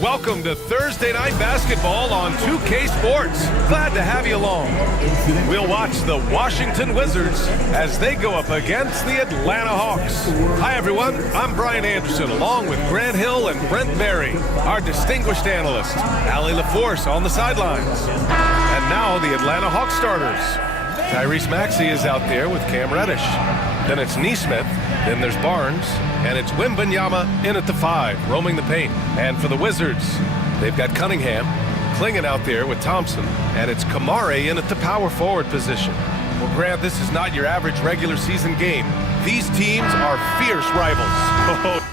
Welcome to Thursday Night Basketball on 2K Sports. Glad to have you along. We'll watch the Washington Wizards as they go up against the Atlanta Hawks. Hi, everyone. I'm Brian Anderson, along with Grant Hill and Brent Barry, our distinguished analyst, Allie LaForce on the sidelines. And now the Atlanta Hawks starters. Tyrese Maxey is out there with Cam Reddish. Then it's Nesmith. Then there's Barnes. And it's Wembanyama in at the 5, roaming the paint. And for the Wizards, they've got Cunningham, Clingan out there with Thompson. And it's Kamare in at the power forward position. Well, Grant, this is not your average regular season game. These teams are fierce rivals.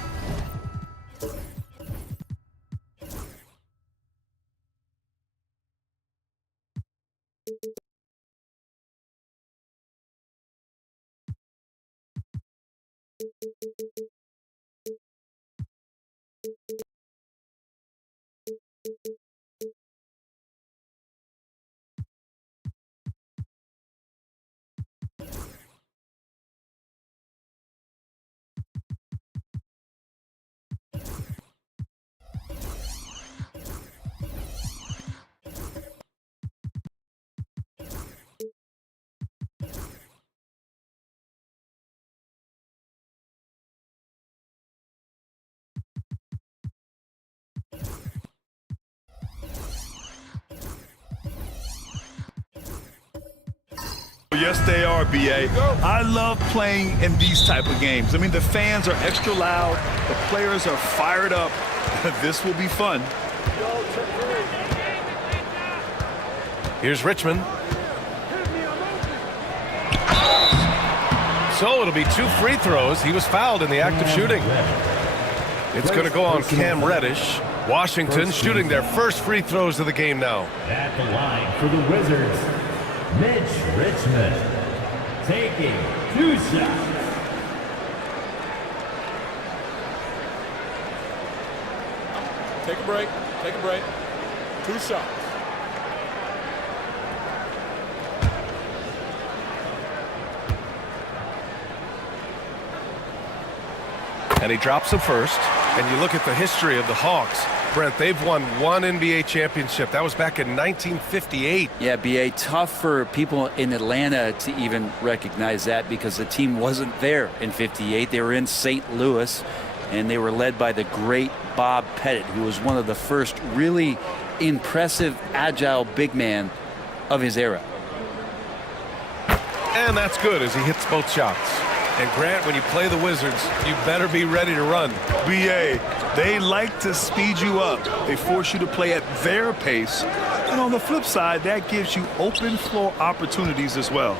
Yes, they are, B.A. I love playing in these type of games. I mean, the fans are extra loud. The players are fired up. This will be fun. Here's Richmond. So it'll be 2 free throws. He was fouled in the act of shooting. It's going to go on Cam Reddish. Washington shooting their first free throws of the game now. At the line for the Wizards, Mitch Richmond taking 2 shots. Take a break. Take a break. 2 shots. And he drops the first. And you look at the history of the Hawks. Brent, they've won 1 NBA championship. That was back in 1958. Yeah, B.A., tough for people in Atlanta to even recognize that because the team wasn't there in 58. They were in St. Louis, and they were led by the great Bob Pettit, who was one of the first really impressive, agile big man of his era. And that's good as he hits both shots. And Grant, when you play the Wizards, you better be ready to run. B.A., they like to speed you up. They force you to play at their pace. And on the flip side, that gives you open floor opportunities as well.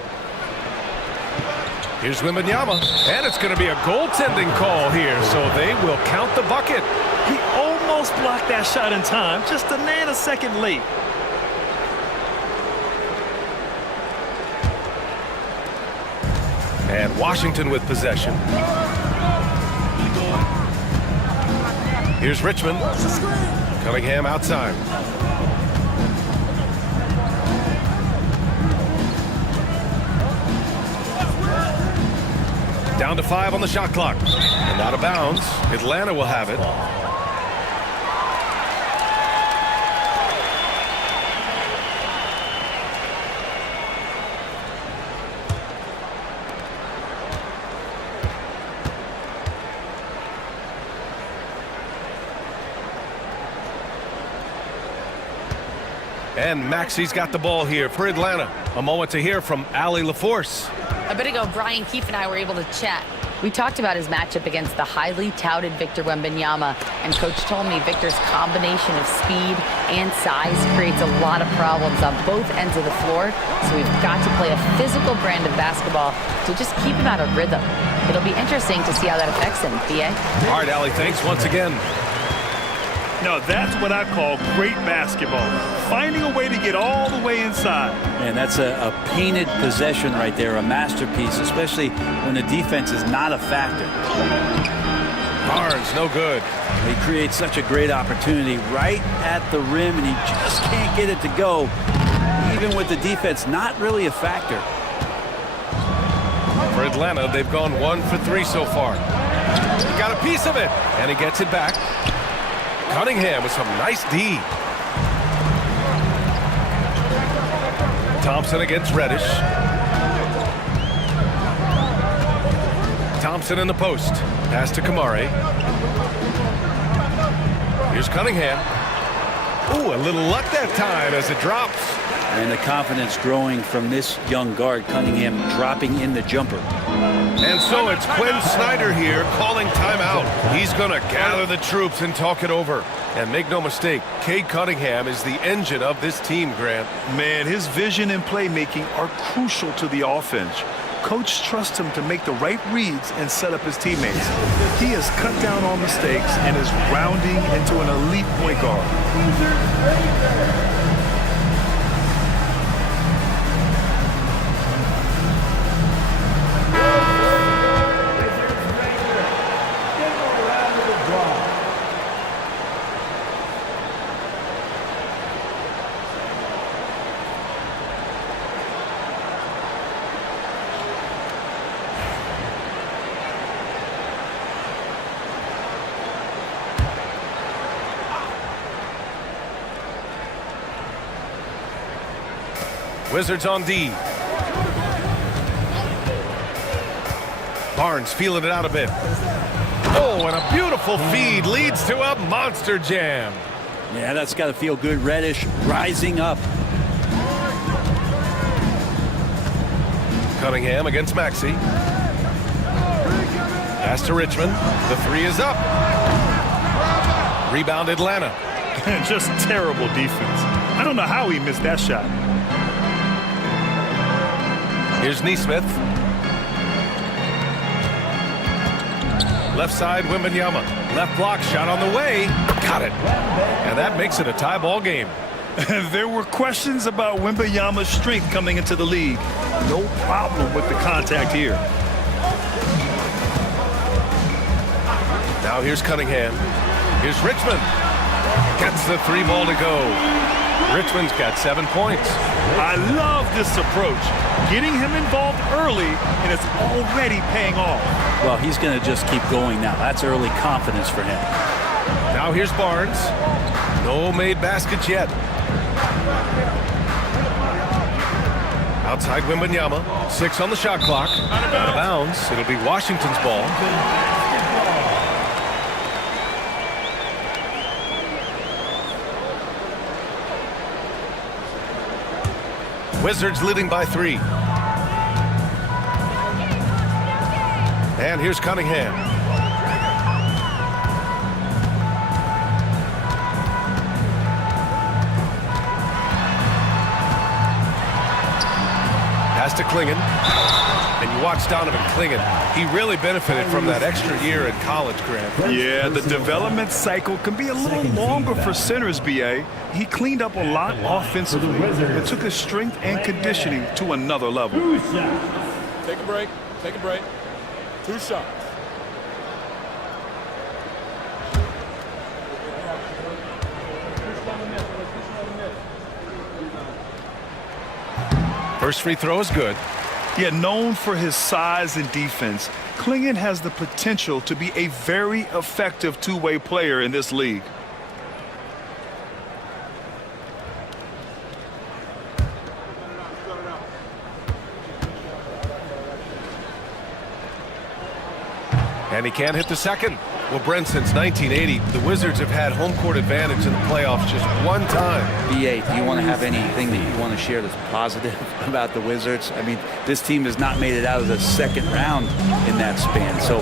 Here's Wembanyama. And it's going to be a goaltending call here, so they will count the bucket. He almost blocked that shot in time, just a nanosecond late. And Washington with possession. Here's Richmond. Cunningham outside. Down to 5 on the shot clock. And out of bounds. Atlanta will have it. And Maxey's got the ball here for Atlanta. A moment to hear from Allie LaForce. A bit ago, Brian Keefe and I were able to chat. We talked about his matchup against the highly touted Victor Wembanyama, and Coach told me Victor's combination of speed and size creates a lot of problems on both ends of the floor, so we've got to play a physical brand of basketball to just keep him out of rhythm. It'll be interesting to see how that affects him, B.A. All right, Allie, thanks once again. Now that's what I call great basketball. Finding a way to get all the way inside. And that's a painted possession right there, a masterpiece, especially when the defense is not a factor. Barnes, no good. He creates such a great opportunity right at the rim, and he just can't get it to go, even with the defense not really a factor. For Atlanta, they've gone 1 for 3 so far. Got a piece of it, and he gets it back. Cunningham with some nice D. Thompson against Reddish. Thompson in the post. Pass to Kamari. Here's Cunningham. Ooh, a little luck that time as it drops. And the confidence growing from this young guard, Cunningham, dropping in the jumper. And so it's Quinn Snyder here calling timeout. He's going to gather the troops and talk it over. And make no mistake, Cade Cunningham is the engine of this team, Grant. Man, his vision and playmaking are crucial to the offense. Coach trusts him to make the right reads and set up his teammates. He has cut down on mistakes and is rounding into an elite point guard. Wizards on D. Barnes feeling it out a bit. Oh, and a beautiful feed leads to a monster jam. Yeah, that's got to feel good. Reddish rising up. Cunningham against Maxey. Pass to Richmond. The 3 is up. Rebound Atlanta. Just terrible defense. I don't know how he missed that shot. Here's Nesmith. Left side, Wembanyama. Left block, shot on the way. Got it. And that makes it a tie ball game. There were questions about Wembanyama's strength coming into the league. No problem with the contact here. Now here's Cunningham. Here's Richmond. Gets the 3 ball to go. Richmond's got 7 points. I love this approach. Getting him involved early, and it's already paying off. Well, he's going to just keep going now. That's early confidence for him. Now here's Barnes. No made baskets yet. Outside Wembanyama. 6 on the shot clock. Out of bounds. It'll be Washington's ball. Wizards leading by 3. And here's Cunningham. Pass to Clingan. And you watch Donovan Clingan. He really benefited from that extra year in college, Grant. Yeah, the development cycle can be a little longer for centers, B.A. He cleaned up a lot offensively and took his strength and conditioning to another level. Take a break. Take a break. 2 shots. First free throw is good. Yet known for his size and defense, Clingan has the potential to be a very effective two-way player in this league. And he can't hit the second. Well, Brent, since 1980, the Wizards have had home court advantage in the playoffs just one time. BA, do you want to have anything that you want to share that's positive about the Wizards? I mean, this team has not made it out of the second round in that span, so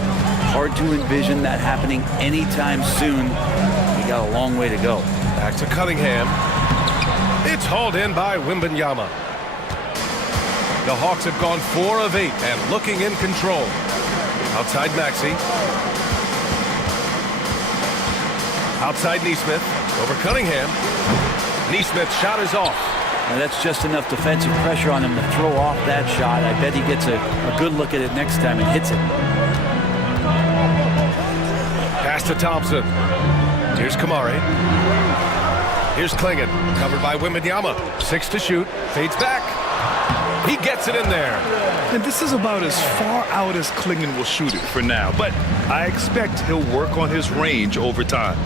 hard to envision that happening anytime soon. We got a long way to go. Back to Cunningham. It's hauled in by Wembanyama. The Hawks have gone 4 of 8 and looking in control. Outside Maxey. Outside Neesmith. Over Cunningham. Neesmith's shot is off. Now that's just enough defensive pressure on him to throw off that shot. I bet he gets a good look at it next time and hits it. Pass to Thompson. Here's Kamari. Here's Clingan. Covered by Wembanyama. 6 to shoot. Fades back. He gets it in there. And this is about as far out as Clingan will shoot it for now, but I expect he'll work on his range over time.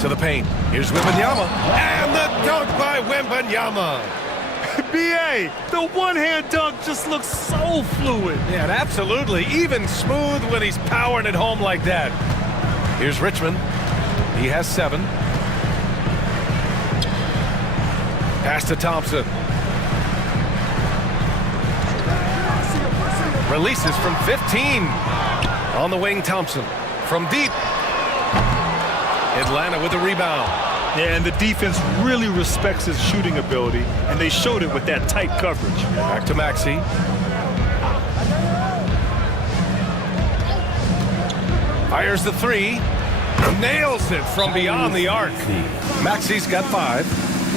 To the paint. Here's Wembanyama. And the dunk by Wembanyama. B.A., the one-hand dunk just looks so fluid. Yeah, absolutely. Even smooth when he's powering it home like that. Here's Richmond. He has 7. Pass to Thompson. Releases from 15. On the wing, Thompson. From deep. Atlanta with the rebound. Yeah, and the defense really respects his shooting ability, and they showed it with that tight coverage. Back to Maxey. Fires the 3. Nails it from beyond the arc. Maxey's got 5.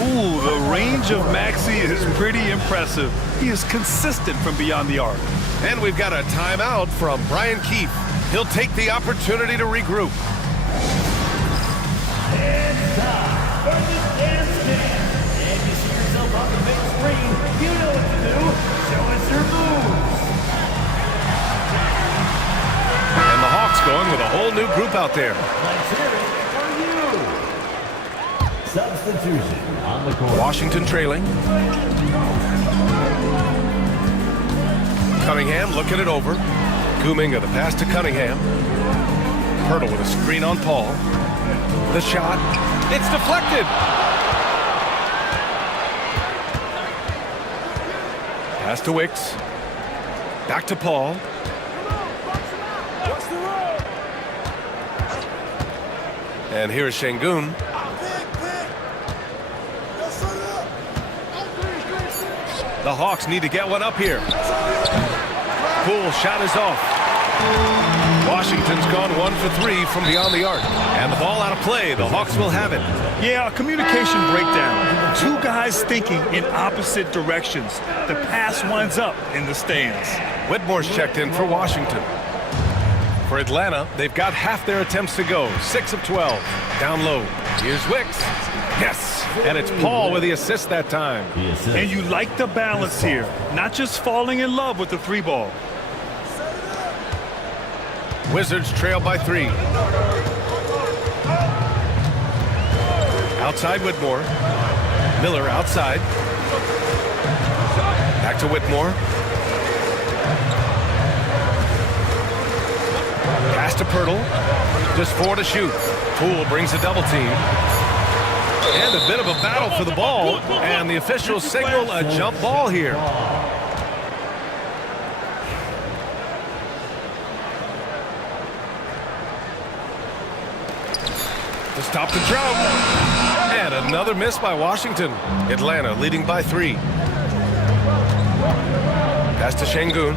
Ooh, the range of Maxey is pretty impressive. He is consistent from beyond the arc. And we've got a timeout from Brian Keefe. He'll take the opportunity to regroup. It's time for the dance stand. And you see yourself on the big screen. You know what to do. Show us your moves. And the Hawks going with a whole new group out there. Let's hear it for you. Substitution on the court. Washington trailing. Cunningham looking it over. Kuminga the pass to Cunningham. Pirtle with a screen on Paul. The shot. It's deflected. Pass to Wicks. Back to Paul. And here's Şengün. The Hawks need to get one up here. Poole shot is off. Washington's gone 1 for 3 from beyond the arc. And the ball out of play. The Hawks will have it. Yeah, a communication breakdown. 2 guys thinking in opposite directions. The pass winds up in the stands. Whitmore's checked in for Washington. For Atlanta, they've got half their attempts to go. 6 of 12. Down low. Here's Wicks. Yes. And it's Paul with the assist that time. And you like the balance here. Not just falling in love with the 3 ball. Wizards trail by 3. Outside Whitmore. Miller outside. Back to Whitmore. Pass to Pirtle. Just 4 to shoot. Poole brings a double team. And a bit of a battle for the ball. And the officials signal a jump ball here. To stop the drought. And another miss by Washington. Atlanta leading by 3. Pass to Şengün.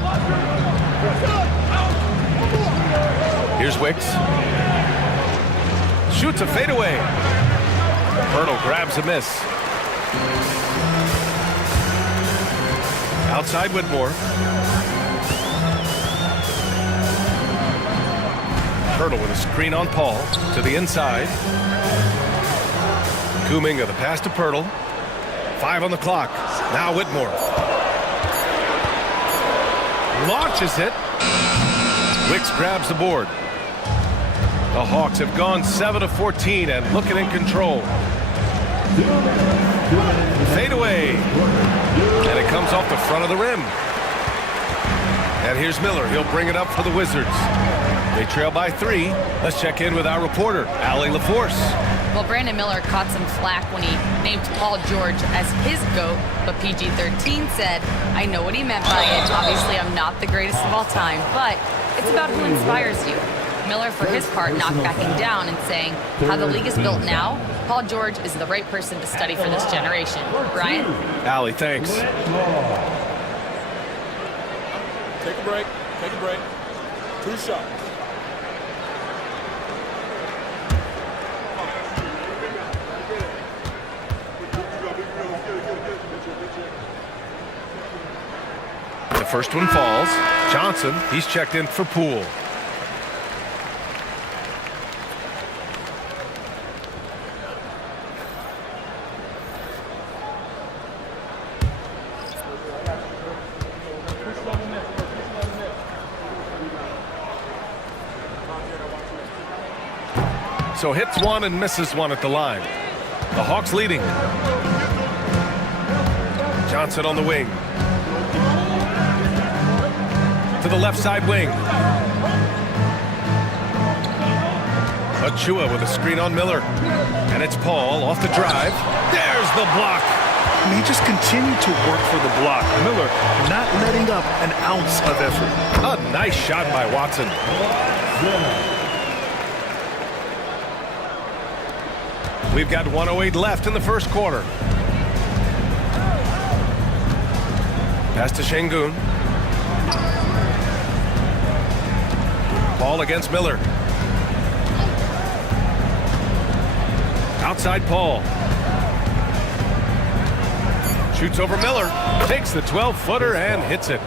Here's Wicks. Shoots a fadeaway. Pirtle grabs a miss. Outside Whitmore. Hurdle with a screen on Paul to the inside. Kuminga the pass to Pirtle. 5 on the clock. Now Whitmore. Launches it. Wicks grabs the board. The Hawks have gone 7 of 14 and looking in control. Fade away. And it comes off the front of the rim. And here's Miller. He'll bring it up for the Wizards. They trail by 3. Let's check in with our reporter, Allie LaForce. Well, Brandon Miller caught some flack when he named Paul George as his GOAT, but PG-13 said, I know what he meant by it. Obviously, I'm not the greatest of all time, but it's about who inspires you. Miller, for his part, not backing down and saying, how the league is built now, Paul George is the right person to study for this generation. Brian? Allie, thanks. Take a break. Take a break. 2 shots. The first one falls. Johnson, he's checked in for Poole. So hits one and misses one at the line. The Hawks leading. Johnson on the wing. To the left side wing. Achua with a screen on Miller. And it's Paul off the drive. There's the block. And he just continued to work for the block. Miller not letting up an ounce of effort. A nice shot by Watson. We've got 1:08 left in the first quarter. Pass to Şengün. Ball against Miller. Outside Paul. Shoots over Miller. Takes the 12-footer and hits it.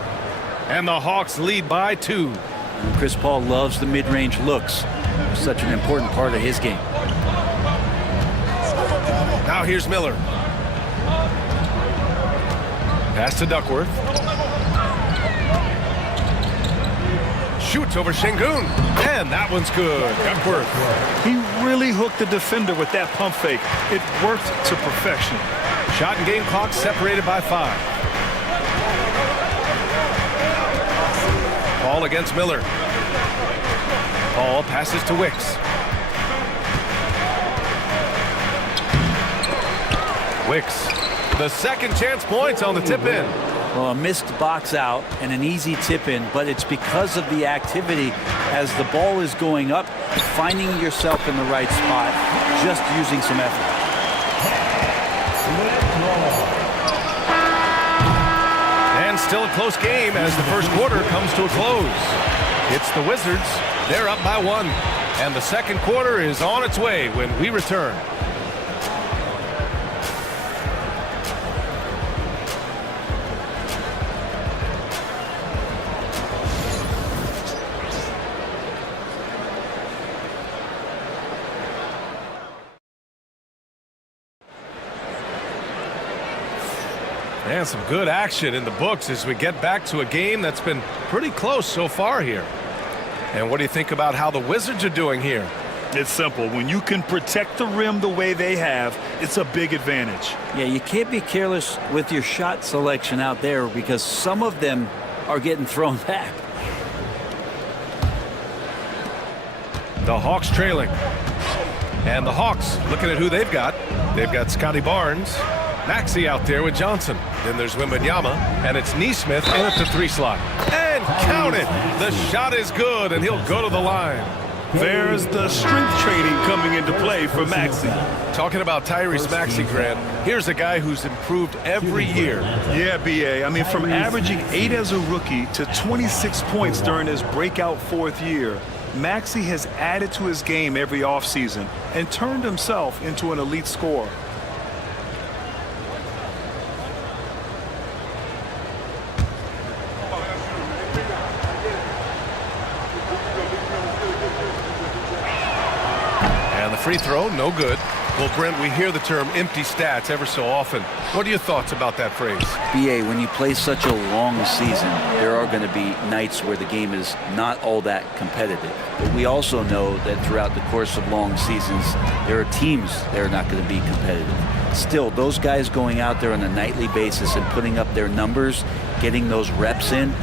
And the Hawks lead by 2. Chris Paul loves the mid-range looks. Such an important part of his game. Now here's Miller. Pass to Duckworth. Shoots over Şengün. And that one's good. Duckworth. He really hooked the defender with that pump fake. It worked to perfection. Shot and game clock separated by 5. Paul against Miller. Paul passes to Wicks. Wicks, the second chance points on the tip in. Well, a missed box out and an easy tip in, but it's because of the activity as the ball is going up, finding yourself in the right spot, just using some effort. And still a close game as the first quarter comes to a close. It's the Wizards. They're up by 1. And the second quarter is on its way when we return. And some good action in the books as we get back to a game that's been pretty close so far here. And what do you think about how the Wizards are doing here? It's simple. When you can protect the rim the way they have, it's a big advantage. Yeah, you can't be careless with your shot selection out there because some of them are getting thrown back. The Hawks trailing. And the Hawks looking at who they've got. They've got Scotty Barnes. Maxey out there with Johnson. Then there's Wembanyama, and it's Nesmith in at the 3 slot. And count it! The shot is good, and he'll go to the line. There's the strength training coming into play for Maxey. Talking about Tyrese Maxey, Grant, here's a guy who's improved every year. Yeah, B.A. I mean, from averaging 8 as a rookie to 26 points during his breakout 4th year, Maxey has added to his game every offseason and turned himself into an elite scorer. the free throw, no good. Well, Brent, we hear the term empty stats ever so often. What are your thoughts about that phrase? BA, when you play such a long season, there are going to be nights where the game is not all that competitive. But we also know that throughout the course of long seasons, there are teams that are not going to be competitive. Still, those guys going out there on a nightly basis and putting up their numbers, getting those reps in,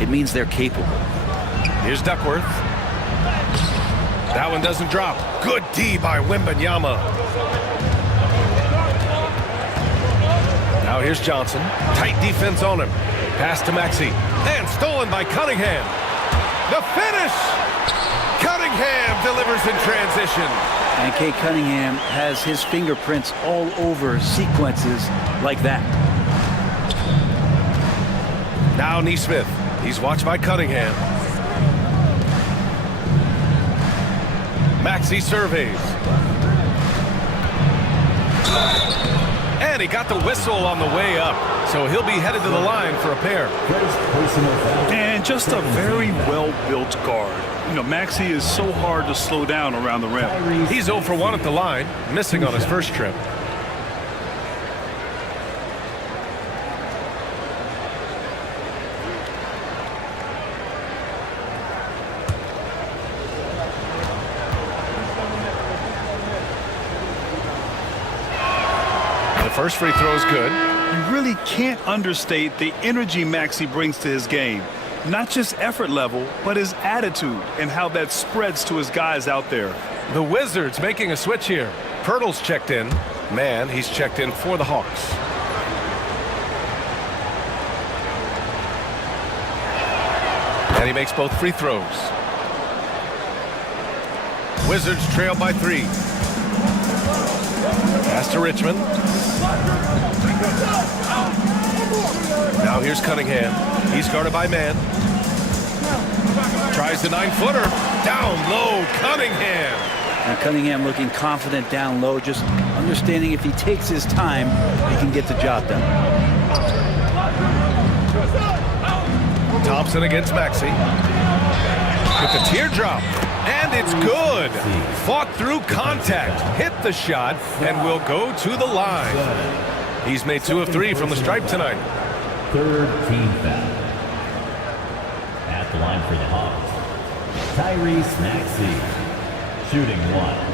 it means they're capable. Here's Duckworth. That one doesn't drop. Good D by Wembanyama. Now here's Johnson. Tight defense on him. Pass to Maxey. And stolen by Cunningham. The finish! Cunningham delivers in transition. And Kate Cunningham has his fingerprints all over sequences like that. Now Nesmith. He's watched by Cunningham. Maxey surveys. And he got the whistle on the way up. So he'll be headed to the line for a pair. And just a very well-built guard. You know, Maxey is so hard to slow down around the rim. He's 0 for 1 at the line, missing on his first trip. First free throw is good. You really can't understate the energy Maxey brings to his game. Not just effort level, but his attitude and how that spreads to his guys out there. The Wizards making a switch here. Pirtle's checked in. Man, he's checked in for the Hawks. And he makes both free throws. Wizards trail by 3. Pass to Richmond. Now here's Cunningham. He's guarded by Man. Tries the 9-footer. Down low, Cunningham. And Cunningham looking confident down low, just understanding if he takes his time, he can get the job done. Thompson against Maxey. With the teardrop. And it's good. Fought through contact. Hit the shot and will go to the line. He's made 2 of 3 from the stripe tonight. Third team foul. At the line for the Hawks, Tyrese Maxey, shooting 1.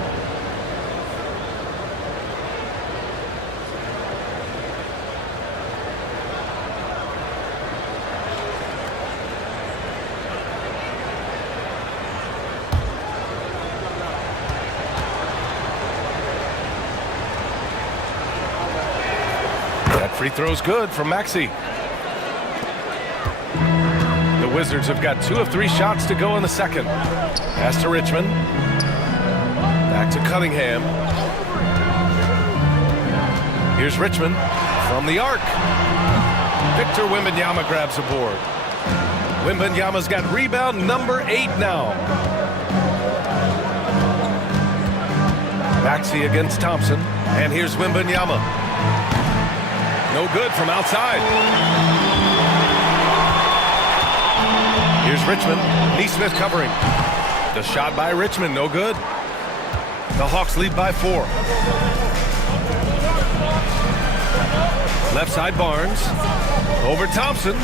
Free throw's good from Maxey. The Wizards have got 2 of 3 shots to go in the second. Pass to Richmond. Back to Cunningham. Here's Richmond from the arc. Victor Wembanyama grabs a board. Wembanyama's got rebound number 8 now. Maxey against Thompson. And here's Wembanyama. No good from outside. Here's Richmond. Nesmith covering. The shot by Richmond, no good. The Hawks lead by 4. Left side Barnes. Over Thompson.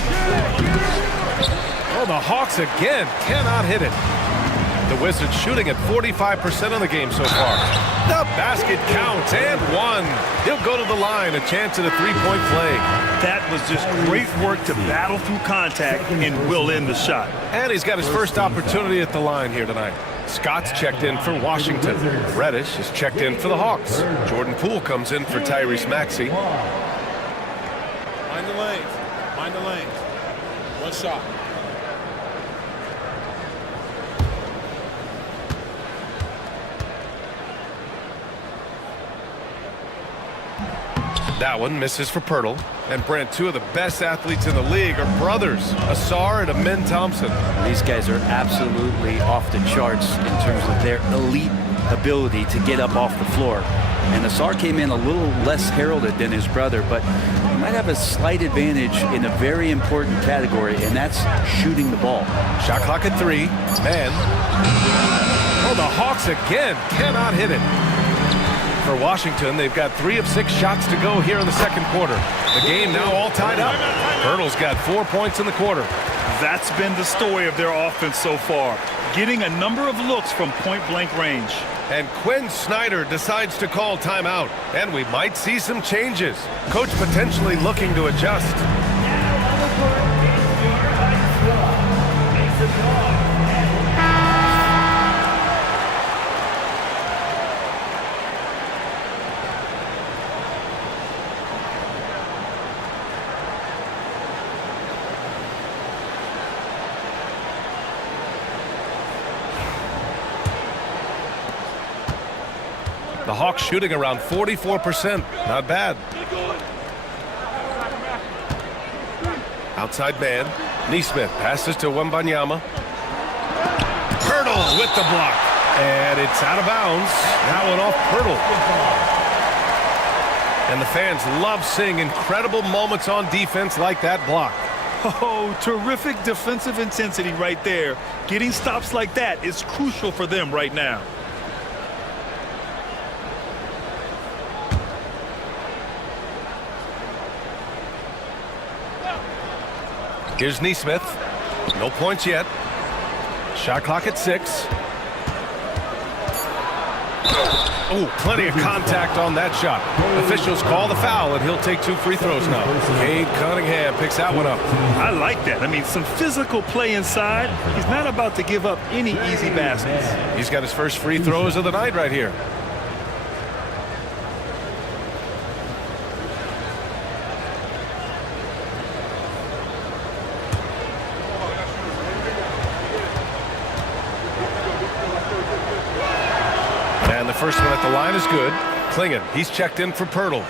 Oh, the Hawks again cannot hit it. The Wizards shooting at 45% of the game so far. The basket counts and 1. He'll go to the line, a chance at a 3-point play. That was just great work to battle through contact and will in the shot. And he's got his first opportunity at the line here tonight. Scott's checked in for Washington. Reddish is checked in for the Hawks. Jordan Poole comes in for Tyrese Maxey. Mind the lanes. Mind the lanes. One shot. That one misses for Pirtle. And Brent, 2 of the best athletes in the league are brothers, Ausar and Amin Thompson. These guys are absolutely off the charts in terms of their elite ability to get up off the floor. And Ausar came in a little less heralded than his brother, but he might have a slight advantage in a very important category, and that's shooting the ball. Shot clock at 3. Man. Oh, the Hawks again cannot hit it. For Washington, they've got 3 of 6 shots to go here in the second quarter. The game now all tied up. Pirtle's got 4 points in the quarter. That's been the story of their offense so far, getting a number of looks from point-blank range. And Quinn Snyder decides to call timeout, and we might see some changes. Coach potentially looking to adjust. Now on the court, it's junior high school. Mason Dog. The Hawks shooting around 44%. Not bad. Outside man. Neesmith passes to Wembanyama. Pirtle with the block. And it's out of bounds. That one off Pirtle. And the fans love seeing incredible moments on defense like that block. Oh, terrific defensive intensity right there. Getting stops like that is crucial for them right now. Here's Neesmith. No points yet. Shot clock at 6. Oh, plenty of contact on that shot. Officials call the foul, and he'll take 2 free throws now. Cade Cunningham picks that one up. I like that. I mean, some physical play inside. He's not about to give up any easy baskets. He's got his first free throws of the night right here. And the first one at the line is good. Klingon, he's checked in for Pirtle.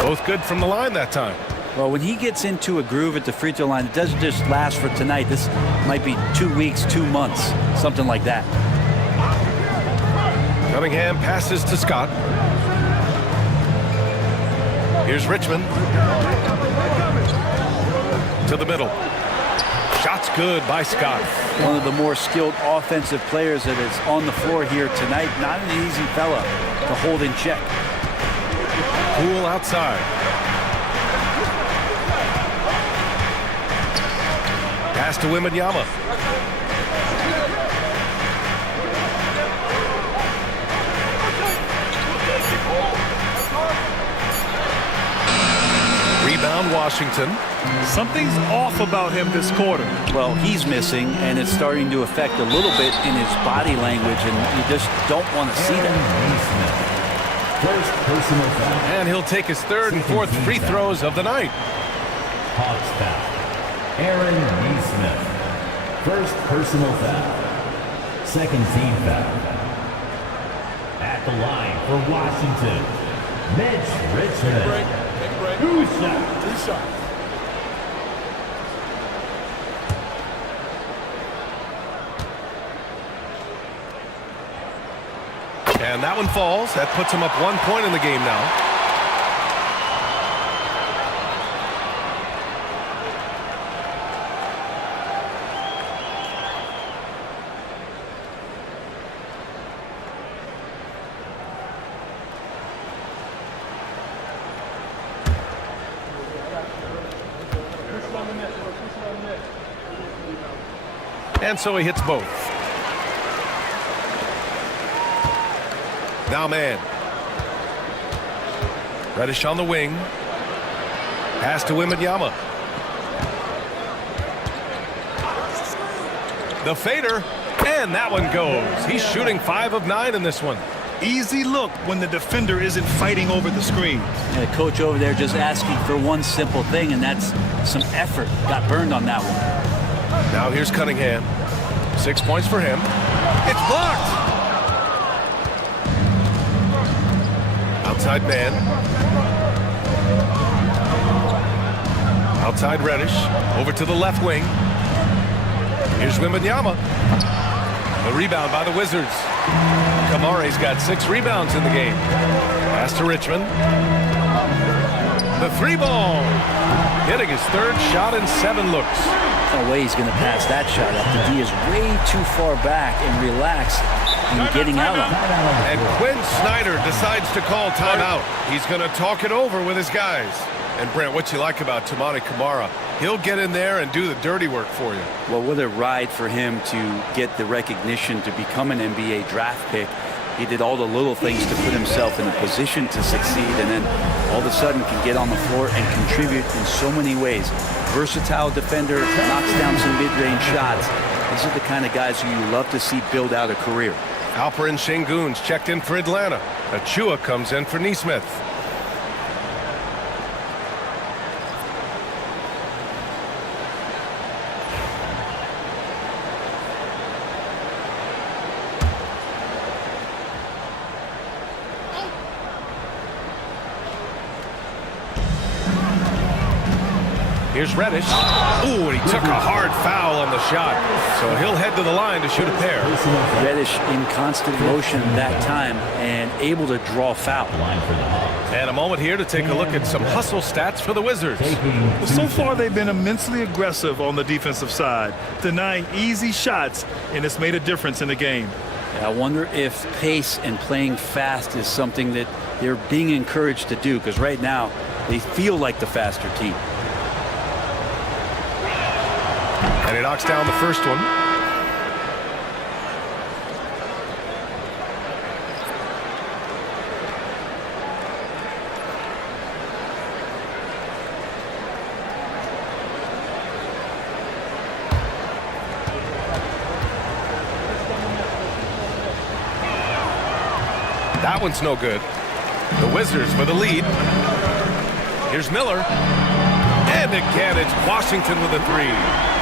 Both good from the line that time. Well, when he gets into a groove at the free throw line, it doesn't just last for tonight. This might be 2 weeks, 2 months, something like that. Cunningham passes to Scott. Here's Richmond. To the middle. Shot's good by Scott. One of the more skilled offensive players that is on the floor here tonight. Not an easy fella to hold in check. Poole outside. Pass to Wembanyama. Rebound Washington. Something's off about him this quarter. Well, he's missing, and it's starting to affect a little bit in his body language, and you just don't want to see that. First personal foul. And he'll take his 3rd and 4th free throws of the night. Hawks foul. Aaron Neesmith. First personal foul. Second team foul. At the line for Washington, Mitch Richmond. Take a break. 2 shots. 2 shots. And that one falls. That puts him up 1 point in the game now. And so he hits both. Now man. Reddish on the wing. Pass to Wembanyama. The fader. And that one goes. He's shooting 5 of 9 in this one. Easy look when the defender isn't fighting over the screen. And the coach over there just asking for one simple thing, and that's some effort. Got burned on that one. Now here's Cunningham. 6 points for him. It's blocked. Outside man. Outside Reddish. Over to the left wing. Here's Wembanyama. The rebound by the Wizards. Kamare's got 6 rebounds in the game. Pass to Richmond. The 3-ball. Hitting his 3rd shot in 7 looks. No way he's going to pass that shot up. The D is way too far back and relaxed in getting out on it. And Quinn Snyder decides to call timeout. He's going to talk it over with his guys. And Brent, what you like about Toumani Camara? He'll get in there and do the dirty work for you. Well, what a ride for him to get the recognition to become an NBA draft pick. He did all the little things to put himself in a position to succeed, and then all of a sudden can get on the floor and contribute in so many ways. Versatile defender, knocks down some mid-range shots. These are the kind of guys who you love to see build out a career. Alperen Sengun's checked in for Atlanta. Achua comes in for Nesmith. Here's Reddish. Ooh, and he took a hard foul on the shot. So he'll head to the line to shoot a pair. Reddish in constant motion that time and able to draw foul. And a moment here to take a look at some hustle stats for the Wizards. Well, so far, they've been immensely aggressive on the defensive side, denying easy shots, and it's made a difference in the game. I wonder if pace and playing fast is something that they're being encouraged to do, because right now they feel like the faster team. And he knocks down the first one. That one's no good. The Wizards for the lead. Here's Miller. And again, it's Washington with a 3.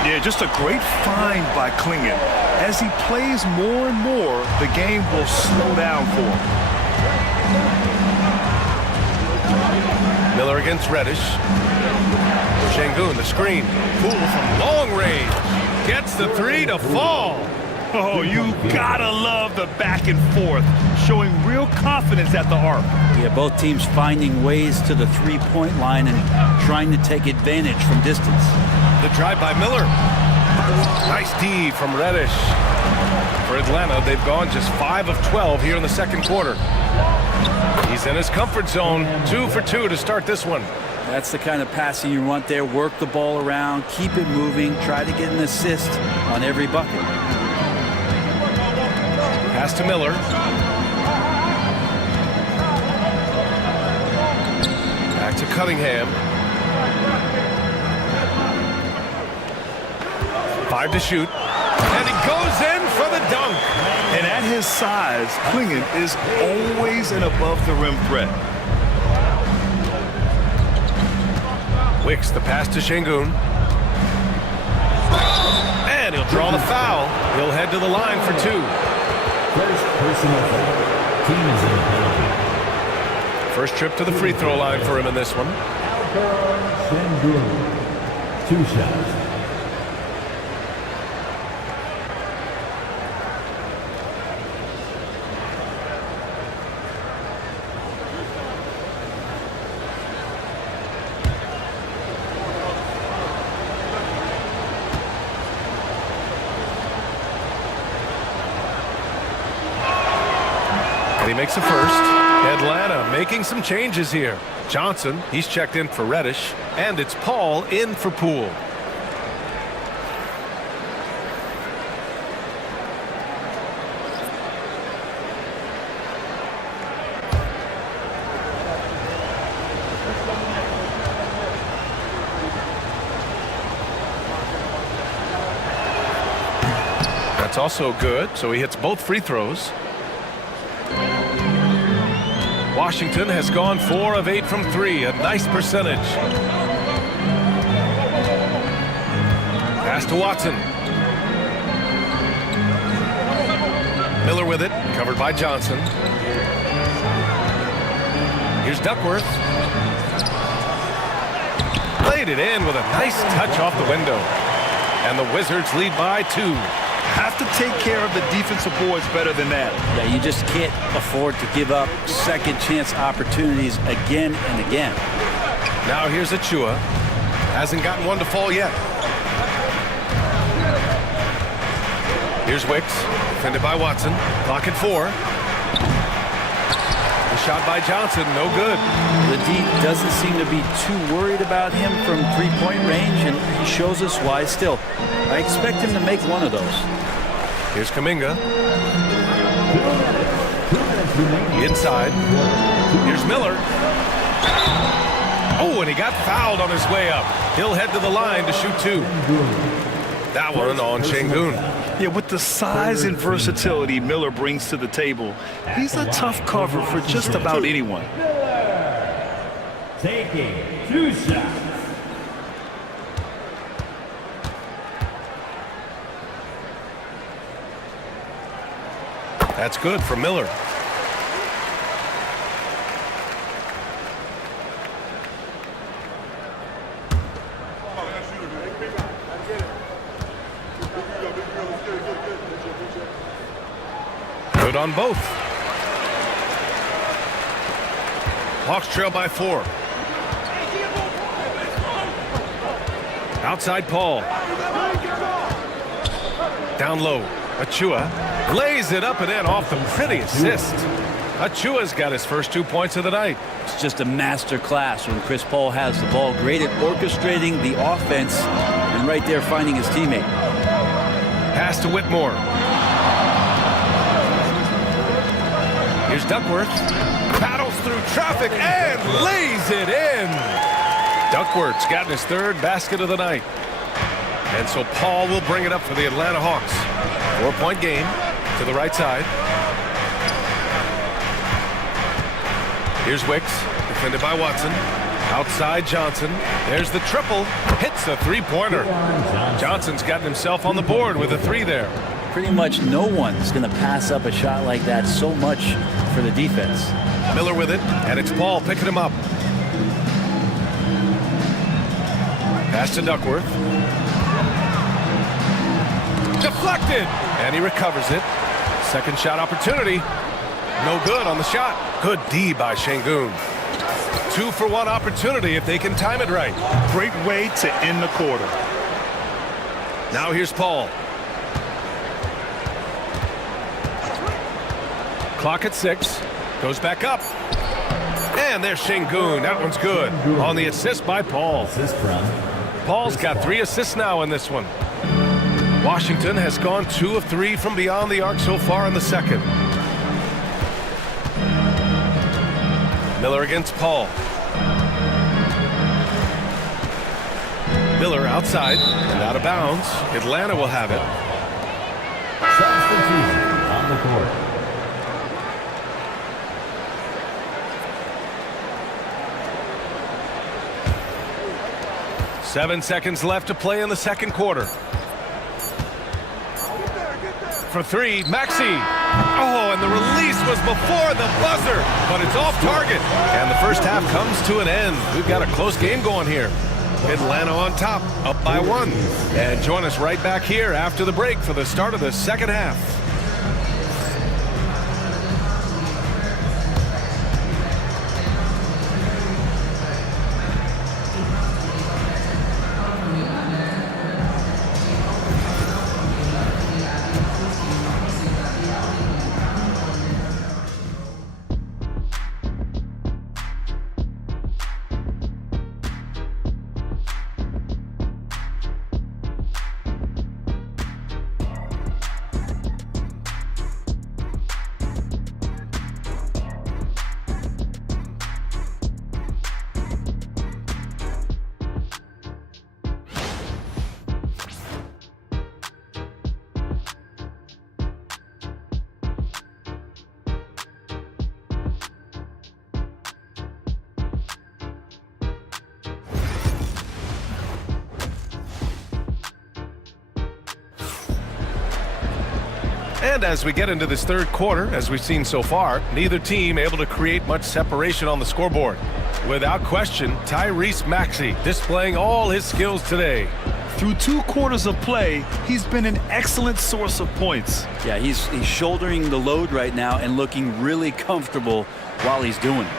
Yeah, just a great find by Clingan. As he plays more and more, the game will slow down for him. Miller against Reddish. Sengun, the screen. Poole from long range. Gets the 3 to fall. Oh, you gotta love the back and forth, showing real confidence at the arc. Yeah, both teams finding ways to the three-point line and trying to take advantage from distance. The drive by Miller. Nice D from Reddish. For Atlanta, they've gone just 5 of 12 here in the second quarter. He's in his comfort zone. 2 for 2 to start this one. That's the kind of passing you want there. Work the ball around, keep it moving, try to get an assist on every bucket. Pass to Miller. Back to Cunningham. 5 to shoot. And he goes in for the dunk. And at his size, Clingan is always an above-the-rim threat. Wicks the pass to Sengun. And he'll draw the foul. He'll head to the line for 2. First personal foul. Team is in the penalty. First trip to the free throw line for him in this one. Sengun. 2 shots. And he makes a first. Atlanta making some changes here. Johnson, he's checked in for Reddish. And it's Paul in for Poole. That's also good, so he hits both free throws. Washington has gone 4 of 8 from 3, a nice percentage. Pass to Watson. Miller with it, covered by Johnson. Here's Duckworth. Laid it in with a nice touch off the window. And the Wizards lead by 2. have to take care of the defensive boards better than that. Yeah, you just can't afford to give up second chance opportunities again and again. Now here's Achua. Hasn't gotten one to fall yet. Here's Wicks, defended by Watson. Clock at 4. A shot by Johnson, no good. The D doesn't seem to be too worried about him from three-point range, and he shows us why still. I expect him to make one of those. Here's Kuminga. Inside. Here's Miller. Oh, and he got fouled on his way up. He'll head to the line to shoot 2. That one on Sengun. Yeah, with the size and versatility Miller brings to the table, he's a tough cover for just about anyone. Taking 2 shots. That's good for Miller. Good on both. Hawks trail by 4. Outside Paul. Down low. Achua lays it up and in off the pretty assist. Achua's got his first 2 points of the night. It's just a master class when Chris Paul has the ball. Great at orchestrating the offense and right there finding his teammate. Pass to Whitmore. Here's Duckworth. Paddles through traffic and lays it in. Duckworth's gotten his 3rd basket of the night. And so Paul will bring it up for the Atlanta Hawks. 4-point game to the right side. Here's Wicks, defended by Watson. Outside Johnson. There's the triple. Hits the 3-pointer. Johnson's gotten himself on the board with a 3 there. Pretty much no one's going to pass up a shot like that so much for the defense. Miller with it, and it's Paul picking him up. Pass to Duckworth. Deflected, and he recovers it. Second shot opportunity. No good on the shot. Good D by Sengun. 2-for-1 opportunity if they can time it right. Great way to end the quarter. Now here's Paul. Clock at 6. Goes back up. And there's Sengun. That one's good. On the assist by Paul. Paul's got 3 assists now in this one. Washington has gone 2 of 3 from beyond the arc so far in the second. Miller against Paul. Miller outside and out of bounds. Atlanta will have it. Substitution on the court. Seven seconds left to play in the second quarter. For 3, Maxey. Oh, and the release was before the buzzer, but it's off target. And the first half comes to an end. We've got a close game going here. Atlanta on top, up by 1. And join us right back here after the break for the start of the second half. And as we get into this third quarter, as we've seen so far, neither team able to create much separation on the scoreboard. Without question, Tyrese Maxey displaying all his skills today. Through 2 quarters of play, he's been an excellent source of points. Yeah, he's shouldering the load right now and looking really comfortable while he's doing it.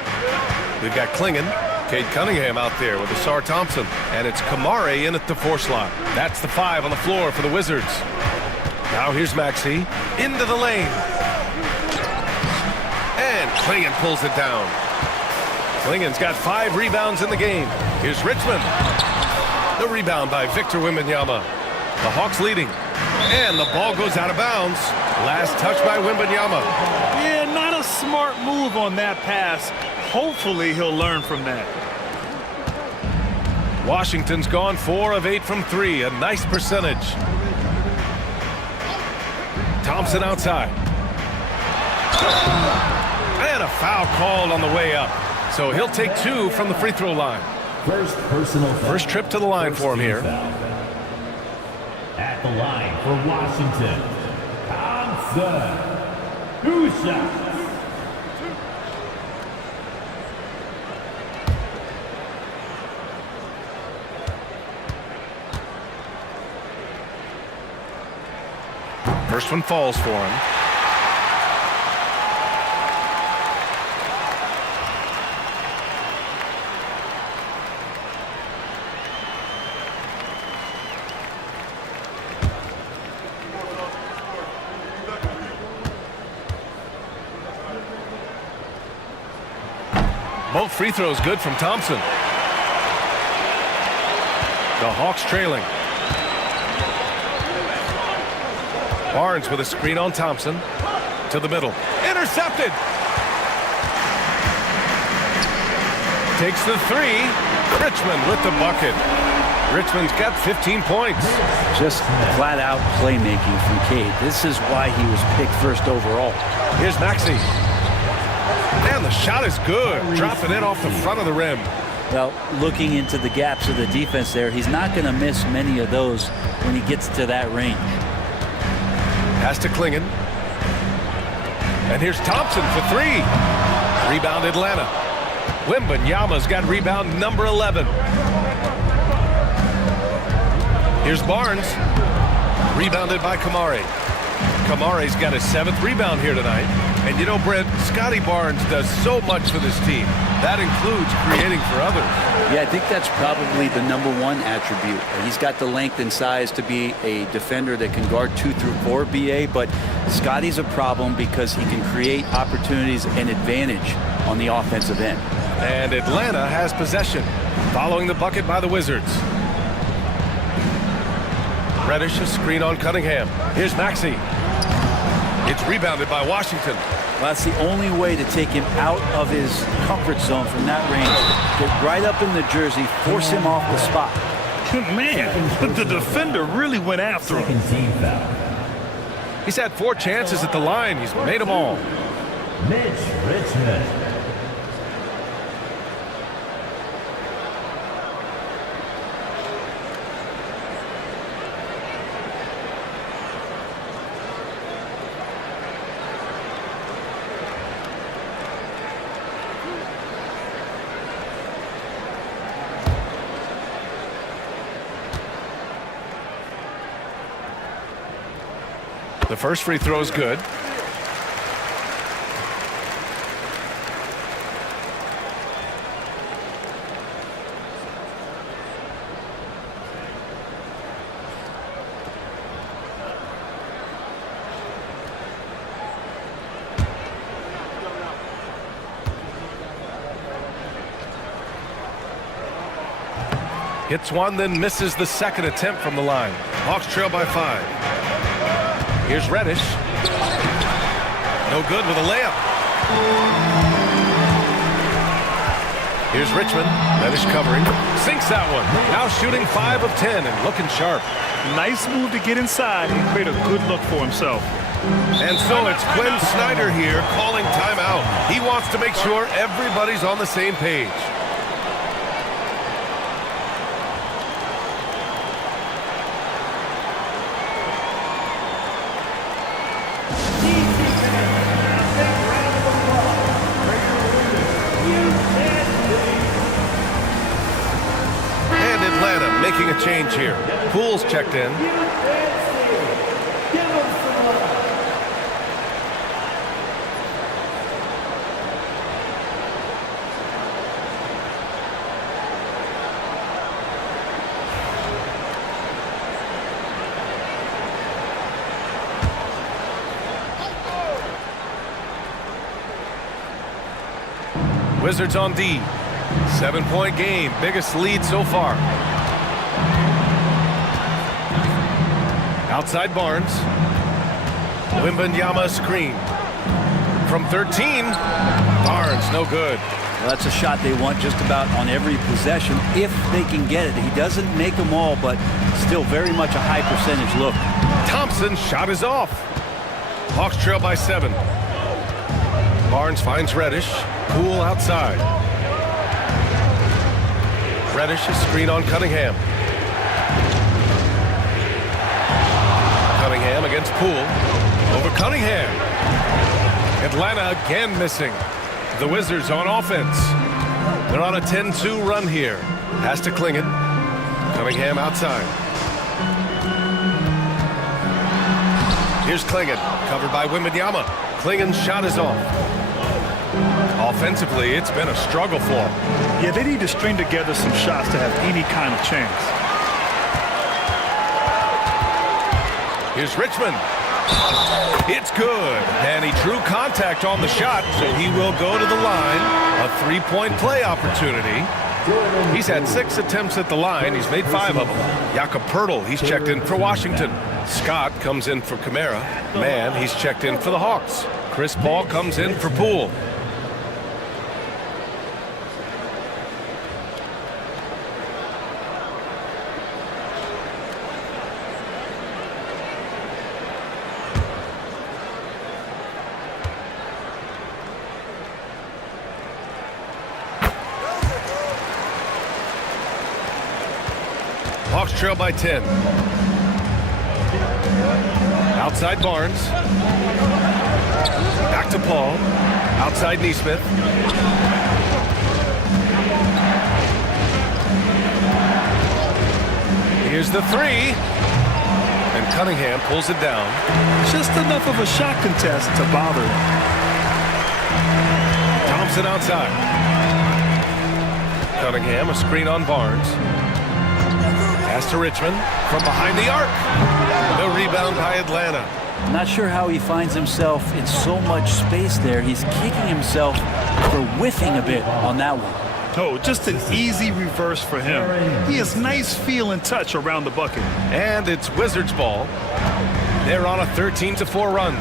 We've got Klingon, Cade Cunningham out there with Asar Thompson, and it's Kamare in at the 4 slot. That's the 5 on the floor for the Wizards. Now here's Maxey into the lane. And Klingon pulls it down. Klingon's got 5 rebounds in the game. Here's Richmond. The rebound by Victor Wembanyama. The Hawks leading. And the ball goes out of bounds. Last touch by Wembanyama. Yeah, not a smart move on that pass. Hopefully he'll learn from that. Washington's gone 4 of 8 from 3. A nice percentage. Thompson outside. And a foul called on the way up. So he'll take 2 from the free throw line. First personal foul. First trip to the line for him here. At the line for Washington, Thompson. 2 shots. First one falls for him. Both free throws good from Thompson. The Hawks trailing. Barnes with a screen on Thompson. To the middle. Intercepted. Takes the 3. Richmond with the bucket. Richmond's got 15 points. Just flat out playmaking from Cade. This is why he was picked first overall. Here's Maxey. And the shot is good. Dropping in off the front of the rim. Well, looking into the gaps of the defense there, he's not going to miss many of those when he gets to that range. Pass to Klingon. And here's Thompson for 3. Rebound Atlanta. Wembanyama's got rebound number 11. Here's Barnes. Rebounded by Kamare. Kamare's got his 7th rebound here tonight. And you know, Brent, Scotty Barnes does so much for this team. That includes creating for others. Yeah, I think that's probably the #1 attribute. He's got the length and size to be a defender that can guard 2 through 4, BA, but Scotty's a problem because he can create opportunities and advantage on the offensive end. And Atlanta has possession, following the bucket by the Wizards. Reddish, a screen on Cunningham. Here's Maxey. It's rebounded by Washington. Well, that's the only way to take him out of his comfort zone from that range. Get right up in the jersey, force him off the spot. Man, the defender really went after him. Second team foul. He's had 4 chances at the line. He's made them all. Mitch Richmond. The first free throw is good. Hits one, then misses the second attempt from the line. Hawks trail by 5. Here's Reddish. No good with a layup. Here's Richmond. Reddish covering. Sinks that one. Now shooting 5 of 10 and looking sharp. Nice move to get inside and create a good look for himself. And so it's Quinn Snyder here calling timeout. He wants to make sure everybody's on the same page. Making a change here. Poole's checked in. Wizards on D. 7-point game. Biggest lead so far. Outside Barnes. Wembanyama screen. From 13. Barnes, no good. Well, that's a shot they want just about on every possession if they can get it. He doesn't make them all, but still very much a high percentage look. Thompson's shot is off. Hawks trail by 7. Barnes finds Reddish. Poole outside. Reddish is screen on Cunningham. Cunningham against Poole. Over Cunningham. Atlanta again missing. The Wizards on offense. They're on a 10-2 run here. Pass to Clingan. Cunningham outside. Here's Clingan. Covered by Wembanyama. Clingan's shot is off. Offensively, it's been a struggle for them. Yeah, they need to string together some shots to have any kind of chance. Here's Richmond. It's good. And he drew contact on the shot, so he will go to the line. A 3-point play opportunity. He's had 6 attempts at the line. He's made 5 of them. Jakob Poeltl, he's checked in for Washington. Scott comes in for Camara. Mann, he's checked in for the Hawks. Chris Paul comes in for Poole. Hawks trail by 10. Outside Barnes. Back to Paul. Outside Nesmith. Here's the 3. And Cunningham pulls it down. Just enough of a shot contest to bother. Thompson outside. Cunningham, a screen on Barnes. Pass to Richmond from behind the arc. No rebound by Atlanta. Not sure how he finds himself in so much space there. He's kicking himself for whiffing a bit on that one. Oh, just an easy reverse for him. He has nice feel and touch around the bucket. And it's Wizards ball. They're on a 13-4 run.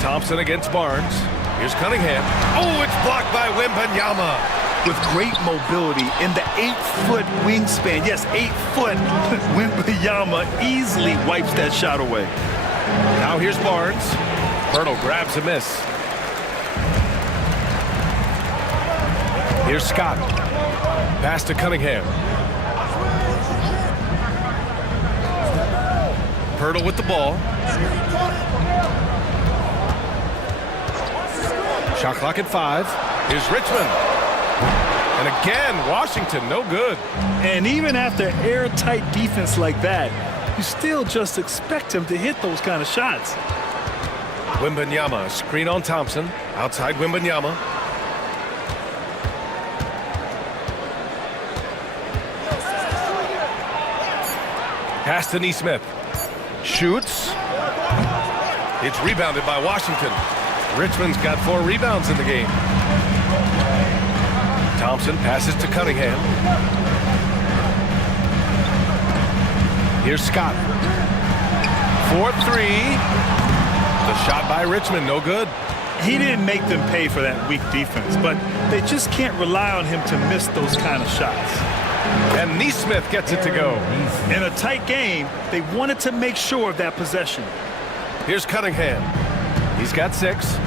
Thompson against Barnes. Here's Cunningham. Oh, it's blocked by Wembanyama. With great mobility in the 8-foot wingspan. Yes, 8-foot. Wembanyama easily wipes that shot away. Now here's Barnes. Poeltl grabs a miss. Here's Scott. Pass to Cunningham. Poeltl with the ball. Shot clock at 5. Here's Richmond. And again, Washington, no good. And even after airtight defense like that, you still just expect him to hit those kind of shots. Wembanyama, screen on Thompson. Outside Wembanyama. Pass to Nesmith. Shoots. It's rebounded by Washington. Richmond's got 4 rebounds in the game. Thompson passes to Cunningham. Here's Scott. 4-3. The shot by Richmond, no good. He didn't make them pay for that weak defense, but they just can't rely on him to miss those kind of shots. And Nesmith gets it to go. In a tight game, they wanted to make sure of that possession. Here's Cunningham. He's got 6.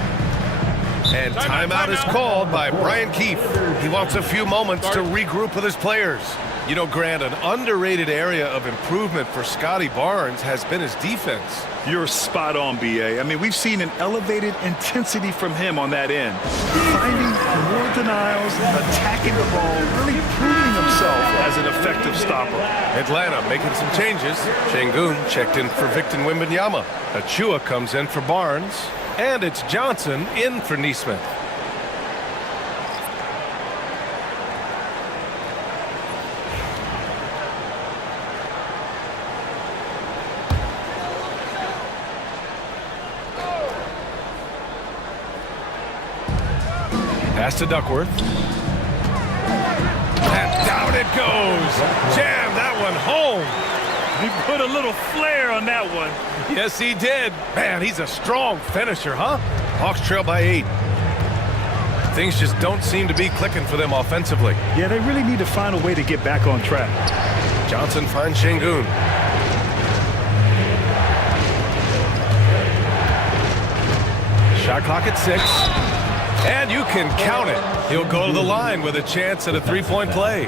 And timeout is called by Brian Keefe. He wants a few moments to regroup with his players. You know, Grant, an underrated area of improvement for Scotty Barnes has been his defense. You're spot on, B.A. I mean, we've seen an elevated intensity from him on that end. Finding more denials, attacking the ball, really proving himself an effective stopper. Atlanta making some changes. Şengün checked in for Victor Wembanyama. Achua comes in for Barnes. And it's Johnson in for Neesmith. Pass to Duckworth. And down it goes. Jam that one home. He put a little flair on that one. Yes, he did. Man, he's a strong finisher, huh? Hawks trail by 8. Things just don't seem to be clicking for them offensively. Yeah, they really need to find a way to get back on track. Johnson finds Şengün. Shot clock at 6. And you can count it. He'll go to the line with a chance at a three-point play.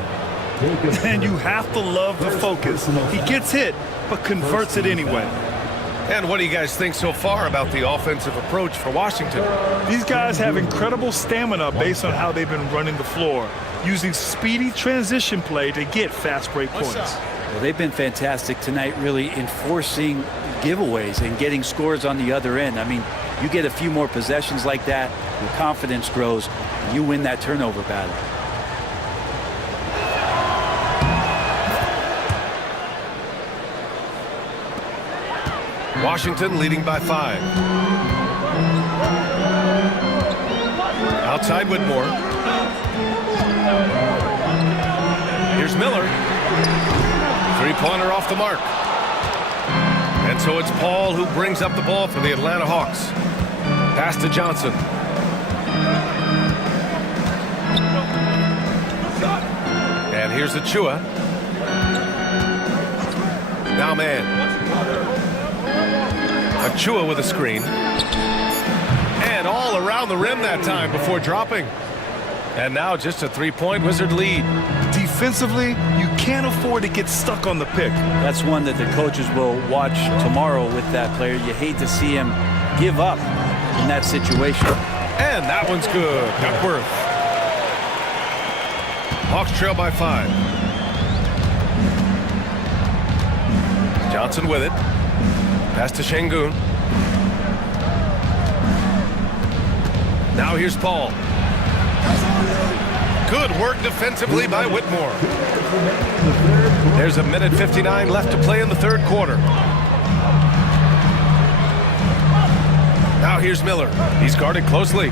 And you have to love the focus. He gets hit, but converts it anyway. And what do you guys think so far about the offensive approach for Washington? These guys have incredible stamina based on how they've been running the floor, using speedy transition play to get fast break points. Well, they've been fantastic tonight, really enforcing giveaways and getting scores on the other end. I mean, you get a few more possessions like that, your confidence grows, and you win that turnover battle. Washington leading by 5. Outside Whitmore. Here's Miller. Three-pointer off the mark. And so it's Paul who brings up the ball for the Atlanta Hawks. Pass to Johnson. And here's Achua. Now man. Achua with a screen. And all around the rim that time before dropping. And now just a three-point Wizard lead. Defensively, you can't afford to get stuck on the pick. That's one that the coaches will watch tomorrow with that player. You hate to see him give up in that situation. And that one's good. Duckworth. Hawks trail by 5. Johnson with it. Pass to Şengün. Now here's Paul. Good work defensively by Whitmore. There's a minute 59 left to play in the third quarter. Now here's Miller. He's guarded closely.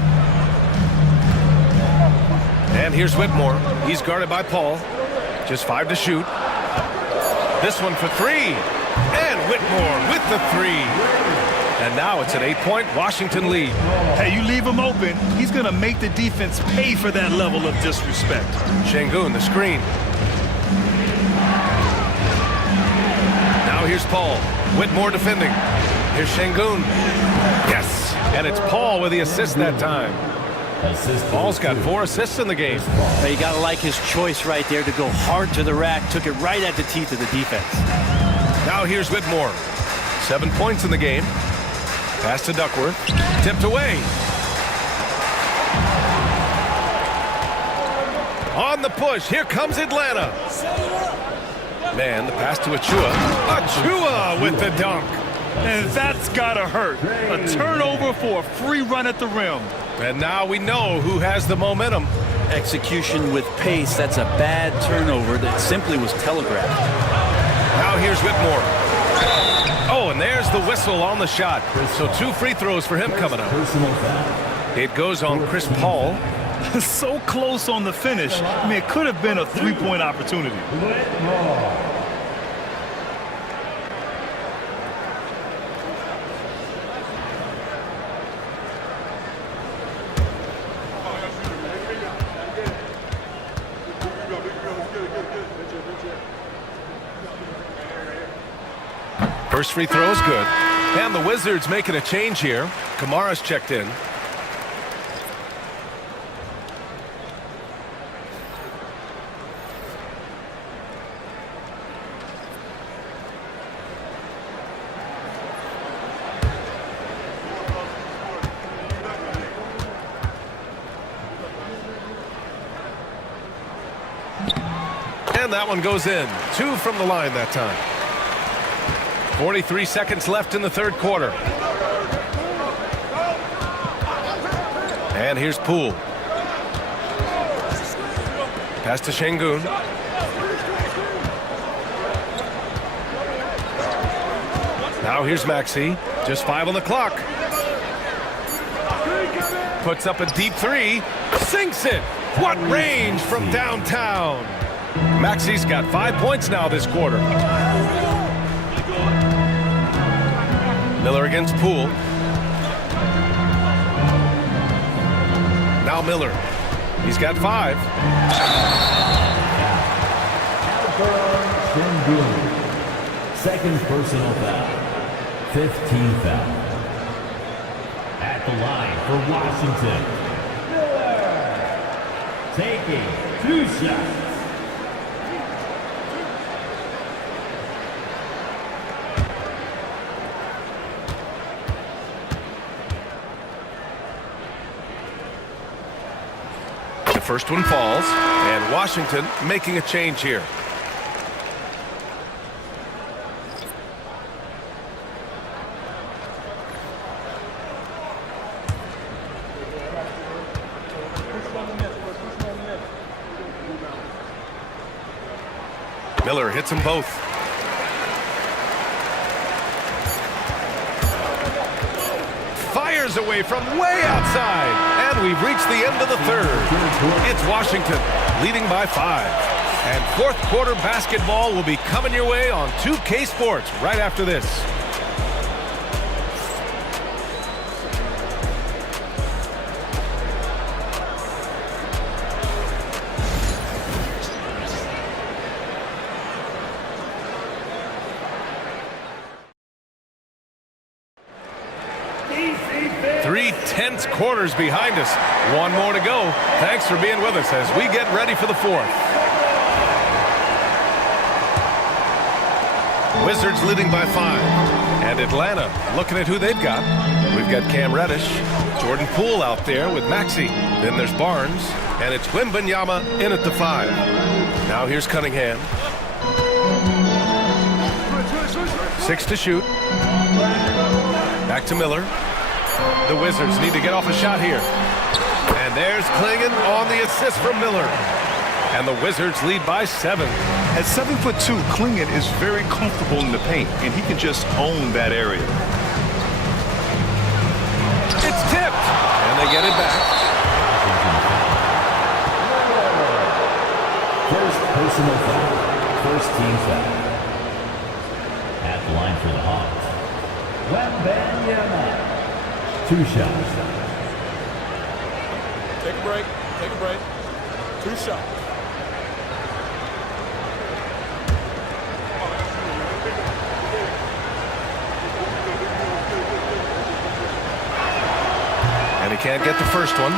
And here's Whitmore. He's guarded by Paul. Just 5 to shoot. This one for 3. And Whitmore with the 3. And now it's an 8-point Washington lead. Hey, you leave him open, he's going to make the defense pay for that level of disrespect. Şengün, the screen. Now here's Paul. Whitmore defending. Here's Şengün. Yes, and it's Paul with the assist that time. Paul's got 4 assists in the game. But you got to like his choice right there to go hard to the rack. Took it right at the teeth of the defense. Now here's Whitmore. 7 points in the game. Pass to Duckworth. Tipped away. On the push. Here comes Atlanta. Man, the pass to Achua. Achua with the dunk. And that's gotta hurt. A turnover for a free run at the rim. And now we know who has the momentum. Execution with pace. That's a bad turnover that simply was telegraphed. Now here's Whitmore. Oh, and there's the whistle on the shot. So 2 free throws for him coming up. It goes on Chris Paul. So close on the finish. I mean, it could have been a 3-point opportunity. First free throw is good. And the Wizards making a change here. Kamara's checked in. And that one goes in. 2 from the line that time. 43 seconds left in the third quarter. And here's Poole. Pass to Şengün. Now here's Maxey. Just 5 on the clock. Puts up a deep 3. Sinks it. What range from downtown. Maxey's got 5 points now this quarter. Miller against Poole. Now Miller. He's got 5. Second personal foul. 15th foul. At the line for Washington, Miller taking 2 shots. The first one falls, and Washington making a change here. Miller hits them both. Fires away from way outside. And we've reached the end of the third. It's Washington leading by 5. And fourth quarter basketball will be coming your way on 2K Sports right after this. Three tense quarters behind us. One more to go. Thanks for being with us as we get ready for the fourth. Wizards leading by 5. And Atlanta looking at who they've got. We've got Cam Reddish, Jordan Poole out there with Maxey. Then there's Barnes. And it's Wembanyama in at the 5. Now here's Cunningham. 6 to shoot. Back to Miller. The Wizards need to get off a shot here. And there's Clingan on the assist from Miller. And the Wizards lead by 7. At 7'2", Clingan is very comfortable in the paint, and he can just own that area. It's tipped, and they get it back. First personal foul. First team foul. At the line for the Hawks, Wembanyama. 2 shots. Take a break. Take a break. 2 shots. And he can't get the first one.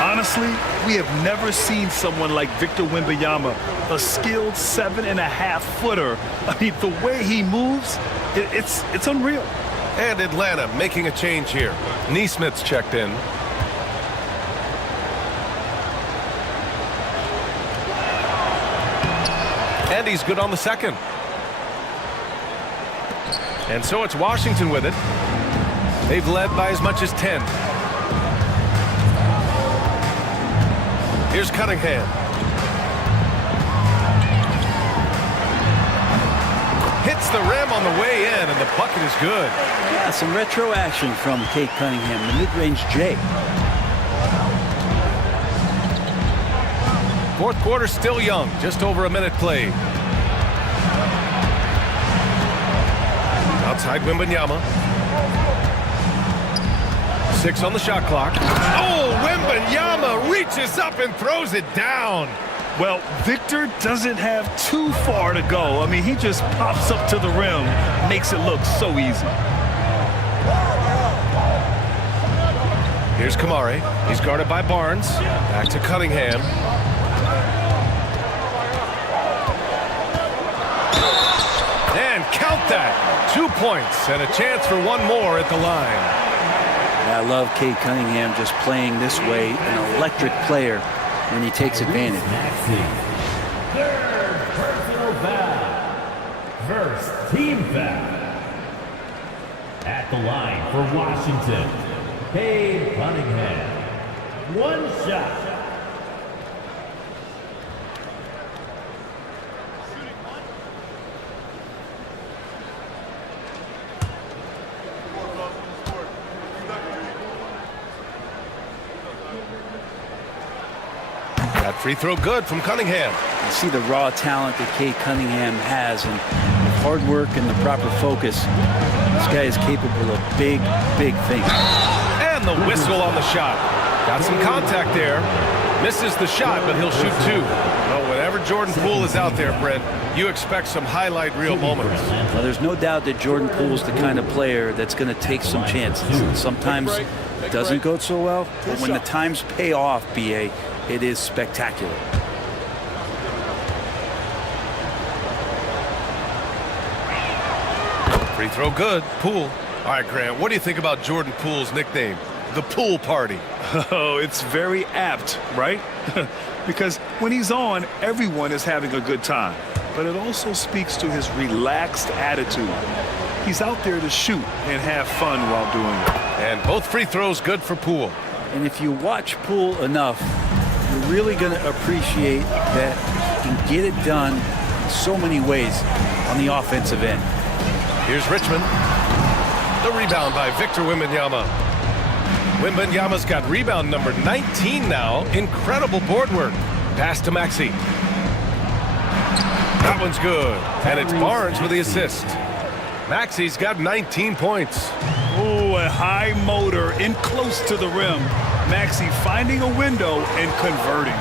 Honestly, we have never seen someone like Victor Wembanyama, a skilled 7.5-footer. I mean, the way he moves, it's unreal. And Atlanta making a change here. Neesmith's checked in. And he's good on the second. And so it's Washington with it. They've led by as much as 10. Here's Cunningham. Hits the rim on the way in, and the bucket is good. Yeah, some retro action from Cade Cunningham, the mid-range J. Fourth quarter still young, just over a minute played. Outside Wembanyama. 6 on the shot clock. Oh, Wembanyama reaches up and throws it down. Well, Victor doesn't have too far to go. I mean, he just pops up to the rim, makes it look so easy. Here's Kamari. He's guarded by Barnes. Back to Cunningham. And count that. 2 points and a chance for one more at the line. I love Cade Cunningham just playing this way, an electric player when he takes advantage. Maxey. Third Personal foul. First team foul. At the line for Washington, Cade Cunningham. One shot. That free throw good from Cunningham. You see the raw talent that Cade Cunningham has, and with hard work and the proper focus, this guy is capable of big, big things. And the whistle on the shot. Got some contact there. Misses the shot, but he'll shoot two. Well, whenever Jordan Poole is out there, Brent, you expect some highlight reel moments. Well, there's no doubt that Jordan Poole's the kind of player that's going to take some chances. Sometimes it doesn't go so well, but when the times pay off, B.A., it is spectacular. Free throw good. Poole. All right, Grant, what do you think about Jordan Poole's nickname? The Pool Party. Oh, it's very apt, right? Because when he's on, everyone is having a good time. But it also speaks to his relaxed attitude. He's out there to shoot and have fun while doing it. And both free throws good for Poole. And if you watch Poole enough, you're really going to appreciate that he can get it done in so many ways on the offensive end. Here's Richmond. The rebound by Victor Wembanyama. Wembanyama's got rebound number 19 now. Incredible board work. Pass to Maxey. That one's good. And it's Barnes with the assist. Maxey's got 19 points. Oh, a high motor in close to the rim. Maxey finding a window and converting.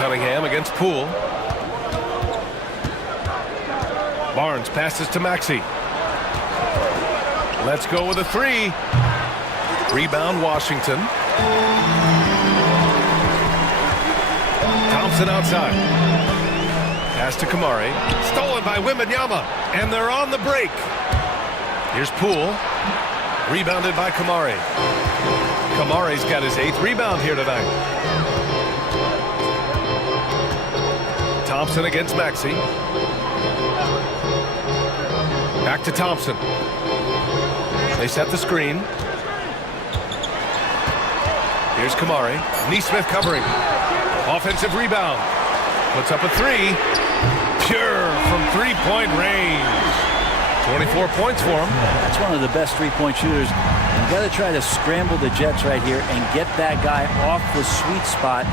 Cunningham against Poole. Barnes passes to Maxey. Let's go with a three. Rebound Washington. Thompson outside. Pass to Kamari. Stolen by Wembanyama. And they're on the break. Here's Poole. Rebounded by Kamari. Kamari's got his 8th rebound here tonight. Thompson against Maxey. Back to Thompson. They set the screen. Here's Kamari. Neesmith covering. Offensive rebound. Puts up a three. Pure from three-point range. 24 points for him. That's one of the best three-point shooters. You've got to try to scramble the Jets right here and get that guy off the sweet spot.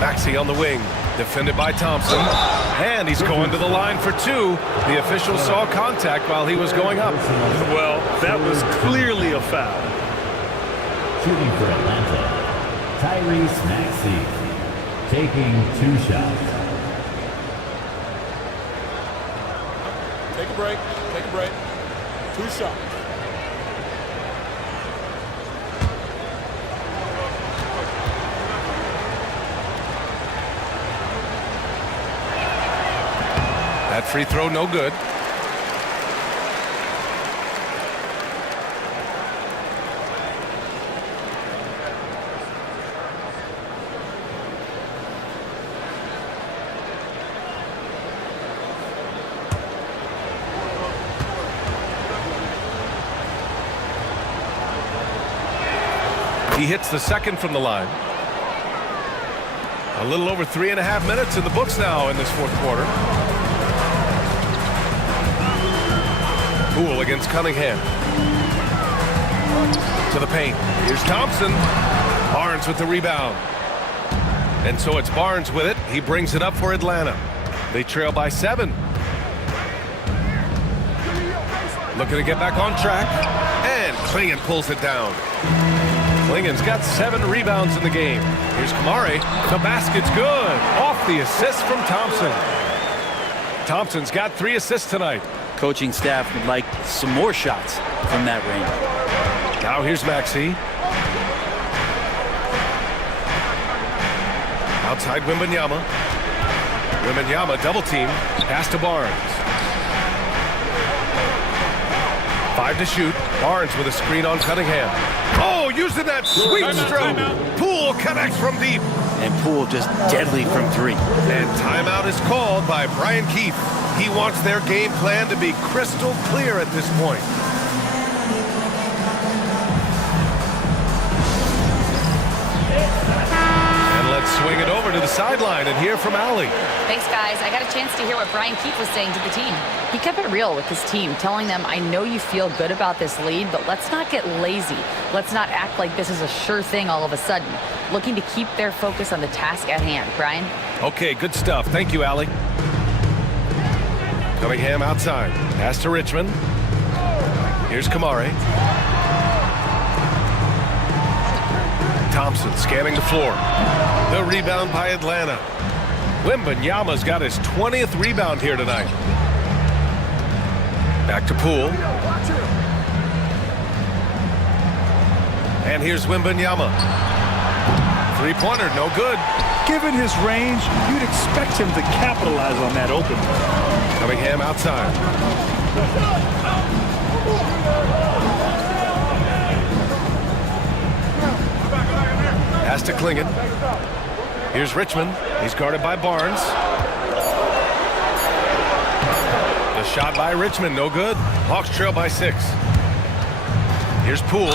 Maxey on the wing. Defended by Thompson. And he's going to the line for two. The official saw contact while he was going up. Well, that was clearly a foul. Shooting for Atlanta, Tyrese Maxey. Taking 2 shots. Take a break. Take a break. 2 shots. That free throw no good. He hits the second from the line. A little over 3.5 minutes in the books now in this fourth quarter. Poole against Cunningham. To the paint. Here's Thompson. Barnes with the rebound. And so it's Barnes with it. He brings it up for Atlanta. They trail by 7. Looking to get back on track. And Clingan pulls it down. Clingan's got 7 rebounds in the game. Here's Kamari. The basket's good. Off the assist from Thompson. Thompson's got 3 assists tonight. Coaching staff would like some more shots from that range. Now here's Maxey. Outside Wembanyama. Wembanyama double team. Pass to Barnes. 5 to shoot. Barnes with a screen on Cunningham. Oh, using that sweep stroke. Poole connects from deep. And Poole just deadly from 3. And timeout is called by Brian Keefe. He wants their game plan to be crystal clear at this point. And let's swing it over to the sideline and hear from Allie. Thanks, guys. I got a chance to hear what Brian Keefe was saying to the team. He kept it real with his team, telling them, I know you feel good about this lead, but let's not get lazy. Let's not act like this is a sure thing all of a sudden. Looking to keep their focus on the task at hand. Brian? Okay, good stuff. Thank you, Allie. Cunningham outside. Pass to Richmond. Here's Kamari. Thompson scanning the floor. The rebound by Atlanta. Wembanyama's got his 20th rebound here tonight. Back to Poole. And here's Wembanyama. Three-pointer, no good. Given his range, you'd expect him to capitalize on that opening. Cunningham outside. Pass to Klingon. Here's Richmond. He's guarded by Barnes. The shot by Richmond, no good. Hawks trail by 6. Here's Poole.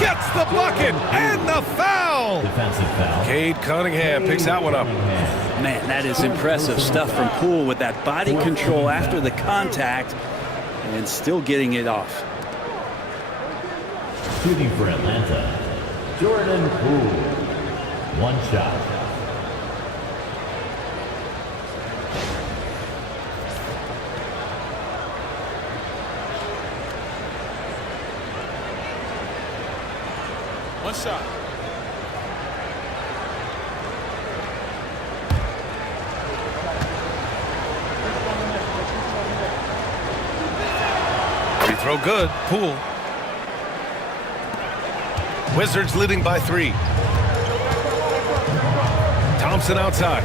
Gets the bucket and the foul. Defensive foul. Cade Cunningham picks that one up. Man, that is impressive stuff from Poole with that body control after the contact and still getting it off. Shooting for Atlanta, Jordan Poole. One shot. One shot. Free throw good. Poole. Wizards leading by 3. Thompson outside.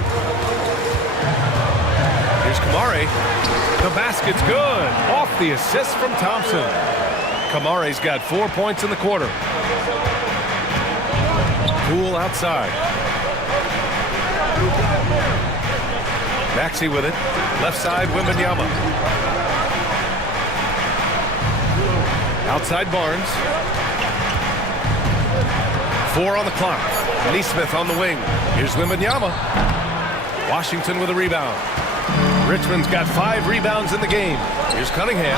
Here's Kamari. The basket's good. Off the assist from Thompson. Kamari's got 4 points in the quarter. Poole outside. Maxey with it. Left side, Wembanyama. Outside Barnes. 4 on the clock. Neesmith on the wing. Here's Wembanyama. Washington with a rebound. Richmond's got 5 rebounds in the game. Here's Cunningham.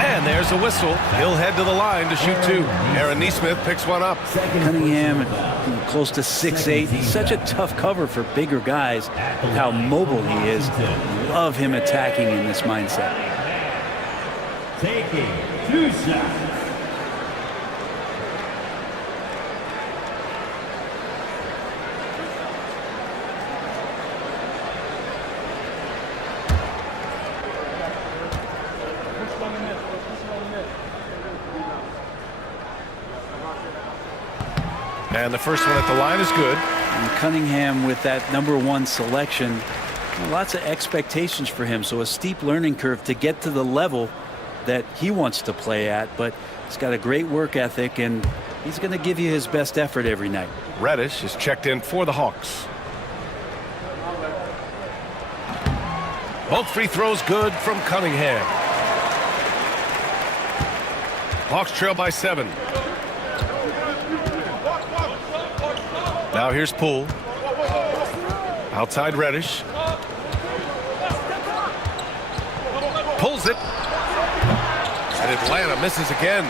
And there's a whistle. He'll head to the line to shoot 2. Aaron Neesmith picks one up. Cunningham close to 6'8". Such a tough cover for bigger guys. How mobile he is. Love him attacking in this mindset. Taking 2 shots. And the first one at the line is good. And Cunningham with that #1 selection. Lots of expectations for him. So a steep learning curve to get to the level that he wants to play at. But he's got a great work ethic, and he's going to give you his best effort every night. Reddish is checked in for the Hawks. Both free throws good from Cunningham. Hawks trail by 7. Now here's Poole. Outside Reddish. Pulls it. And Atlanta misses again.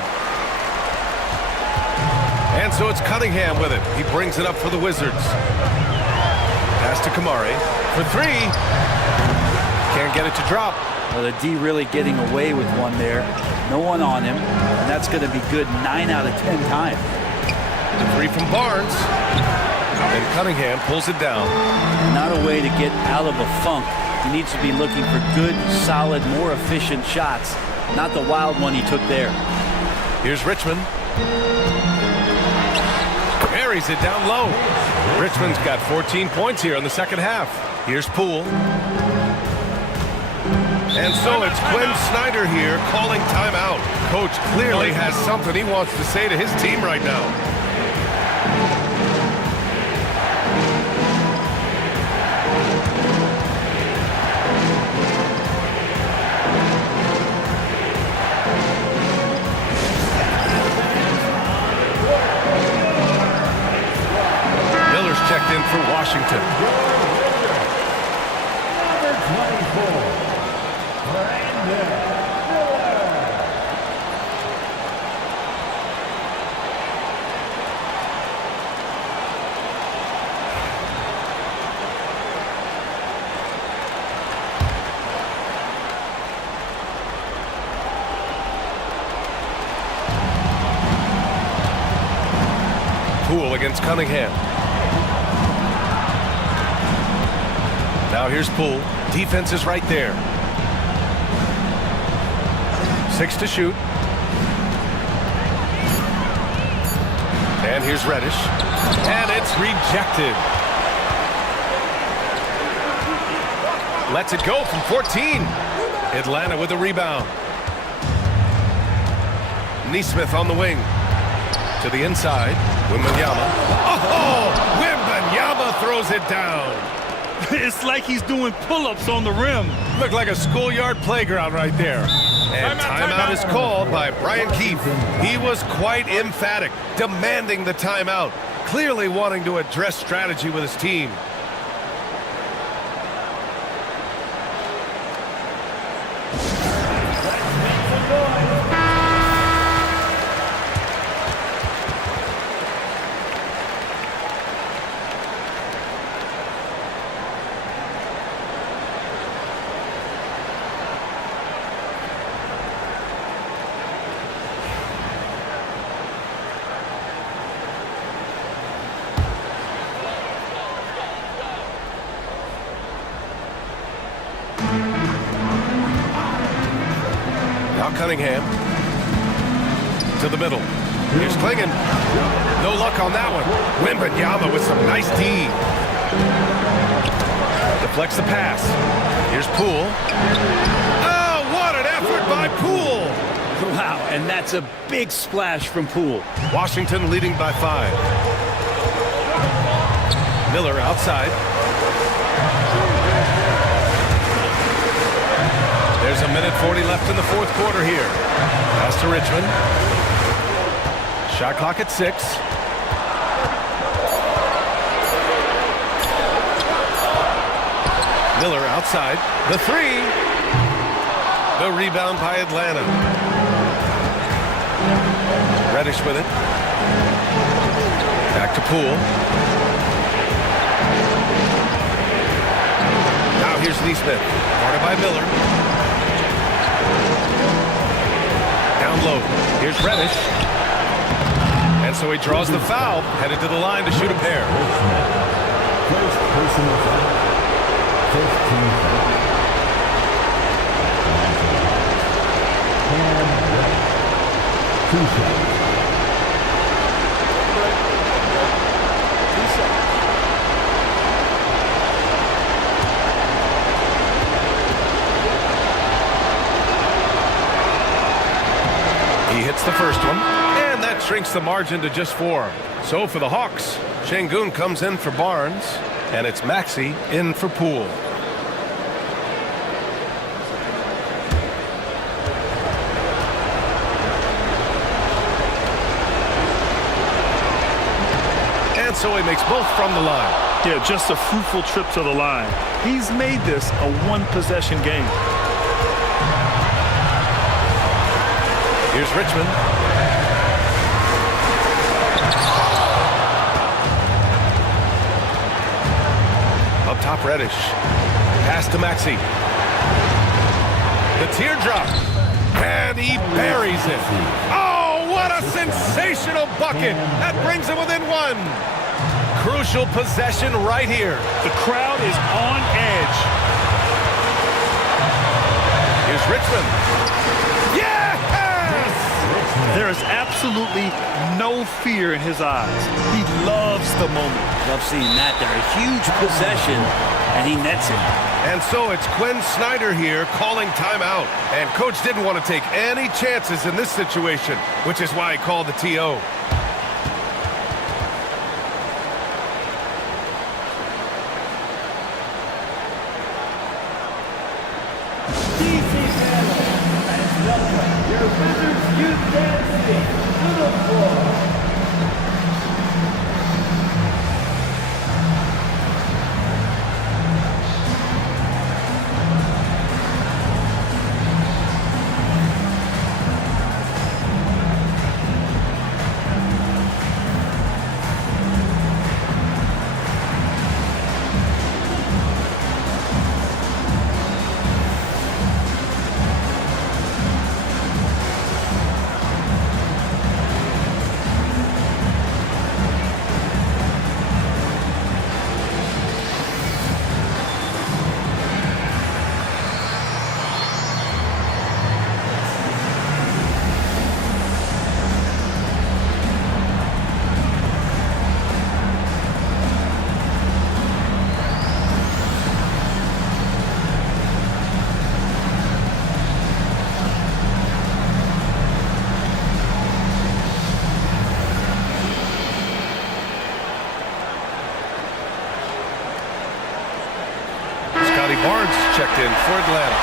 And so it's Cunningham with it. He brings it up for the Wizards. Pass to Kamari for 3. Can't get it to drop. Well, the D really getting away with one there. No one on him. And that's going to be good 9 out of 10 times. The 3 from Barnes. And Cunningham pulls it down. Not a way to get out of a funk. He needs to be looking for good, solid, more efficient shots. Not the wild one he took there. Here's Richmond. Buries it down low. Richmond's got 14 points here in the second half. Here's Poole. And so it's Quinn Snyder here calling timeout. Coach clearly has something he wants to say to his team right now. Miller's checked in for Washington. Number 24, Brandon Miller. Poole against Cunningham. Now here's Poole. Defense is right there. 6 to shoot. And here's Reddish. And it's rejected. Lets it go from 14. Atlanta with a rebound. Neesmith on the wing. To the inside. Wembanyama. Oh! Wembanyama throws it down. It's like he's doing pull-ups on the rim. Looked like a schoolyard playground right there. And timeout is called by Brian Keefe. He was quite emphatic, demanding the timeout, clearly wanting to address strategy with his team. Now Cunningham to the middle. Here's Klingon. No luck on that one. Wembanyama with some nice D. Deflects the pass. Here's Poole. Oh, what an effort by Poole. Wow, and that's a big splash from Poole. Washington leading by 5. Miller outside. There's a minute 40 left in the fourth quarter here. Pass to Richmond. Shot clock at 6. Miller outside. The 3. The rebound by Atlanta. Reddish with it. Back to Poole. Now here's Neesmith. Guarded by Miller. Down low. Here's Reddish. And so he draws the foul, headed to the line to shoot a pair. First personal foul. 15 foul. Cam Reddish. 2 shots. He hits the first one, and that shrinks the margin to just 4. So for the Hawks, Şengün comes in for Barnes, and it's Maxey in for Poole. And so he makes both from the line. Yeah, just a fruitful trip to the line. He's made this a one-possession game. Here's Richmond. Up top, Reddish. Pass to Maxey. The teardrop. And he buries it. Oh, what a sensational bucket. That brings him within 1. Crucial possession right here. The crowd is on edge. Here's Richmond. Yes! There is absolutely no fear in his eyes. He loves the moment. Love seeing that there. A huge possession, and he nets it. And so it's Quinn Snyder here calling timeout. And coach didn't want to take any chances in this situation, which is why he called the TO. DC Battle has welcomed your Wizards Youth Dance Team to the floor. Barnes checked in for Atlanta.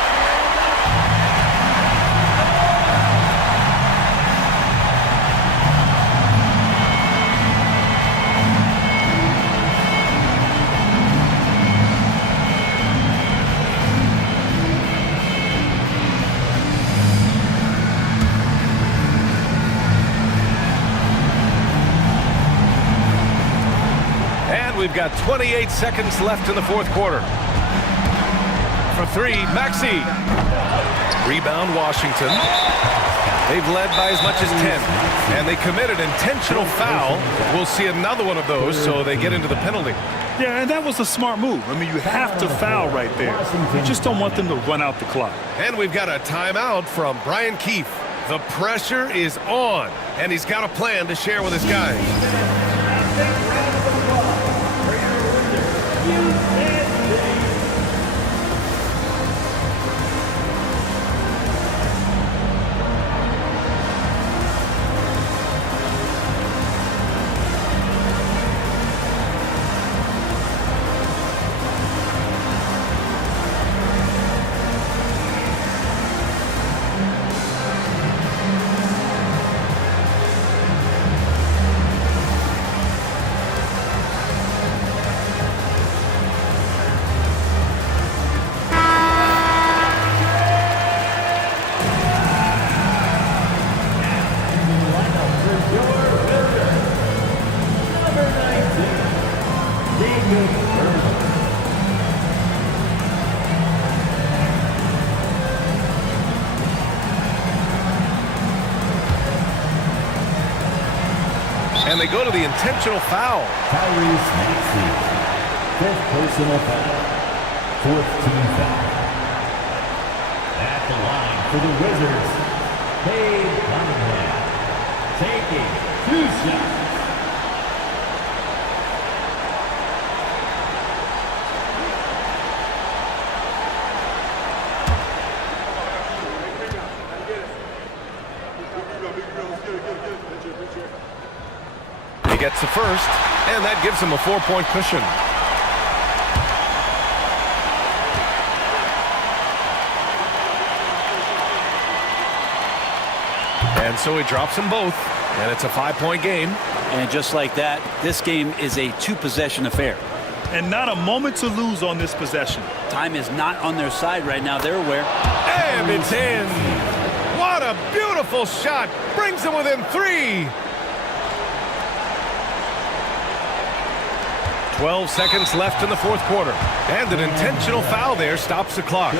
And we've got 28 seconds left in the fourth quarter. For three, Maxey. Rebound, Washington. They've led by as much as 10. And they committed intentional foul. We'll see another one of those, so they get into the penalty. Yeah, and that was a smart move. I mean, you have to foul right there. You just don't want them to run out the clock. And we've got a timeout from Brian Keefe. The pressure is on, and he's got a plan to share with his guys. And they go to the intentional foul. Tyrese Maxey, fifth personal foul, fourth team foul. At the line for the Wizards, Cade Cunningham, taking 2 shots. He gets the first, and that gives him a 4-point cushion. And so he drops them both, and it's a 5-point game. And just like that, this game is a 2-possession affair. And not a moment to lose on this possession. Time is not on their side right now. They're aware. And it's in. What a beautiful shot. Brings them within 3. 12 seconds left in the fourth quarter. And an intentional foul there stops the clock.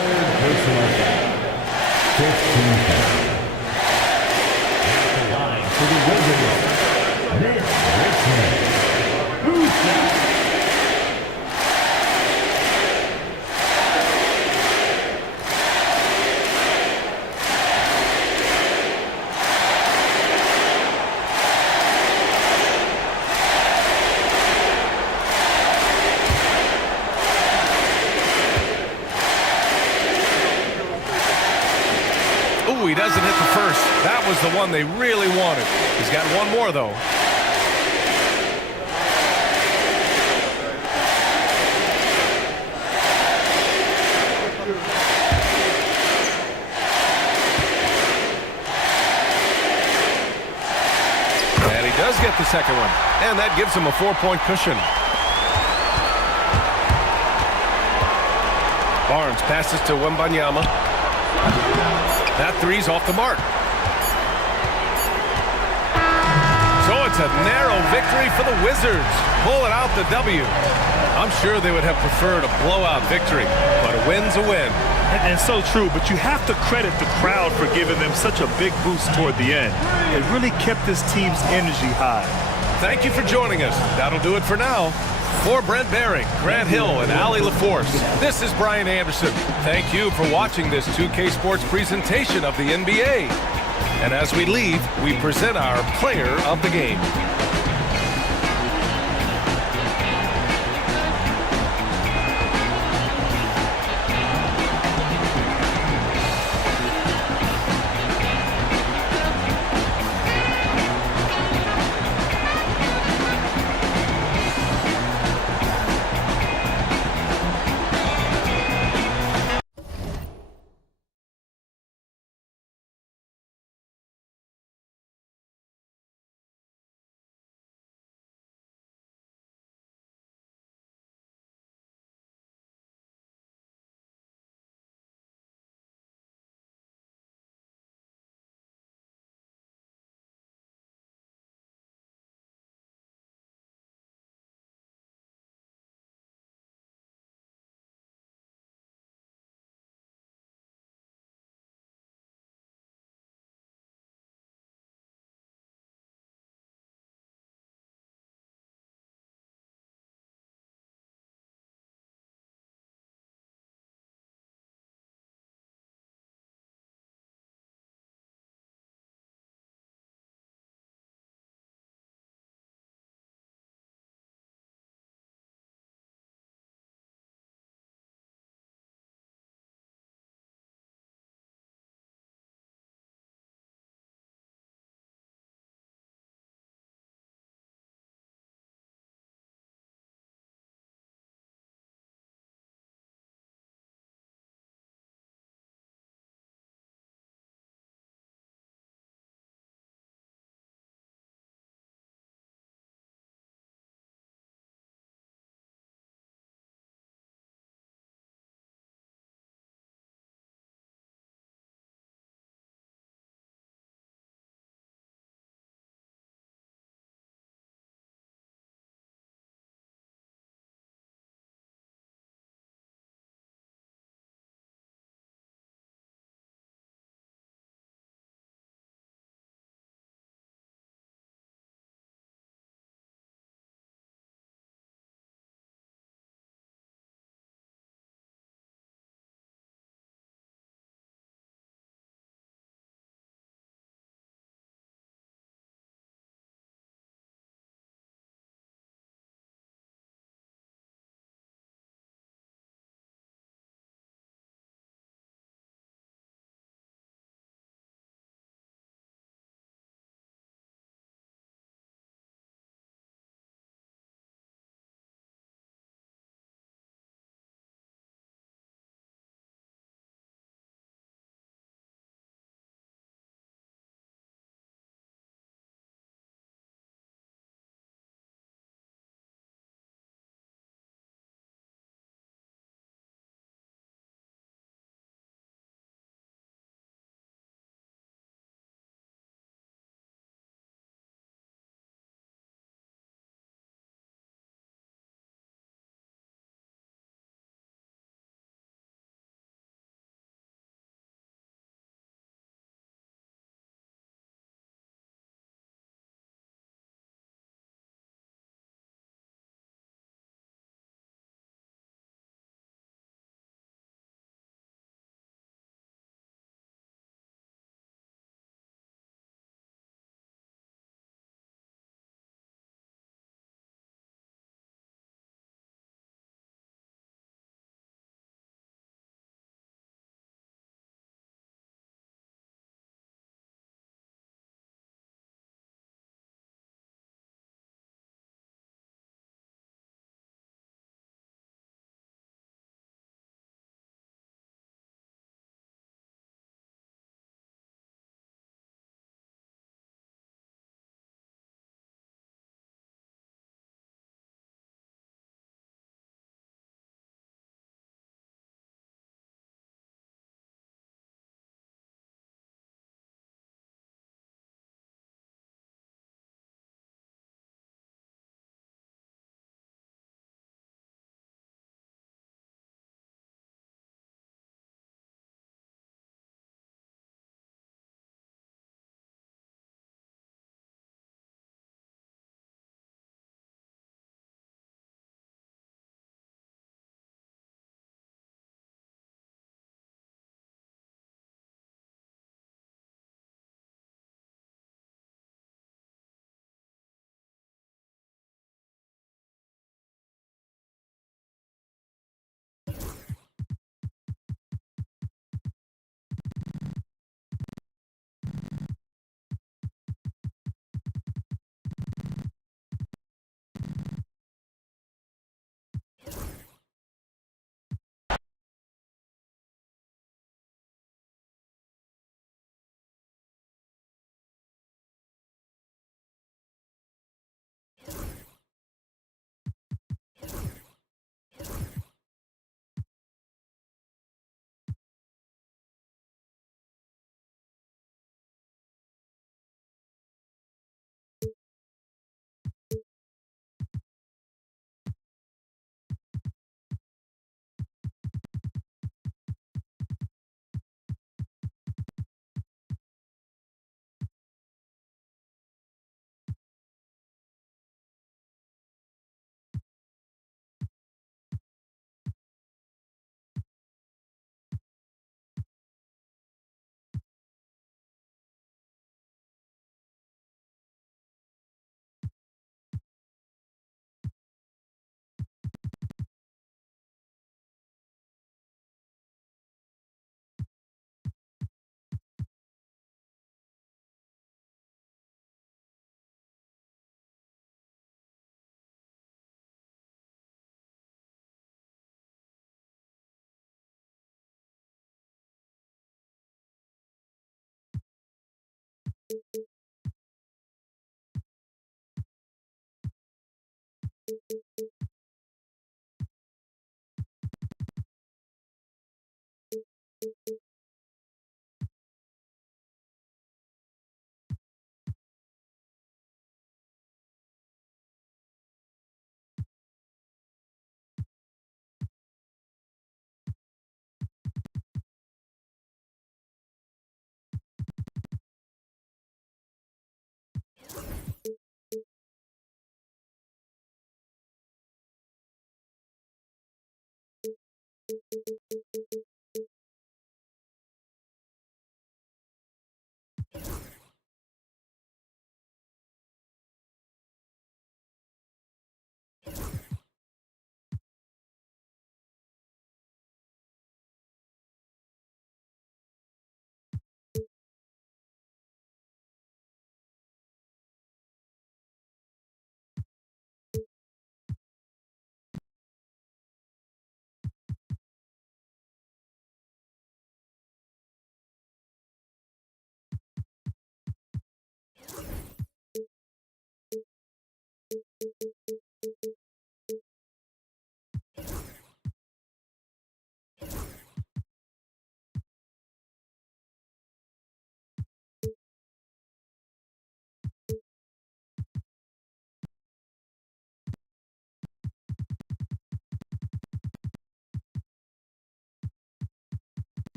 one they really wanted. He's got one more, though. And he does get the second one. And that gives him a 4-point cushion. Barnes passes to Wembanyama. That three's off the mark. So it's a narrow victory for the Wizards. Pulling out the W. I'm sure they would have preferred a blowout victory, but a win's a win. And so true, but you have to credit the crowd for giving them such a big boost toward the end. It really kept this team's energy high. Thank you for joining us. That'll do it for now. For Brent Behring, Grant Hill, and Allie LaForce, this is Brian Anderson. Thank you for watching this 2K Sports presentation of the NBA. And as we leave, we present our player of the game.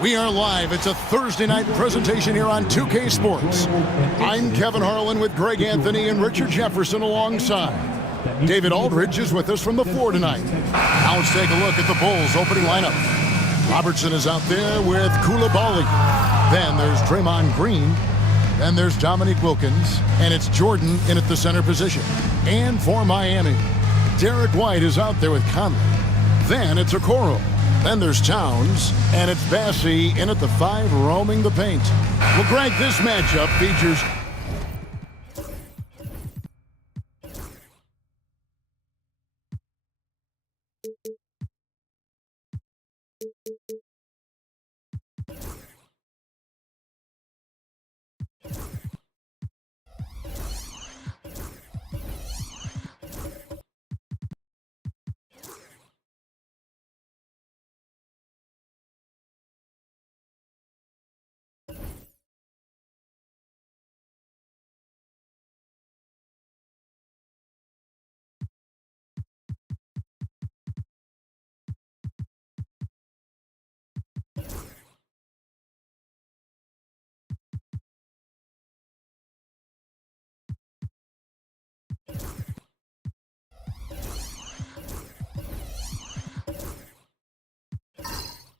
We are live. It's a Thursday night presentation here on 2K Sports. I'm Kevin Harlan with Greg Anthony and Richard Jefferson alongside. David Aldridge is with us from the floor tonight. Now let's take a look at the Bulls opening lineup. Robertson is out there with Coulibaly. Then there's Draymond Green. Then there's Dominique Wilkins. And it's Jordan in at the center position. And for Miami, Derek White is out there with Conley. Then it's Okoro. Then there's Towns, and it's Bassey in at the 5 roaming the paint. Well, Greg, this matchup features...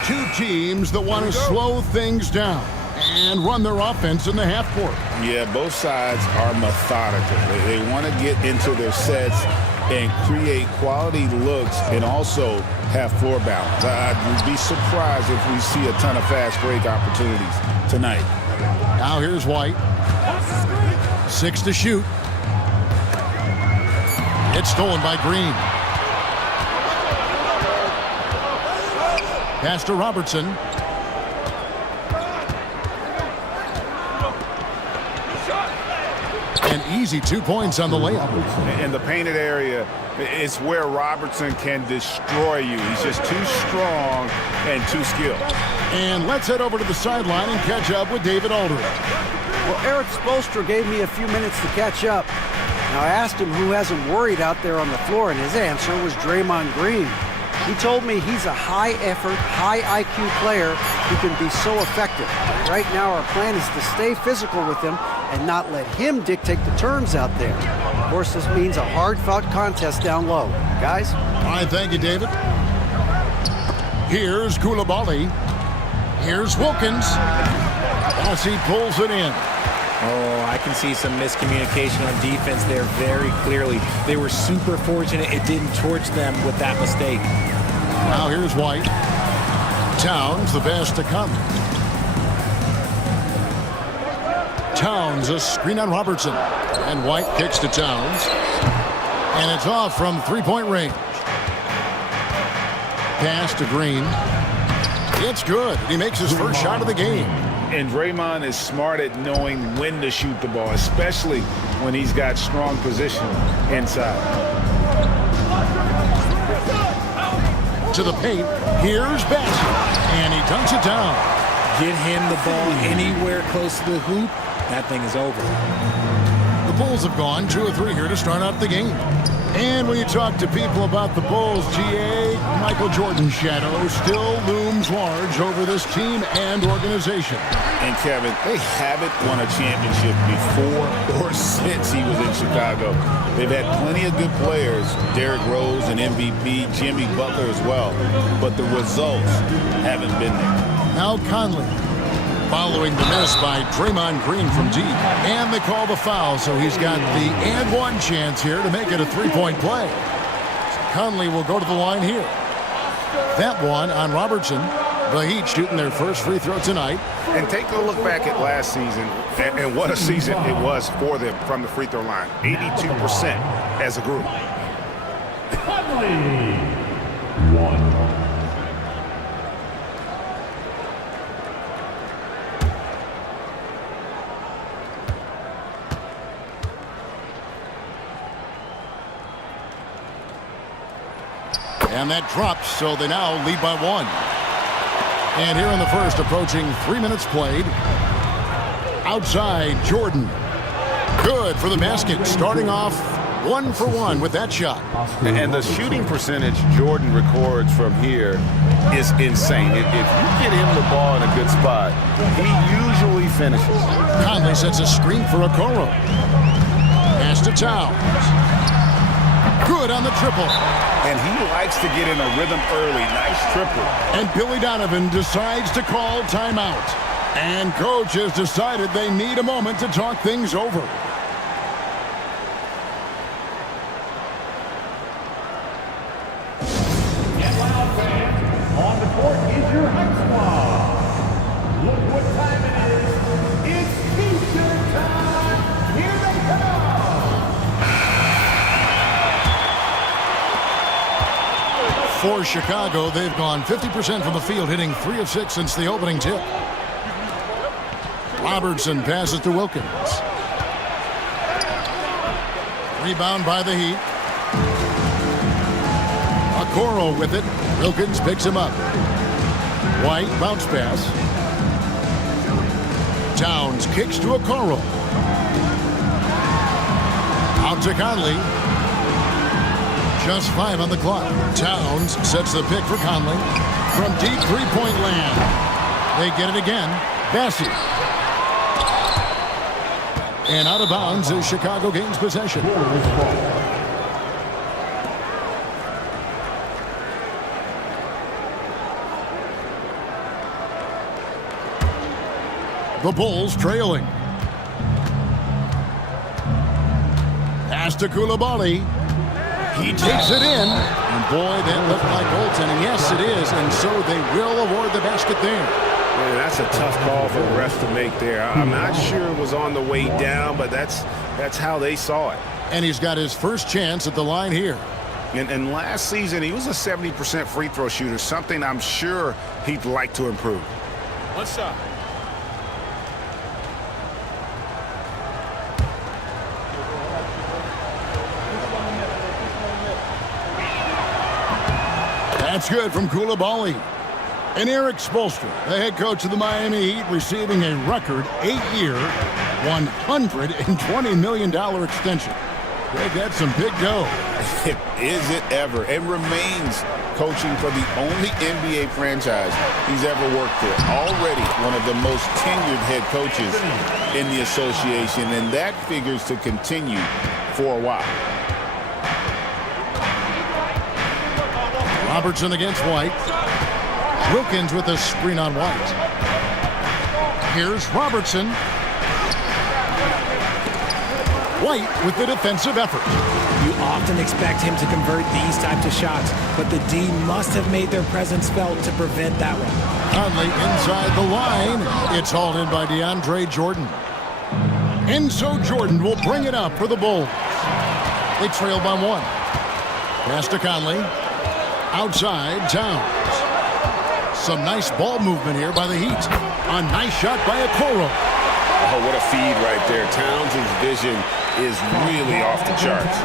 Two teams that want to slow things down and run their offense in the half court. Yeah, both sides are methodical. They want to get into their sets and create quality looks and also have floor balance. I'd be surprised if we see a ton of fast break opportunities tonight. Now here's White. 6 to shoot. It's stolen by Green. Pass to Robertson. An easy 2 points on the layup. In the painted area, it's where Robertson can destroy you. He's just too strong and too skilled. And let's head over to the sideline and catch up with David Aldridge. Well, Eric Spoelstra gave me a few minutes to catch up. Now, I asked him who hasn't worried out there on the floor, and his answer was Draymond Green. He told me he's a high-effort, high-IQ player who can be so effective. Right now, our plan is to stay physical with him and not let him dictate the terms out there. Of course, this means a hard-fought contest down low. Guys? All right, thank you, David. Here's Coulibaly. Here's Wilkins. As he pulls it in. Oh, I can see some miscommunication on defense there very clearly. They were super fortunate it didn't torch them with that mistake. Now here's White. Towns, the pass to Conley. Towns, a screen on Robertson. And White kicks to Towns. And it's off from three-point range. Pass to Green. It's good. He makes his first shot of the game. And Draymond is smart at knowing when to shoot the ball, especially when he's got strong position inside. To the paint. Here's Bassett. And he dunks it down. Get him the ball anywhere close to the hoop. That thing is over. The Bulls have gone 2 of 3 here to start out the game. And when you talk to people about the Bulls, GA, Michael Jordan's shadow still looms large over this team and organization. And Kevin, they haven't won a championship before or since he was in Chicago. They've had plenty of good players, Derrick Rose and MVP, Jimmy Butler as well, but the results haven't been there. Now Conley, following the miss by Draymond Green from deep. And they call the foul, so he's got the and one chance here to make it a three-point play. So Conley will go to the line here. That one on Robertson. The Heat shooting their first free throw tonight. And take a look back at last season, and what a season it was for them from the free throw line. 82% as a group. Conley, 1. And that drops, so they now lead by 1. And here in the first, approaching 3 minutes played. Outside, Jordan. Good for the basket, starting off 1 for 1 with that shot. And the shooting percentage Jordan records from here is insane. If you get him the ball in a good spot, he usually finishes. Conley sets a screen for Okoro. Pass to Towns. Good on the triple. And he likes to get in a rhythm early. Nice triple. And Billy Donovan decides to call timeout. And coach has decided they need a moment to talk things over. Get loud, fans. On the court is your high squad. Look what time it is. It's T-shirt time. Here they come. For Chicago, they've gone 50% from the field, hitting 3 of 6 since the opening tip. Robertson passes to Wilkins. Rebound by the Heat. Okoro with it. Wilkins picks him up. White bounce pass. Towns kicks to Okoro. Out to Conley. Just 5 on the clock. Towns sets the pick for Conley. From deep three-point land. They get it again. Bassett. And out of bounds as Chicago gains possession. The Bulls trailing. Pass to Coulibaly. He takes it in. And boy, that looked like goaltending. Yes, it is. And so they will award the basket there. Man, that's a tough call for the refs to make there. I'm not sure it was on the way down, but that's how they saw it. And he's got his first chance at the line here. And last season, he was a 70% free throw shooter, something I'm sure he'd like to improve. One shot. That's good from Coulibaly. And Eric Spoelstra, the head coach of the Miami Heat, receiving a record 8-year, $120 million extension. Greg, that's some big dough. Is it ever? It remains coaching for the only NBA franchise he's ever worked for. Already one of the most tenured head coaches in the association, and that figures to continue for a while. Robertson against White. Wilkins with a screen on White. Here's Robertson. White with the defensive effort. You often expect him to convert these types of shots, but the D must have made their presence felt to prevent that one. Conley inside the line. It's hauled in by DeAndre Jordan. Enzo Jordan will bring it up for the Bulls. They trail by 1. Pass to Conley. Outside, Towns. Some nice ball movement here by the Heat. A nice shot by Okoro. Oh, what a feed right there. Towns' vision is really off the charts.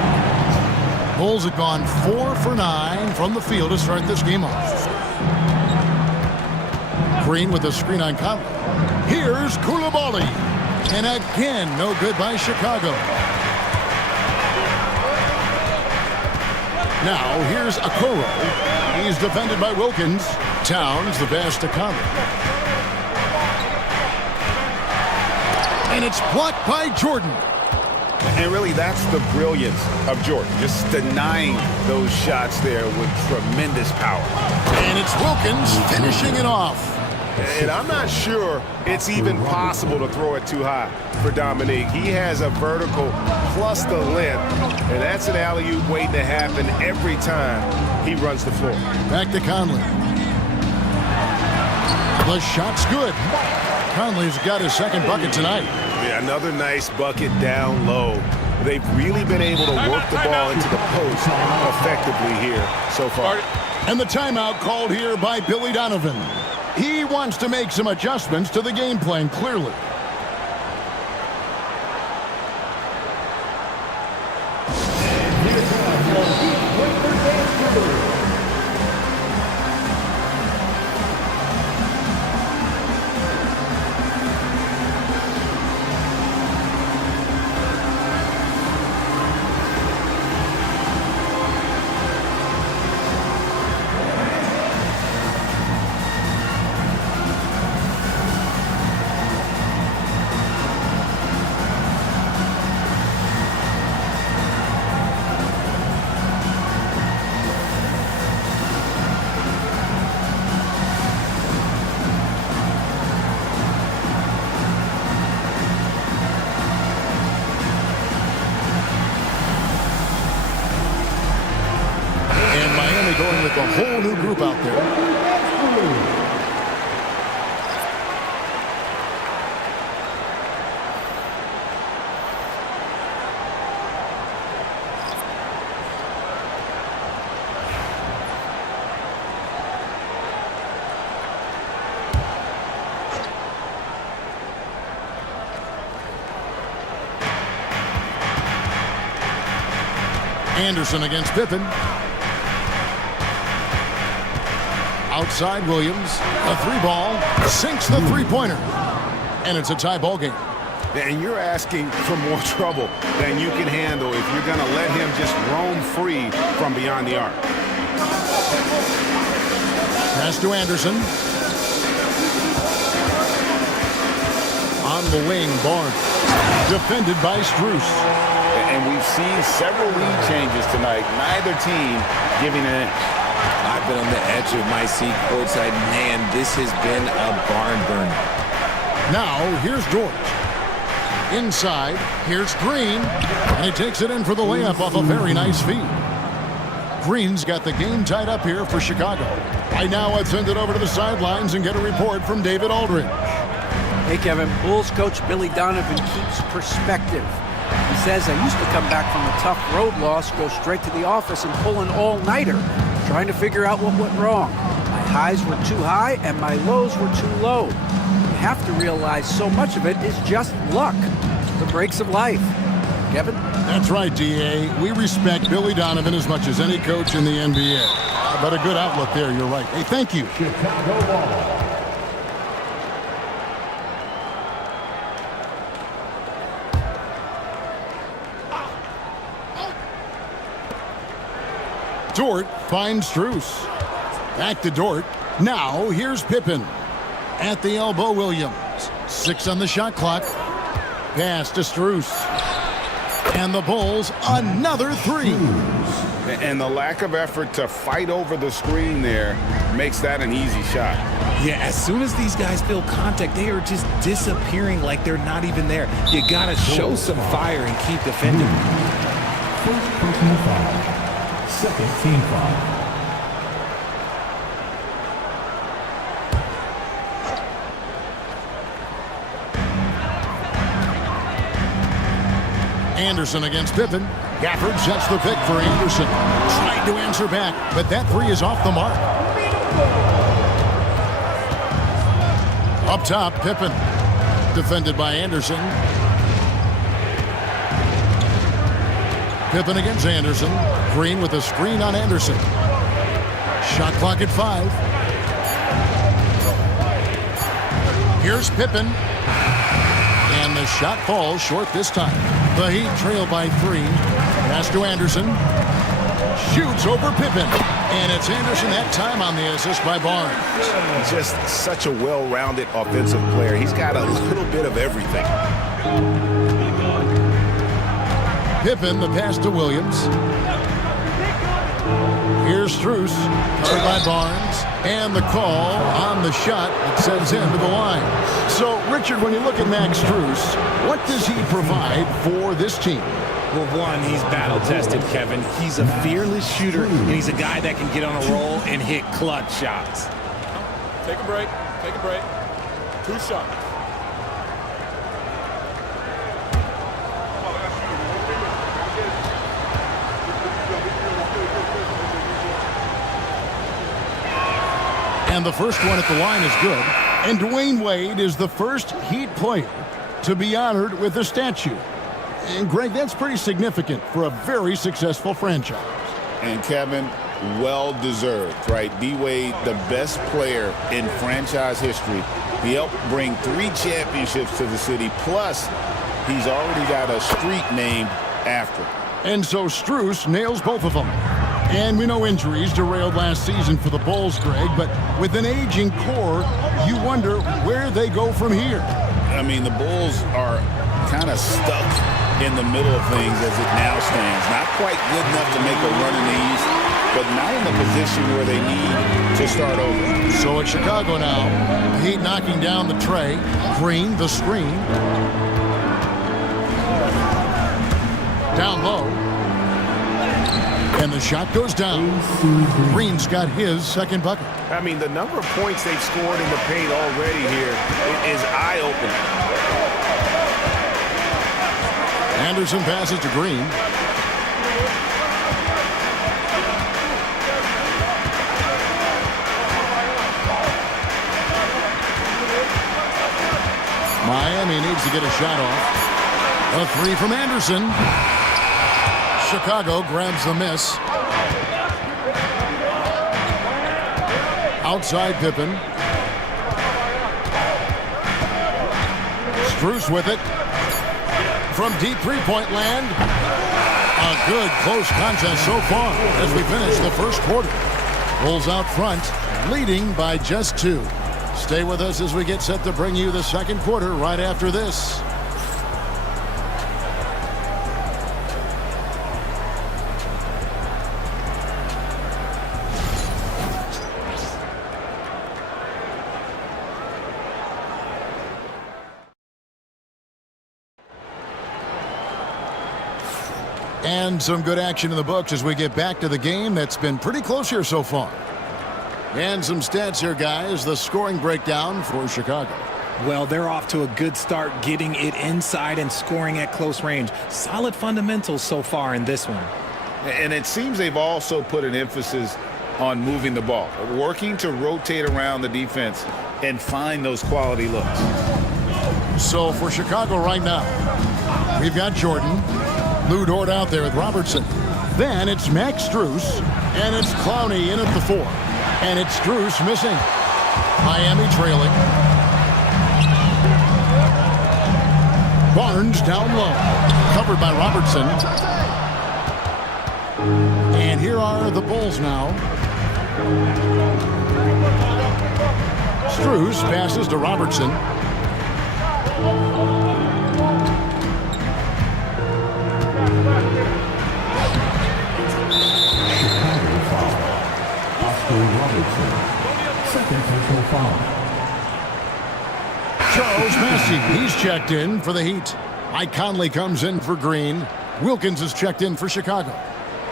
Bulls have gone 4 for 9 from the field to start this game off. Green with a screen on Conley. Here's Coulibaly. And again, no good by Chicago. Now, here's Okoro. He's defended by Wilkins. Towns, the pass to Conley. And it's blocked by Jordan. And really, that's the brilliance of Jordan, just denying those shots there with tremendous power. And it's Wilkins finishing it off. And I'm not sure it's even possible to throw it too high for Dominique. He has a vertical plus the length, and that's an alley-oop waiting to happen every time he runs the floor. Back to Conley. The shot's good. Conley's got his second bucket tonight. Yeah, another nice bucket down low. They've really been able to work the ball into the post effectively here so far. And the timeout called here by Billy Donovan. He wants to make some adjustments to the game plan, clearly. Going with a whole new group out there. Anderson against Pippen. Outside Williams, a 3-ball, sinks the 3-pointer. And it's a tie ball game. And you're asking for more trouble than you can handle if you're going to let him just roam free from beyond the arc. Pass to Anderson. On the wing, Barnes. Defended by Strus. And we've seen several lead changes tonight. Neither team giving an inch. I've been on the edge of my seat courtside. Man, this has been a barn burner. Now, here's George. Inside, here's Green. And he takes it in for the layup off a very nice feed. Green's got the game tied up here for Chicago. Right now, let's send it over to the sidelines and get a report from David Aldridge. Hey, Kevin. Bulls coach Billy Donovan keeps perspective. He says, I used to come back from a tough road loss, go straight to the office and pull an all-nighter, trying to figure out what went wrong. My highs were too high and my lows were too low. You have to realize so much of it is just luck, the breaks of life. Kevin? That's right, D.A. We respect Billy Donovan as much as any coach in the NBA. But a good outlook there, you're right. Hey, thank you. Chicago ball. Dort finds Strus. Back to Dort. Now, here's Pippen. At the elbow, Williams. 6 on the shot clock. Pass to Strus. And the Bulls, another 3. And the lack of effort to fight over the screen there makes that an easy shot. Yeah, as soon as these guys feel contact, they are just disappearing like they're not even there. You got to show some fire and keep defending. First personal foul. Second team foul. Anderson against Pippen. Gafford sets the pick for Anderson. Tried to answer back, but that 3 is off the mark. Up top, Pippen. Defended by Anderson. Pippen against Anderson. Green with a screen on Anderson. Shot clock at 5. Here's Pippen. And the shot falls short this time. The Heat trail by 3. Pass to Anderson. Shoots over Pippen. And it's Anderson that time on the assist by Barnes. Just such a well-rounded offensive player. He's got a little bit of everything. Pippen, the pass to Williams. Here's Strus, covered by Barnes, and the call on the shot that sends him to the line. So, Richard, when you look at Max Strus, what does he provide for this team? Well, one, he's battle-tested, Kevin. He's a fearless shooter, and he's a guy that can get on a roll and hit clutch shots. Take a break. Take a break. 2 shots. And the first one at the line is good. And Dwayne Wade is the first Heat player to be honored with a statue. And, Greg, that's pretty significant for a very successful franchise. And, Kevin, well-deserved, right? D-Wade, the best player in franchise history. He helped bring 3 championships to the city. Plus, he's already got a street named after him. And so Strus nails both of them. And we know injuries derailed last season for the Bulls, Greg, but with an aging core, you wonder where they go from here. I mean, the Bulls are kind of stuck in the middle of things as it now stands. Not quite good enough to make a run in the East, but not in the position where they need to start over. So it's Chicago now. The Heat knocking down the tray. Green, the screen. Down low. And the shot goes down. Green's got his second bucket. I mean, the number of points they've scored in the paint already here is eye-opening. Anderson passes to Green. Miami needs to get a shot off. A 3 from Anderson. Chicago grabs the miss. Outside Pippen. Strus with it. From deep three-point land. A good close contest so far as we finish the first quarter. Bulls out front, leading by just 2. Stay with us as we get set to bring you the second quarter right after this. And some good action in the books as we get back to the game that's been pretty close here so far. And some stats here, guys. The scoring breakdown for Chicago. Well, they're off to a good start getting it inside and scoring at close range. Solid fundamentals so far in this one. And it seems they've also put an emphasis on moving the ball, working to rotate around the defense and find those quality looks. So for Chicago right now, we've got Jordan, Lou Dort out there with Robertson. Then it's Max Strus, and it's Clowney in at the 4. And it's Strus missing. Miami trailing. Barnes down low. Covered by Robertson. And here are the Bulls now. Strus passes to Robertson. Charles Massey, he's checked in for the Heat. Mike Conley comes in for Green. Wilkins is checked in for Chicago.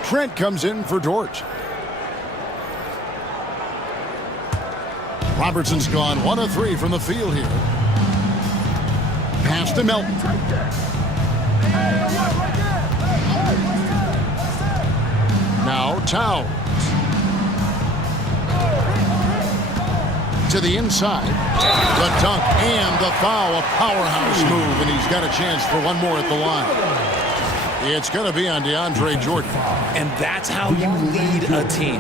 Trent comes in for Dort. Robertson's gone 1 of 3 from the field here. Pass to Melton. Now Towns. To the inside. The dunk and the foul. A powerhouse move, and he's got a chance for one more at the line. It's going to be on DeAndre Jordan. And that's how you lead a team.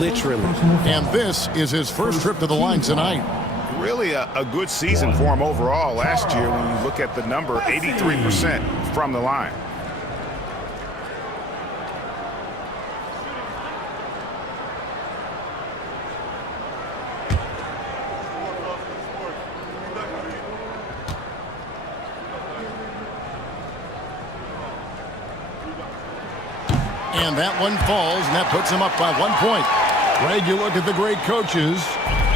Literally. And this is his first trip to the line tonight. Really a good season for him overall last year when you look at the number, 83% from the line. And that one falls, and that puts him up by 1 point. Greg, you look at the great coaches.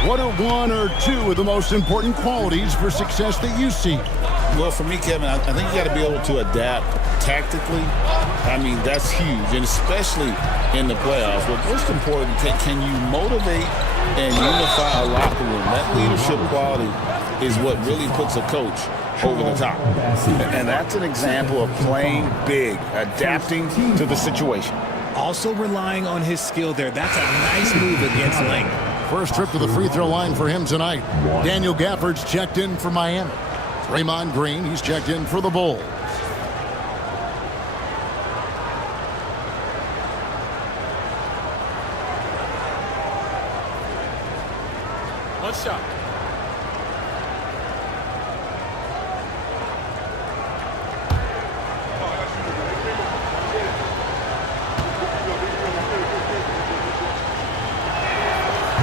What are 1 or 2 of the most important qualities for success that you see? Well, for me, Kevin, I think you got to be able to adapt tactically. I mean, that's huge, and especially in the playoffs. But most important, can you motivate and unify a locker room? That leadership quality is what really puts a coach over the top. And that's an example of playing big, adapting to the situation. Also relying on his skill there. That's a nice move against length. First trip to the free throw line for him tonight. Daniel Gafford's checked in for Miami. Draymond Green, he's checked in for the Bulls. One shot.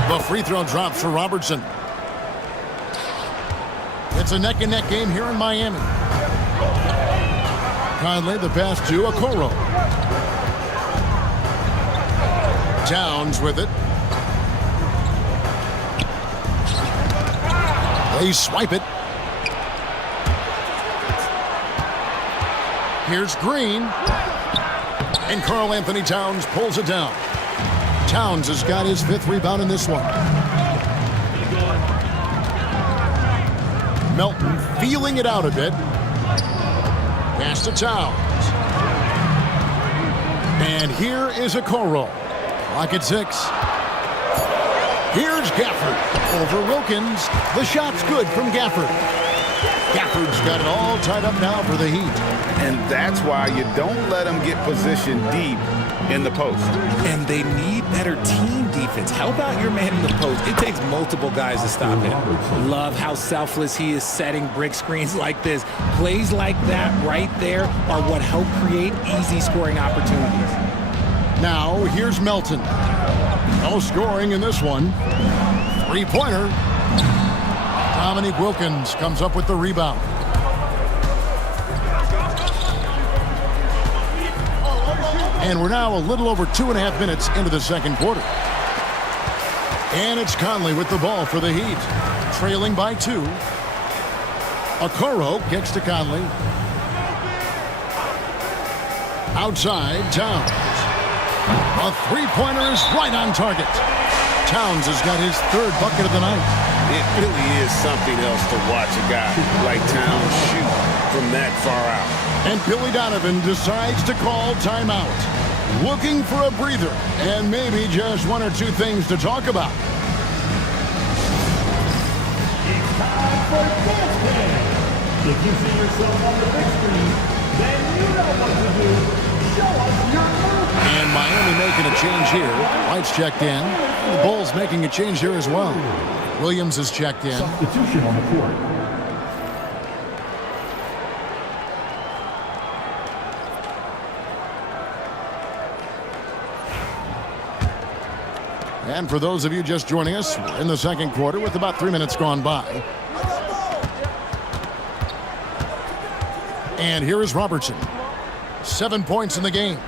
The free throw drops for Robertson. It's a neck-and-neck game here in Miami. Conley, the pass to Okoro. Towns with it. They swipe it. Here's Green. And Karl Anthony Towns pulls it down. Towns has got his 5th rebound in this one. Melton feeling it out a bit. Pass to Towns. And here is Okoro. Clock at 6. Here's Gafford over Wilkins. The shot's good from Gafford. Gafford's got it all tied up now for the Heat. And that's why you don't let them get positioned deep in the post. And they need better team defense. How about your man in the post? It takes multiple guys to stop him. Love how selfless he is setting brick screens like this. Plays like that right there are what help create easy scoring opportunities. Now here's Melton. No scoring in this one. 3-pointer. Dominique Wilkins comes up with the rebound. And we're now a little over 2.5 minutes into the second quarter. And it's Conley with the ball for the Heat. Trailing by 2. Okoro gets to Conley. Outside, Towns. A three-pointer is right on target. Towns has got his third bucket of the night. It really is something else to watch a guy like Towns shoot from that far out. And Billy Donovan decides to call timeout. Looking for a breather and maybe just one or two things to talk about. It's time for Dance Cam. If you see yourself on the big screen, then you know what to do. Show us your move. And Miami making a change here. White's checked in. The Bulls making a change here as well. Williams is checked in. Substitution on the court. And for those of you just joining us, we're in the second quarter with about 3 minutes gone by. And here is Robertson. 7 points in the game.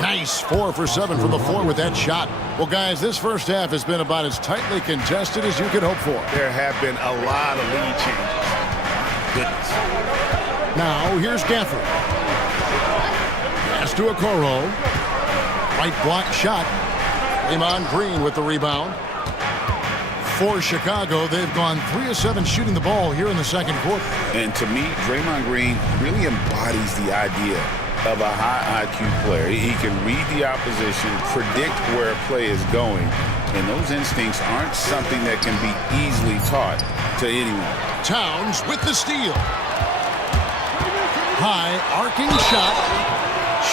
Nice 4 for 7 from the floor with that shot. Well, guys, this first half has been about as tightly contested as you could hope for. There have been a lot of lead changes. Goodness. Now, here's Gafford. Pass to Okoro. Right block shot. Draymond Green with the rebound. For Chicago, they've gone 3 of 7 shooting the ball here in the second quarter. And to me, Draymond Green really embodies the idea of a high IQ player. He can read the opposition, predict where a play is going, and those instincts aren't something that can be easily taught to anyone. Towns with the steal. High arcing shot.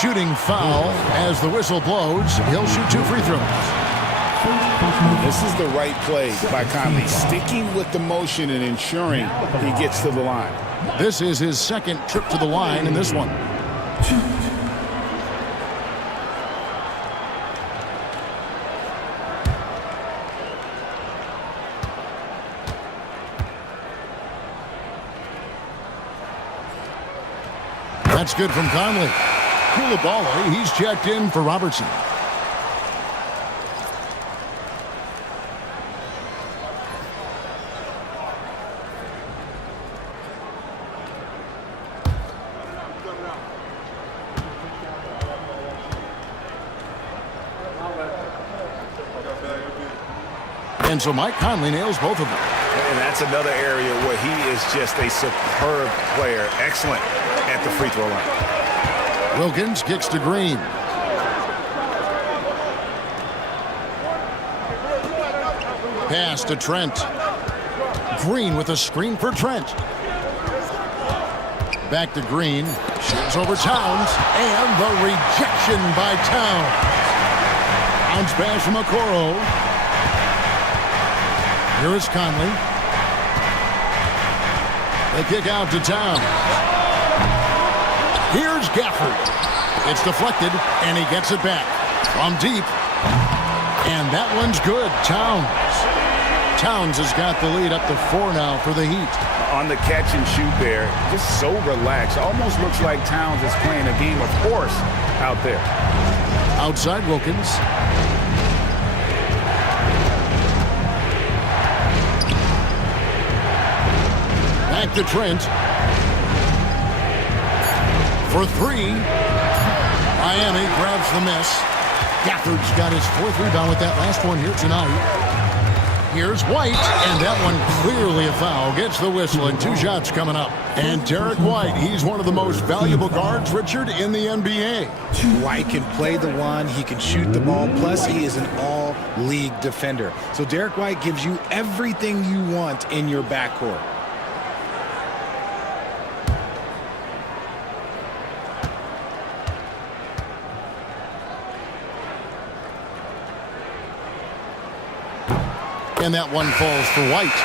Shooting foul as the whistle blows. He'll shoot 2 free throws. This is the right play by Conley, sticking with the motion and ensuring he gets to the line. This is his second trip to the line in this one. That's good from Conley. Koulibaly, he's checked in for Robertson. And so Mike Conley nails both of them. And that's another area where he is just a superb player. Excellent at the free throw line. Wilkins kicks to Green. Pass to Trent. Green with a screen for Trent. Back to Green. Shoots over Towns. And the rejection by Towns. Bounce pass from Okoro. Here is Conley. The kick out to Towns. Here's Gafford. It's deflected, and he gets it back from deep. And that one's good. Towns has got the lead up to 4 now for the Heat. On the catch and shoot there, just so relaxed. Almost looks like Towns is playing a game of horse out there. Outside Wilkins. Back to Trent. For 3. Miami grabs the miss. Gafford's got his 4th rebound with that last one here tonight. Here's White, and that one clearly a foul. Gets the whistle, and 2 shots coming up. And Derek White, he's one of the most valuable guards, Richard, in the NBA. White can play the one, he can shoot the ball, plus he is an all-league defender. So Derek White gives you everything you want in your backcourt. And that one falls for White.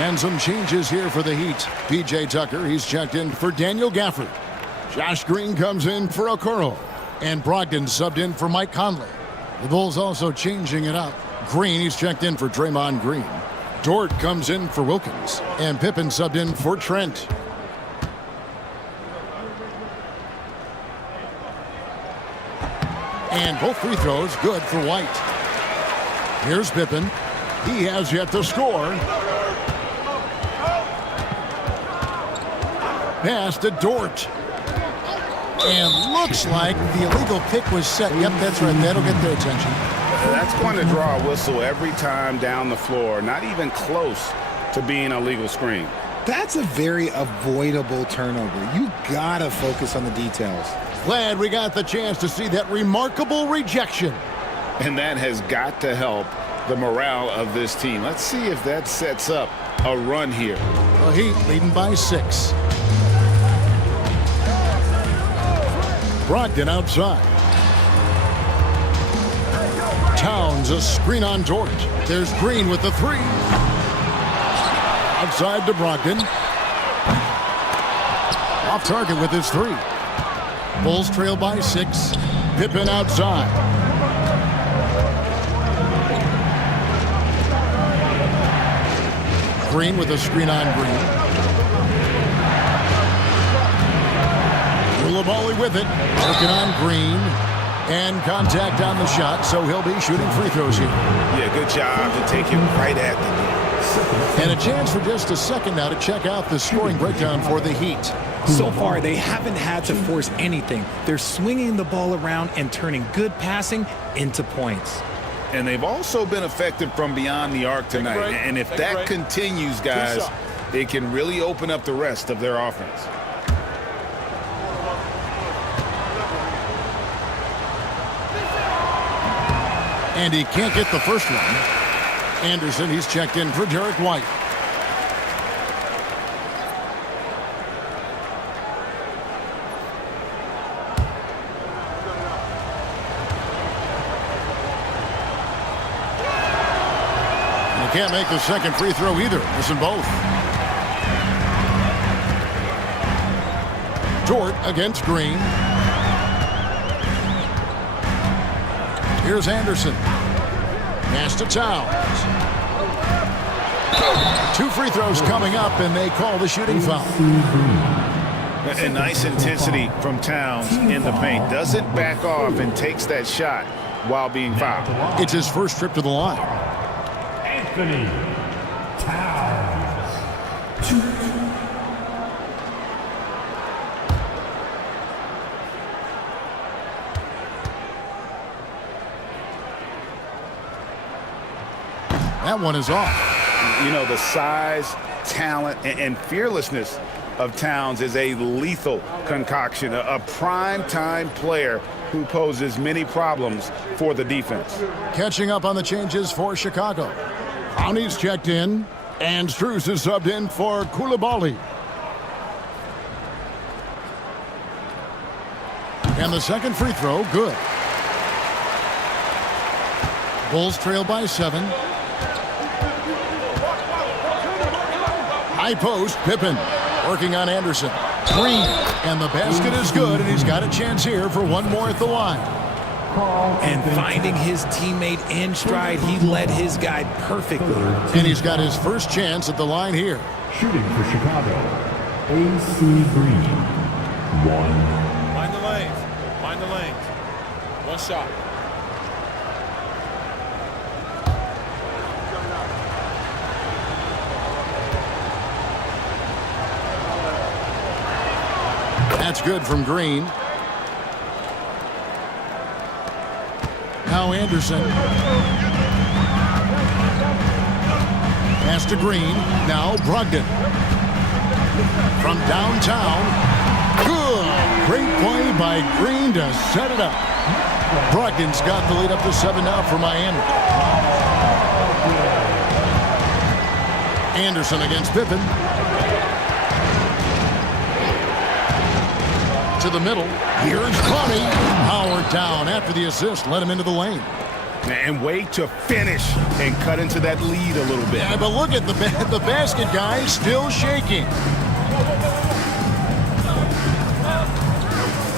And some changes here for the Heat. P.J. Tucker, he's checked in for Daniel Gafford. Josh Green comes in for Okoro. And Brogdon subbed in for Mike Conley. The Bulls also changing it up. Green, he's checked in for Draymond Green. Dort comes in for Wilkins. And Pippen subbed in for Trent. And both free throws good for White. Here's Pippen. He has yet to score. Pass to Dort. And looks like the illegal pick was set. Yep, that's right. That'll get their attention. That's going to draw a whistle every time down the floor. Not even close to being a legal screen. That's a very avoidable turnover. You gotta focus on the details. Glad we got the chance to see that remarkable rejection. And that has got to help the morale of this team. Let's see if that sets up a run here. The Heat leading by 6. Brogdon outside. Towns a screen on Dort. There's Green with the 3. Outside to Brogdon. Off target with his 3. Bulls trail by 6. Pippen outside. Green with a screen on Green. Coulibaly with it. Working on Green. And contact on the shot, so he'll be shooting free throws here. Yeah, good job to take him right at the net. And a chance for just a second now to check out the scoring breakdown for the Heat. So far, they haven't had to force anything. They're swinging the ball around and turning good passing into points. And they've also been effective from beyond the arc tonight. And if that continues, guys, it can really open up the rest of their offense. And he can't get the first one. Anderson, he's checked in for Derek White. And he can't make the second free throw either. Missing both. Dort against Green. Here's Anderson. Pass to Towns. 2 free throws coming up, and they call the shooting foul. A nice intensity from Towns in the paint. Doesn't back off and takes that shot while being fouled. It's his first trip to the line. Anthony Towns. That one is off. You know, the size, talent, and fearlessness of Towns is a lethal concoction, a prime-time player who poses many problems for the defense. Catching up on the changes for Chicago. Brownie's checked in, and Strus is subbed in for Coulibaly. And the second free throw, good. Bulls trail by 7. High post, Pippen working on Anderson. Green, and the basket is good, and he's got a chance here for one more at the line. And finding his teammate in stride, he led his guy perfectly. And he's got his first chance at the line here. Shooting for Chicago, AC Green. 1. Mind the lanes. Mind the lanes. 1 shot. That's good from Green. Now Anderson. Pass to Green. Now Brogdon. From downtown. Good. Great play by Green to set it up. Brogdon's got the lead up to 7 now for Miami. Anderson against Pippen. To the middle. Here's Connie. Howard down after the assist. Let him into the lane. And wait to finish and cut into that lead a little bit. Yeah, but look at the basket, guys, still shaking.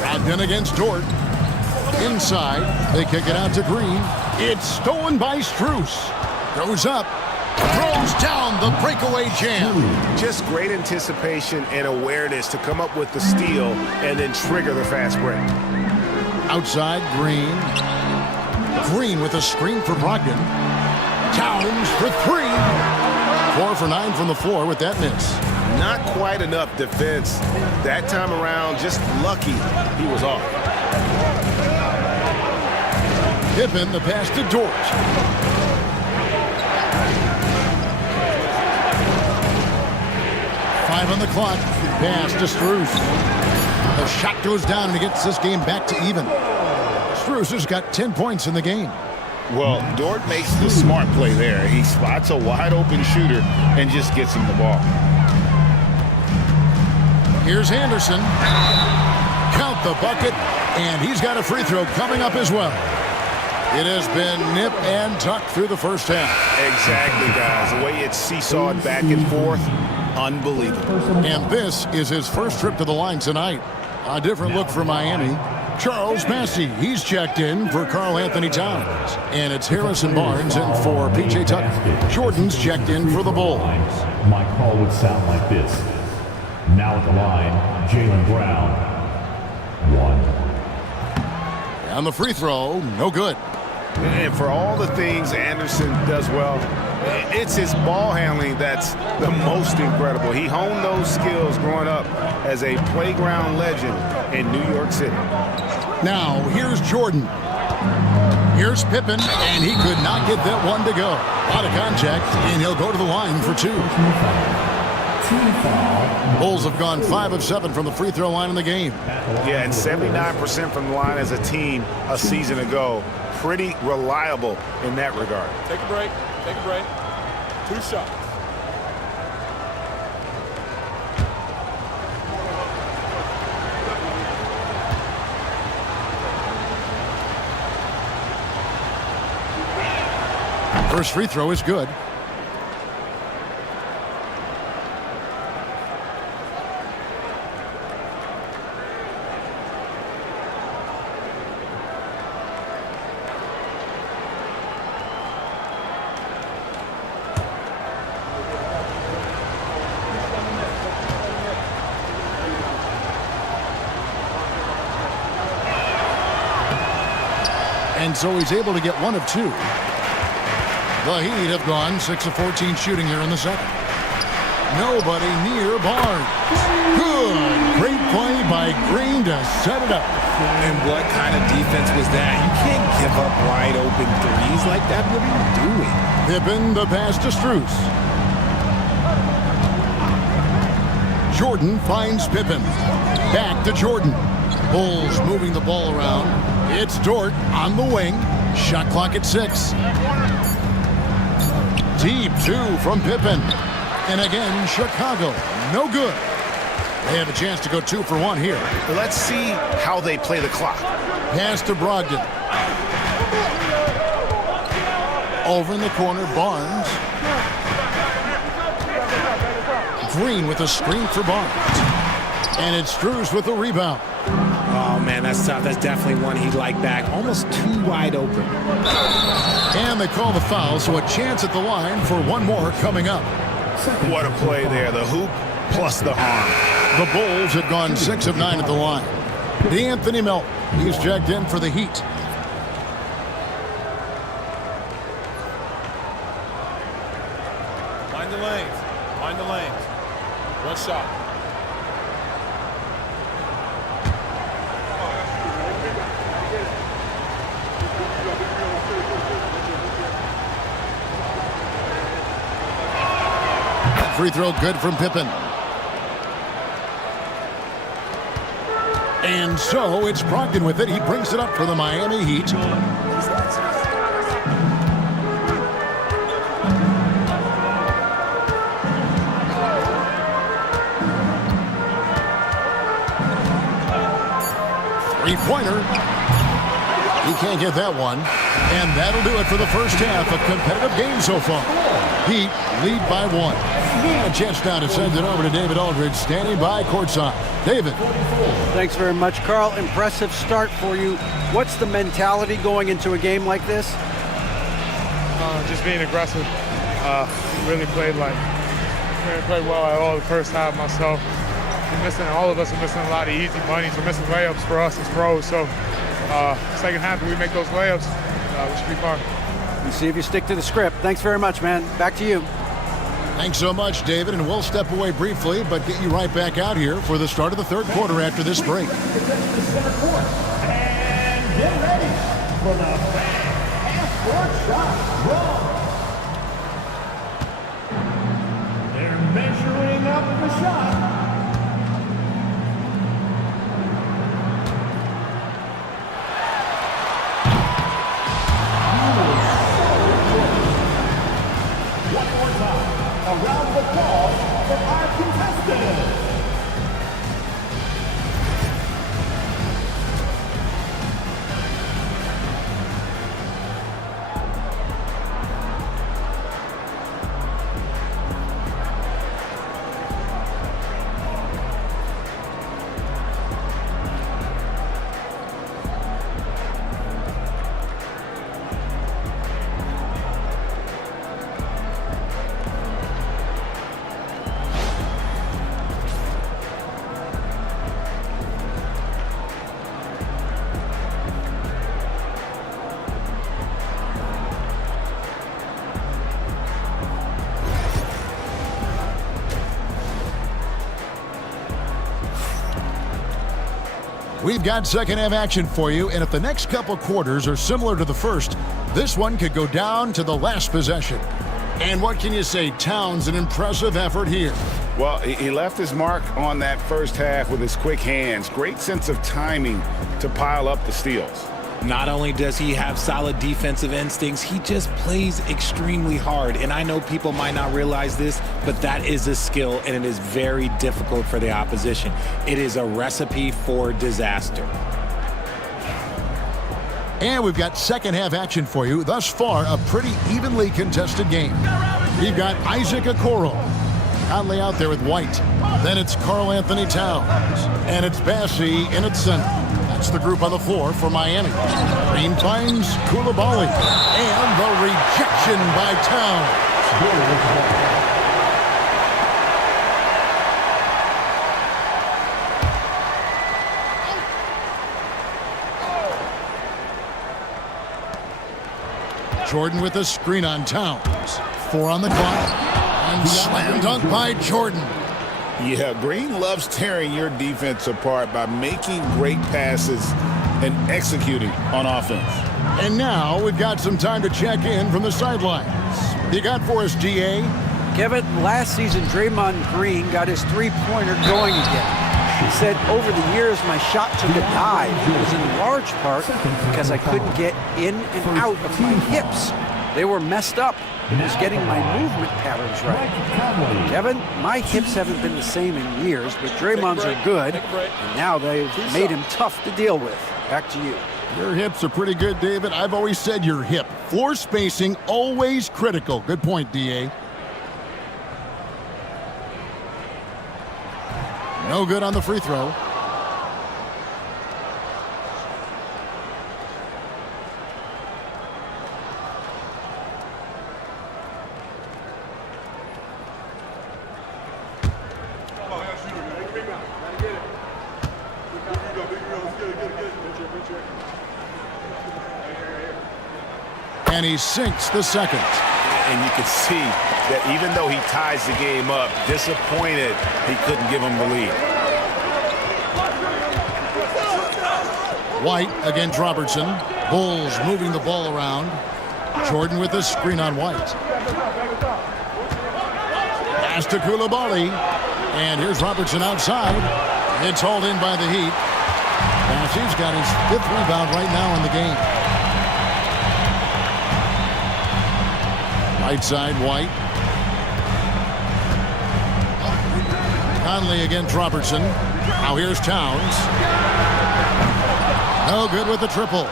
Brogdon against Dort. Inside. They kick it out to Green. It's stolen by Strus. Goes up. Throws down the breakaway jam. Just great anticipation and awareness to come up with the steal and then trigger the fast break. Outside, Green. Green with a screen for Brogdon. Towns for 3. 4 for 9 from the floor with that miss. Not quite enough defense. That time around, just lucky he was off. Pippen, the pass to Dort. Five on the clock. Pass to Strus. The shot goes down and he gets this game back to even. Strus has got 10 points in the game. Well, Dort makes the smart play there. He spots a wide open shooter and just gets him the ball. Here's Anderson. Count the bucket, and he's got a free throw coming up as well. It has been nip and tuck through the first half. Exactly, guys. The way it's seesawed back and forth, unbelievable. And this is his first trip to the line tonight. A different look for Miami. Charles Massey, he's checked in for Karl Anthony Towns. And it's Harrison Barnes in for P.J. Tucker. Jordan's checked in for the Bulls. My call would sound like this. Now at the line, Jaylen Brown. 1. And the free throw, no good. And for all the things Anderson does well, it's his ball handling that's the most incredible. He honed those skills growing up as a playground legend in New York City. Now, here's Jordan. Here's Pippen, and he could not get that one to go. Out of contact, and he'll go to the line for 2. Bulls have gone 5 of 7 from the free throw line in the game. Yeah, and 79% from the line as a team a season ago. Pretty reliable in that regard. Take a break. Take a break. 2 shots. First free throw is good. And so he's able to get 1 of 2. The Heat have gone 6 of 14 shooting here in the second. Nobody near Barnes. Good. Great play by Green to set it up. And what kind of defense was that? You can't give up wide open threes like that. What are you doing? Pippen, the pass to Strus. Jordan finds Pippen. Back to Jordan. Bulls moving the ball around. It's Dort on the wing. Shot clock at 6. Deep 2 from Pippen. And again, Chicago. No good. They have a chance to go 2 for 1 here. Let's see how they play the clock. Pass to Brogdon. Over in the corner, Barnes. Green with a screen for Barnes. And it's Strus with the rebound. Oh, man, that's tough. That's definitely one he'd like back. Almost too wide open. And they call the foul, so a chance at the line for 1 more coming up. What a play there. The hoop plus the arm. The Bulls have gone 6 of 9 at the line. D'Anthony Melton, he's checked in for the Heat. Find the lanes. Find the lanes. 1 shot. Free throw good from Pippen. And so it's Brogdon with it. He brings it up for the Miami Heat. Three-pointer. He can't get that one. And that'll do it for the first half. A competitive game so far. Heat lead by 1. A chance now to send it over to David Aldridge, standing by courtside. David. Thanks very much, Carl. Impressive start for you. What's the mentality going into a game like this? Just being aggressive. Really played well at all the first half myself. All of us are missing a lot of easy bunnies. We're missing layups for us as pros. So second half, if we make those layups, we should be fine. We'll see if you stick to the script. Thanks very much, man. Back to you. Thanks so much, David, and we'll step away briefly, but get you right back out here for the start of the third quarter after this break. And get ready for the half-court shot. They're measuring up the shot. One more time, around the ball for our contestants. We've got second half action for you, and if the next couple quarters are similar to the first, this one could go down to the last possession. And what can you say? Towns, an impressive effort here. Well, he left his mark on that first half with his quick hands. Great sense of timing to pile up the steals. Not only does he have solid defensive instincts, he just plays extremely hard. And I know people might not realize this, but that is a skill, and it is very difficult for the opposition. It is a recipe for disaster. And we've got second half action for you. Thus far, a pretty evenly contested game. You've got Isaac Okoro. Conley out there with White. Then it's Karl Anthony Towns. And it's Bassey in its center. That's the group on the floor for Miami. Green finds Coulibaly. And the rejection by Towns. Jordan with a screen on Towns. 4 on the clock. And slam dunk by Jordan. Yeah, Green loves tearing your defense apart by making great passes and executing on offense. And now we've got some time to check in from the sidelines. You got for us, DA? Kevin, last season, Draymond Green got his three-pointer going again. He said, over the years, my shot took a dive. It was in large part because I couldn't get in and out of my hips. They were messed up. It was getting my movement patterns right. Kevin, my hips haven't been the same in years, but Draymond's are good, and now they've made him tough to deal with. Back to you. Your hips are pretty good, David. I've always said your hip. Floor spacing, always critical. Good point, DA. No good on the free throw. And he sinks the second. And you can see that even though he ties the game up, disappointed he couldn't give him the lead. White against Robertson. Bulls moving the ball around. Jordan with a screen on White. Pass to Coulibaly. And here's Robertson outside. It's hauled in by the Heat. Bassey's got his 5th rebound right now in the game. Right side, White. Conley against Robertson. Now here's Towns. No good with the triple.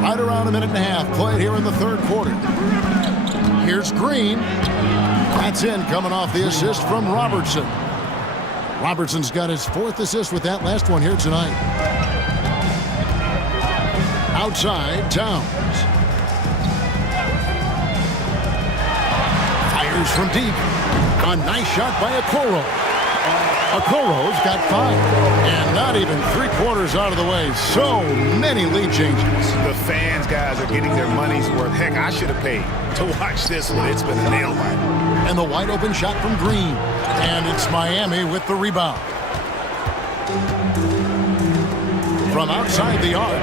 Right around a minute and a half played here in the third quarter. Here's Green. That's in, coming off the assist from Robertson. Robertson's got his 4th assist with that last one here tonight. Outside, Towns. Fires from deep. A nice shot by Okoro. Okoro's got 5. And not even 3/4 out of the way. So many lead changes. The fans, guys, are getting their money's worth. Heck, I should have paid to watch this one. It's been a nail biter. And the wide open shot from Green. And it's Miami with the rebound. From outside the arc.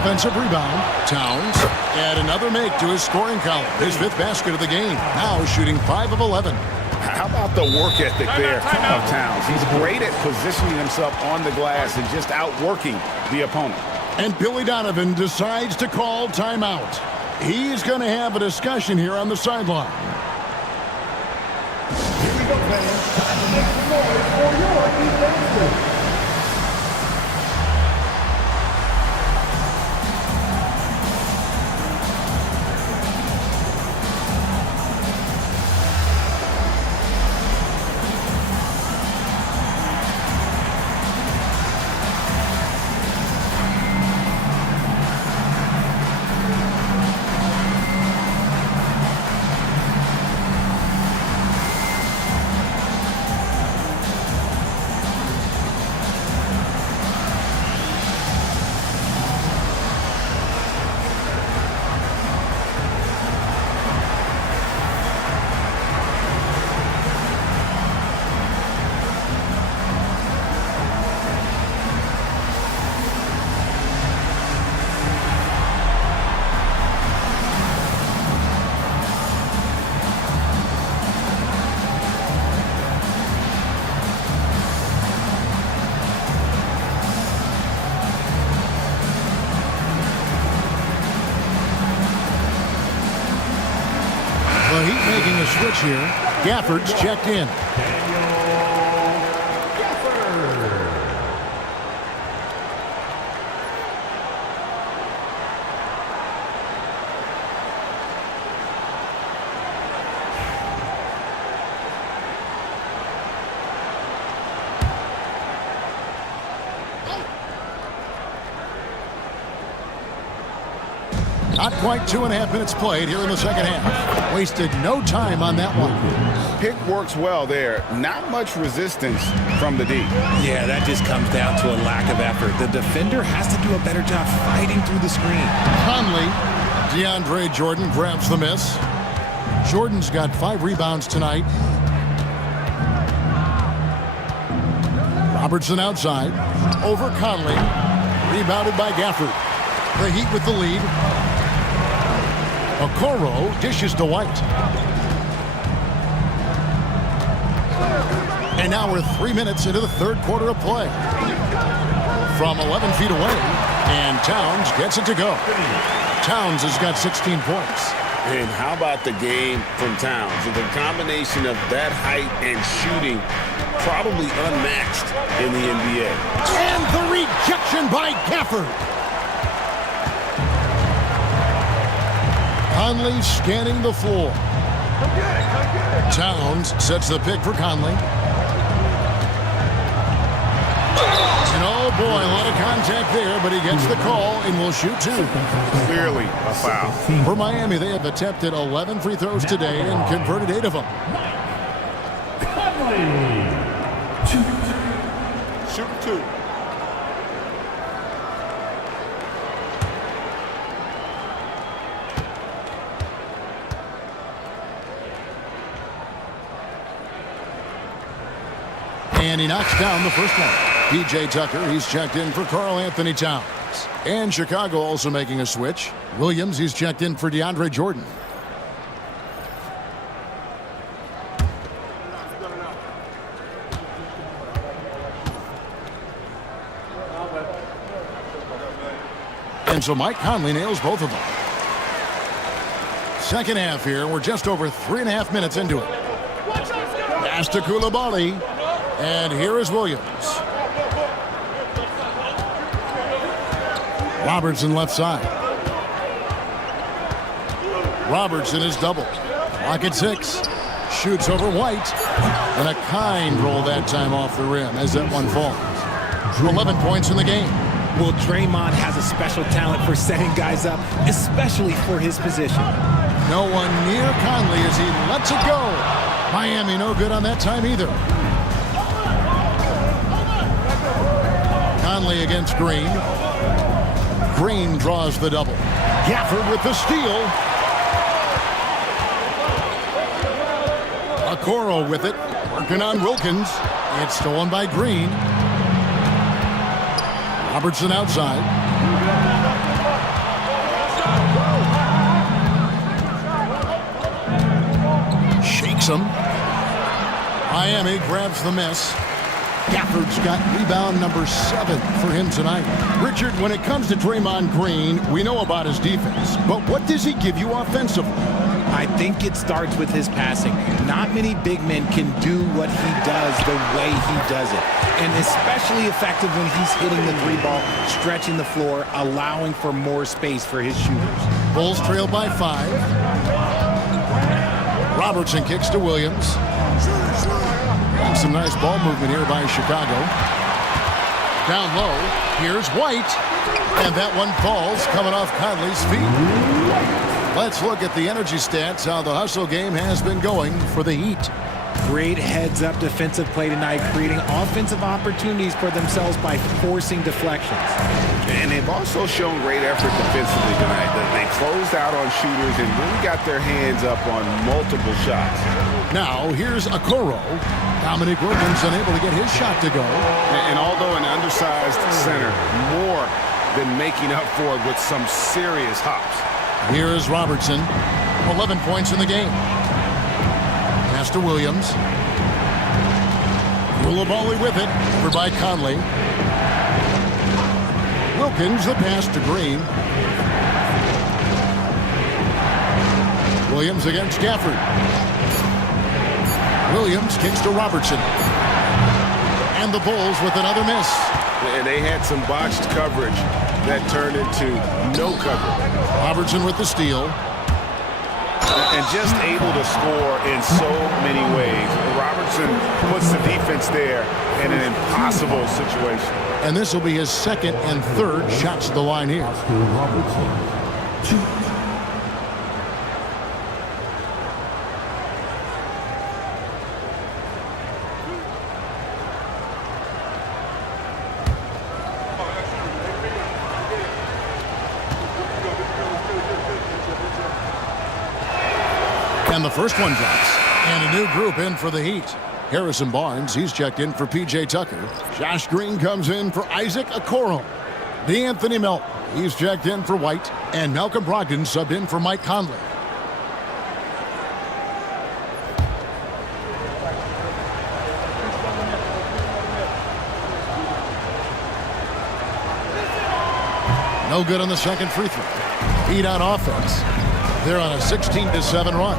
Offensive rebound. Towns. And another make to his scoring column. His 5th basket of the game. Now shooting 5 of 11. How about the work ethic there of Towns? He's great at positioning himself on the glass and just outworking the opponent. And Billy Donovan decides to call timeout. He's going to have a discussion here on the sideline. Here we go, fans. Time to make some noise for your defense. The Heat making a switch here. Gafford's checked in. Not quite 2.5 minutes played here in the second half. Wasted no time on that one. Pick works well there. Not much resistance from the D. Yeah, that just comes down to a lack of effort. The defender has to do a better job fighting through the screen. Conley, DeAndre Jordan grabs the miss. Jordan's got 5 rebounds tonight. Robertson outside. Over Conley. Rebounded by Gafford. The Heat with the lead. Okoro dishes to White. And now we're 3 minutes into the third quarter of play. From 11 feet away, and Towns gets it to go. Towns has got 16 points. And how about the game from Towns? The combination of that height and shooting, probably unmatched in the NBA. And the rejection by Gafford. Conley scanning the floor. Towns sets the pick for Conley. And oh boy, a lot of contact there, but he gets the call and will shoot 2. Clearly a foul. For Miami, they have attempted 11 free throws today and converted 8 of them. Shoot 2. And he knocks down the first one. P.J. Tucker, he's checked in for Karl Anthony Towns. And Chicago also making a switch. Williams, he's checked in for DeAndre Jordan. And so Mike Conley nails both of them. Second half here. We're just over 3.5 minutes into it. Pass to Coulibaly. And here is Williams. Robertson left side. Robertson is doubled. Clock at 6. Shoots over White. And a kind roll that time off the rim as that one falls. 11 points in the game. Well, Draymond has a special talent for setting guys up, especially for his position. No one near Conley as he lets it go. Miami no good on that time either. Conley against Green. Green draws the double. Gafford with the steal. Okoro with it, working on Wilkins. It's stolen by Green. Robertson outside. Shakes him. Miami grabs the miss. Gafford's got rebound number 7 for him tonight. Richard, when it comes to Draymond Green, we know about his defense, but what does he give you offensively? I think it starts with his passing. Not many big men can do what he does the way he does it. And especially effective when he's hitting the 3-ball, stretching the floor, allowing for more space for his shooters. Bulls trail by 5. Robertson kicks to Williams. And some nice ball movement here by Chicago. Down low, here's White. And that one falls, coming off Conley's feet. Let's look at the energy stats, how the hustle game has been going for the Heat. Great heads-up defensive play tonight, creating offensive opportunities for themselves by forcing deflections. And they've also shown great effort defensively tonight. They closed out on shooters and really got their hands up on multiple shots. Now, here's Okoro. Dominic Wilkins unable to get his shot to go. And although an undersized center, more than making up for it with some serious hops. Here's Robertson. 11 points in the game. Pass to Williams. Koulibaly with it. Over by Conley. Wilkins, the pass to Green. Williams against Gafford. Williams kicks to Robertson. And the Bulls with another miss. And they had some botched coverage that turned into no coverage. Robertson with the steal. And just able to score in so many ways. Robertson puts the defense there in an impossible situation. And this will be his second and third shots to the line here. And the first one drops. And a new group in for the Heat. Harrison Barnes, he's checked in for P.J. Tucker. Josh Green comes in for Isaac Okoro. D'Anthony Melton, he's checked in for White. And Malcolm Brogdon subbed in for Mike Conley. No good on the second free throw. Heat on offense. They're on a 16-7 run.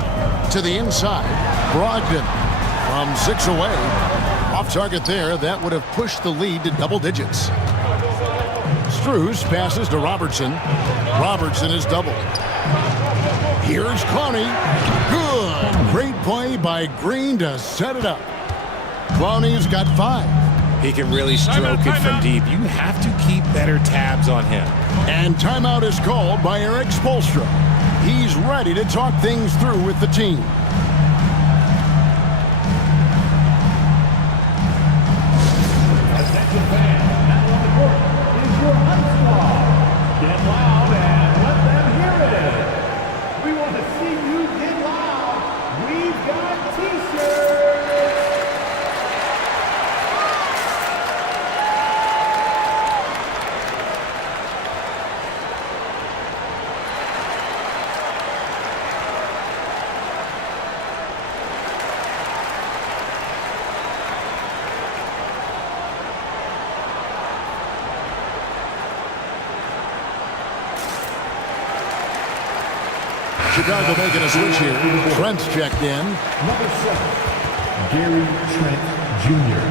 To the inside, Brogdon from 6 away. Off target there, that would have pushed the lead to double digits. Strus passes to Robertson. Robertson is doubled. Here's Clowney. Good. Great play by Green to set it up. Clowney's got 5. He can really stroke it from deep. You have to keep better tabs on him. And timeout is called by Eric Spoelstra. He's ready to talk things through with the team. Attention fans, now on the court is your high squad. Get loud and let them hear it. We want to see you get loud. We've got t-shirts. Chicago making a switch here. Trent's checked in. Number 7, Gary Trent Jr.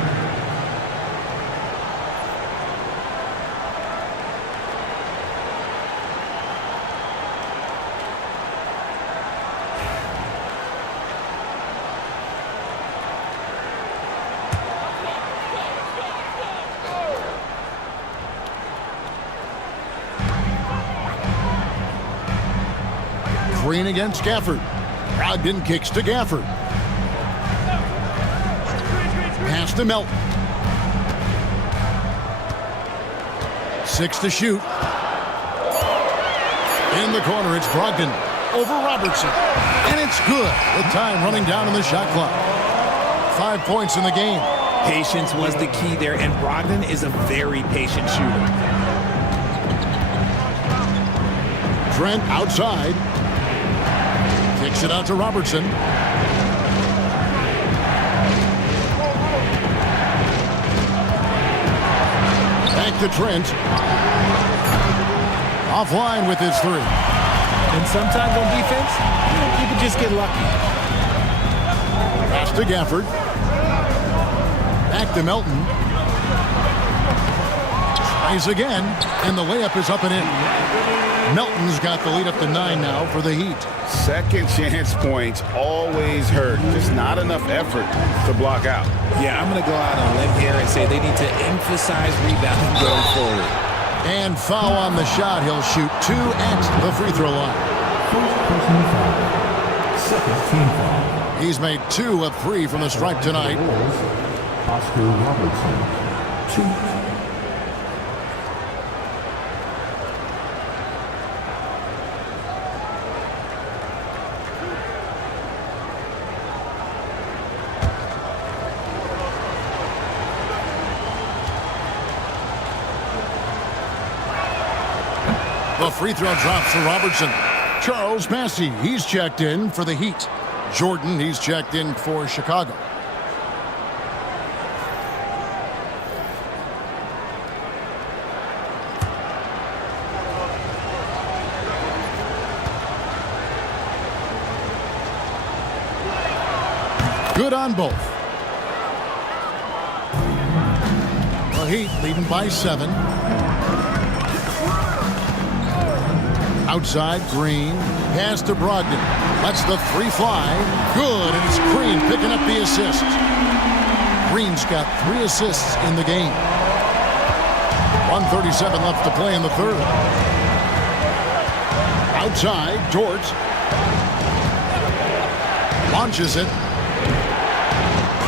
Green against Gafford. Brogdon kicks to Gafford. Pass to Melton. 6 to shoot. In the corner, it's Brogdon over Robertson. And it's good with time running down on the shot clock. 5 points in the game. Patience was the key there, and Brogdon is a very patient shooter. Trent outside. Kicks it out to Robertson. Back to Trent. Offline with his 3. And sometimes on defense, you can just get lucky. Pass to Gafford. Back to Melton. Tries again, and the layup is up and in. Melton's got the lead up to 9 now for the Heat. Second chance points always hurt. Just not enough effort to block out. Yeah, I'm going to go out on a limb here and say they need to emphasize rebounding going forward. And foul on the shot. He'll shoot 2 at the free throw line. First personal foul. Second team foul. He's made 2 of 3 from the stripe tonight. Oscar Robertson, 2. The free throw drops for Robertson. Charles Massey, he's checked in for the Heat. Jordan, he's checked in for Chicago. Good on both. The Heat leading by 7. Outside, Green. Pass to Brogdon. Lets the 3 fly. Good, and it's Green picking up the assist. Green's got 3 assists in the game. 1:37 left to play in the third. Outside, Dort. Launches it.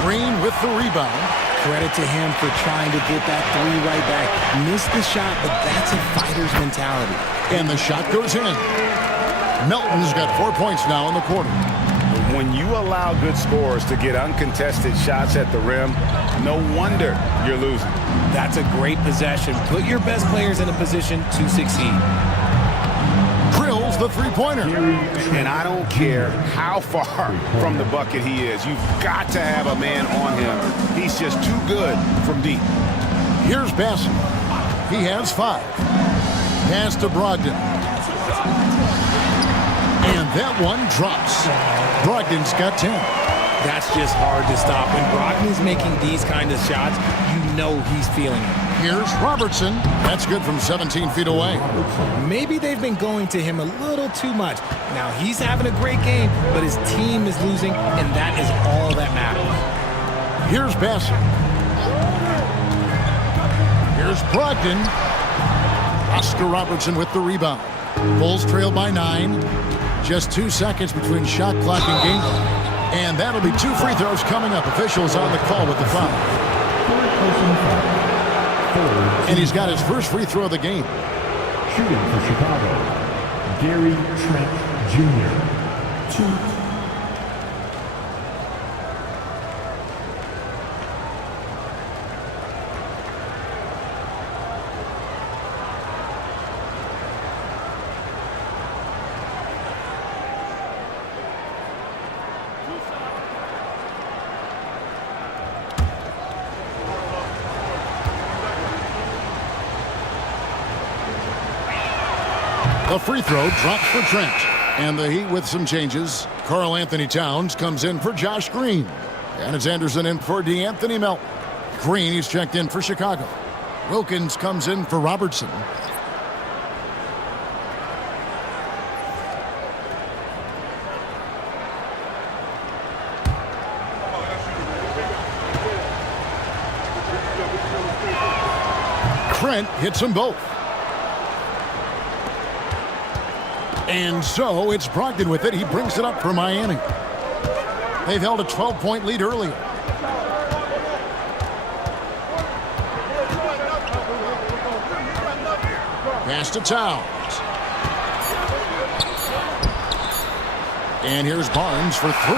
Green with the rebound. Credit to him for trying to get that 3 right back. Missed the shot, but that's a fighter's mentality. And the shot goes in. Melton's got 4 points now in the quarter. When you allow good scorers to get uncontested shots at the rim, no wonder you're losing. That's a great possession. Put your best players in a position to succeed. Drills the 3-pointer. And I don't care how far from the bucket he is. You've got to have a man on him. He's just too good from deep. Here's Bassett. He has 5. Pass to Brogdon. And that one drops. Brogdon's got 10. That's just hard to stop. When Brogdon's making these kind of shots, you know he's feeling it. Here's Robertson. That's good from 17 feet away. Maybe they've been going to him a little too much. Now he's having a great game, but his team is losing, and that is all that matters. Here's Bassett. Here's Brogdon. Oscar Robertson with the rebound. Bulls trail by 9. Just 2 seconds between shot clock and game clock. And that'll be 2 free throws coming up. Officials on the call with the foul. And he's got his first free throw of the game. Shooting for Chicago, Gary Trent Jr., 2. The free throw drops for Trent. And the Heat with some changes. Karl Anthony Towns comes in for Josh Green. And it's Anderson in for DeAnthony Melton. Green, he's checked in for Chicago. Wilkins comes in for Robertson. Trent hits them both. And so it's Brogdon with it. He brings it up for Miami. They've held a 12-point lead earlier. Pass to Towns. And here's Barnes for three,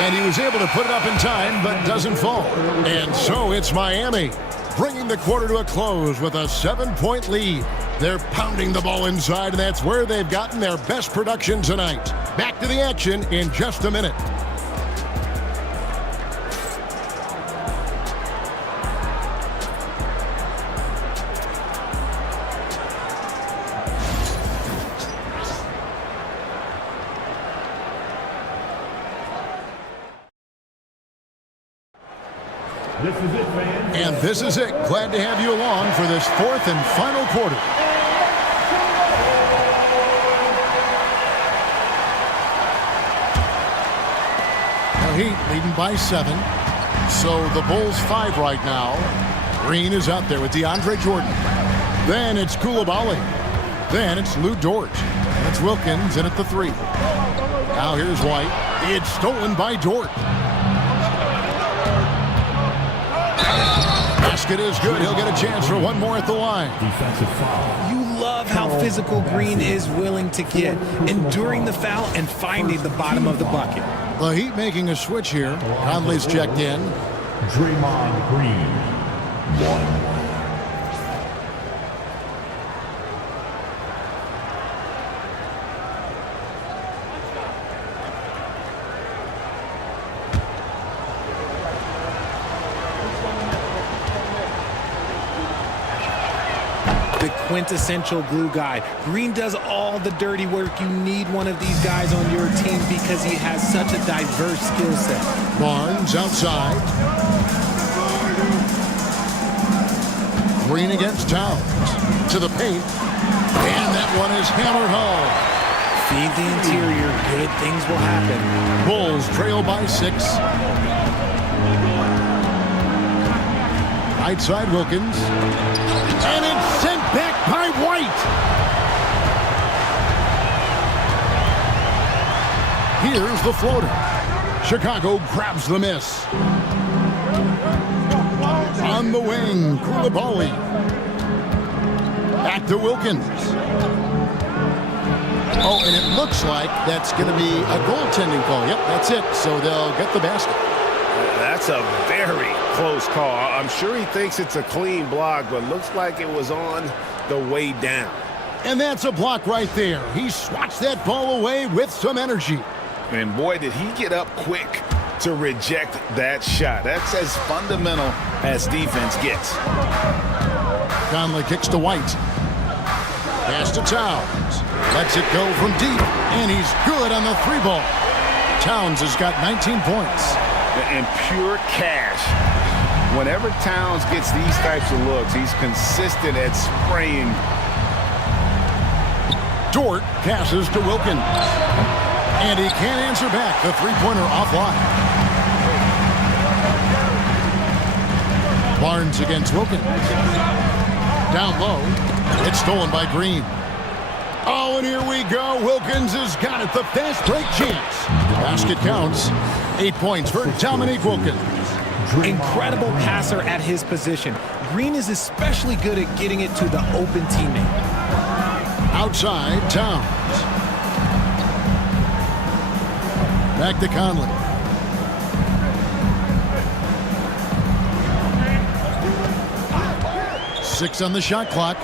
and he was able to put it up in time, but doesn't fall. And so it's Miami, bringing the quarter to a close with a 7-point lead. They're pounding the ball inside, and that's where they've gotten their best production tonight. Back to the action in just a minute. This is it, fans. And this is it. Glad to have you along for this fourth and final quarter. The Heat leading by 7. So the Bulls 5 right now. Green is out there with DeAndre Jordan. Then it's Coulibaly. Then it's Lou Dort. And it's Wilkins in at the 3. Now here's White. It's stolen by Dort. Basket is good. He'll get a chance for one more at the line. Defensive foul. You love how physical Green is willing to get, enduring the foul and finding the bottom of the bucket. The Heat making a switch here. Conley's checked in. Draymond Green, 1. The quintessential glue guy. Green does all the dirty work. You need one of these guys on your team because he has such a diverse skill set. Barnes outside. Green against Towns. To the paint. And that one is hammered home. Feed the interior. Good things will happen. Bulls trail by 6. Right side Wilkins. And it's sent back by White. Here's the floater. Chicago grabs the miss. On the wing, Coulibaly. Back to Wilkins. Oh, and it looks like that's going to be a goaltending call. Yep, that's it. So they'll get the basket. That's a very close call. I'm sure he thinks it's a clean block, but looks like it was on the way down. And that's a block right there. He swats that ball away with some energy. And boy, did he get up quick to reject that shot. That's as fundamental as defense gets. Conley kicks to White. Pass to Towns. Lets it go from deep, and he's good on the 3 ball. Towns has got 19 points. And pure cash. Whenever Towns gets these types of looks, he's consistent at spraying. Dort passes to Wilkins. And he can't answer back. The 3-pointer offline. Barnes against Wilkins. Down low. It's stolen by Green. Oh, and here we go. Wilkins has got it. The fast break chance. Basket counts. 8 points for Dominique Wilkins. Incredible passer at his position. Green is especially good at getting it to the open teammate. Outside, Towns. Back to Conley. Six on the shot clock.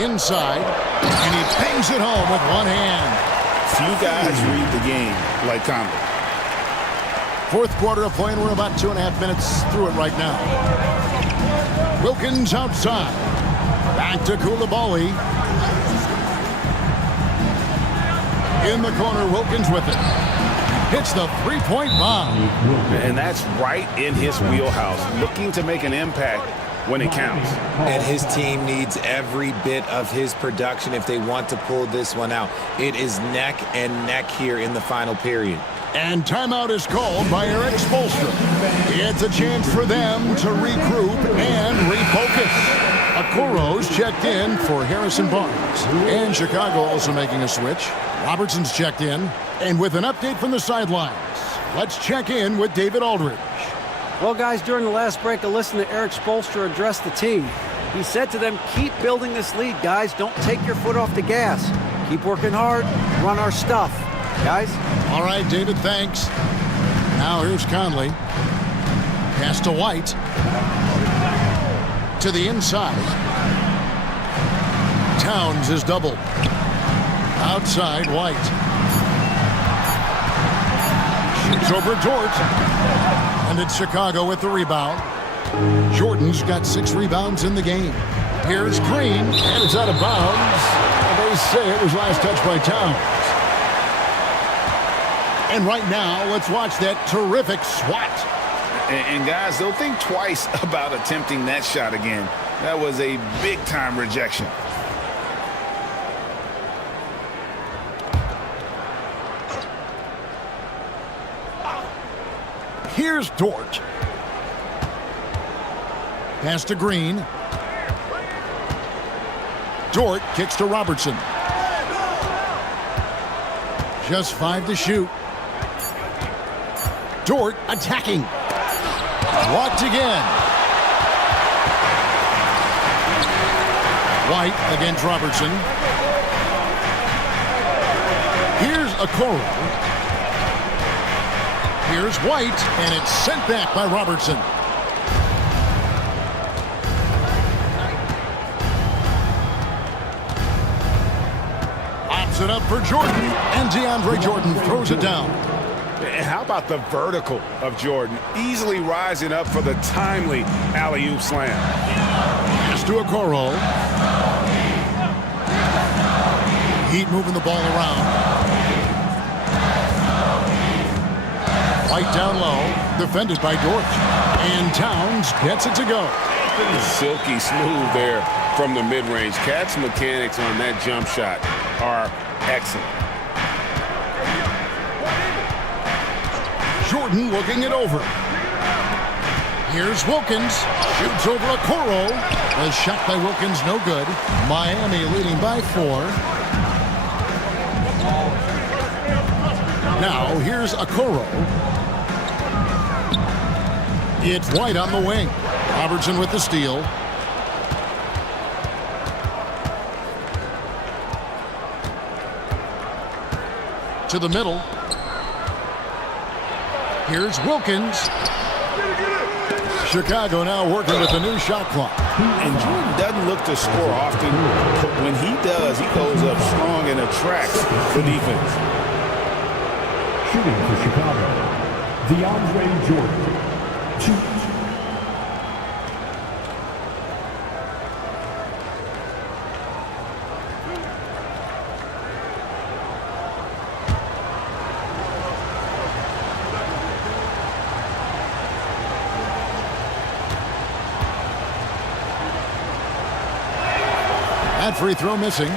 Inside. And he bangs it home with one hand. Few guys read the game like Conley. Fourth quarter of play, and we're about 2.5 minutes through it right now. Wilkins outside. Back to Coulibaly. In the corner, Wilkins with it. Hits the 3-point bomb. And that's right in his wheelhouse. Looking to make an impact when it counts. And his team needs every bit of his production if they want to pull this one out. It is neck and neck here in the final period. And timeout is called by Erik Spoelstra. It's a chance for them to regroup and refocus. Okoro's checked in for Harrison Barnes. And Chicago also making a switch. Robertson's checked in. And with an update from the sidelines, let's check in with David Aldridge. Well, guys, during the last break, I listened to Erik Spoelstra address the team. He said to them, keep building this lead, guys. Don't take your foot off the gas. Keep working hard. Run our stuff. Guys? All right, David, thanks. Now here's Conley. Pass to White. To the inside. Towns is doubled. Outside, White. Shoots over Dort. And it's Chicago with the rebound. Jordan's got 6 rebounds in the game. Here's Green, and it's out of bounds. They say it was last touched by Towns. And right now, let's watch that terrific swat. And guys, they'll think twice about attempting that shot again. That was a big-time rejection. Here's Dort. Pass to Green. Dort kicks to Robertson. Just 5 to shoot. Dort attacking. Blocked again. White against Robertson. Here's Okoro. Here's White, and it's sent back by Robertson. Pops it up for Jordan, and DeAndre Jordan throws it down. And how about the vertical of Jordan, easily rising up for the timely alley-oop slam. Pass to Okoro. Heat moving the ball around. White down low, defended by Dort. And Towns gets it to go. Silky smooth there from the mid-range. Cat's mechanics on that jump shot are excellent. Jordan looking it over. Here's Wilkins. Shoots over Okoro. The shot by Wilkins no good. Miami leading by 4. Now here's Okoro. It's White on the wing. Robertson with the steal. To the middle. Here's Wilkins. Chicago now working with the new shot clock. And Jordan doesn't look to score often, but when he does, he goes up strong and attracts the defense. Shooting for Chicago, DeAndre Jordan. Shoot. That free throw missing.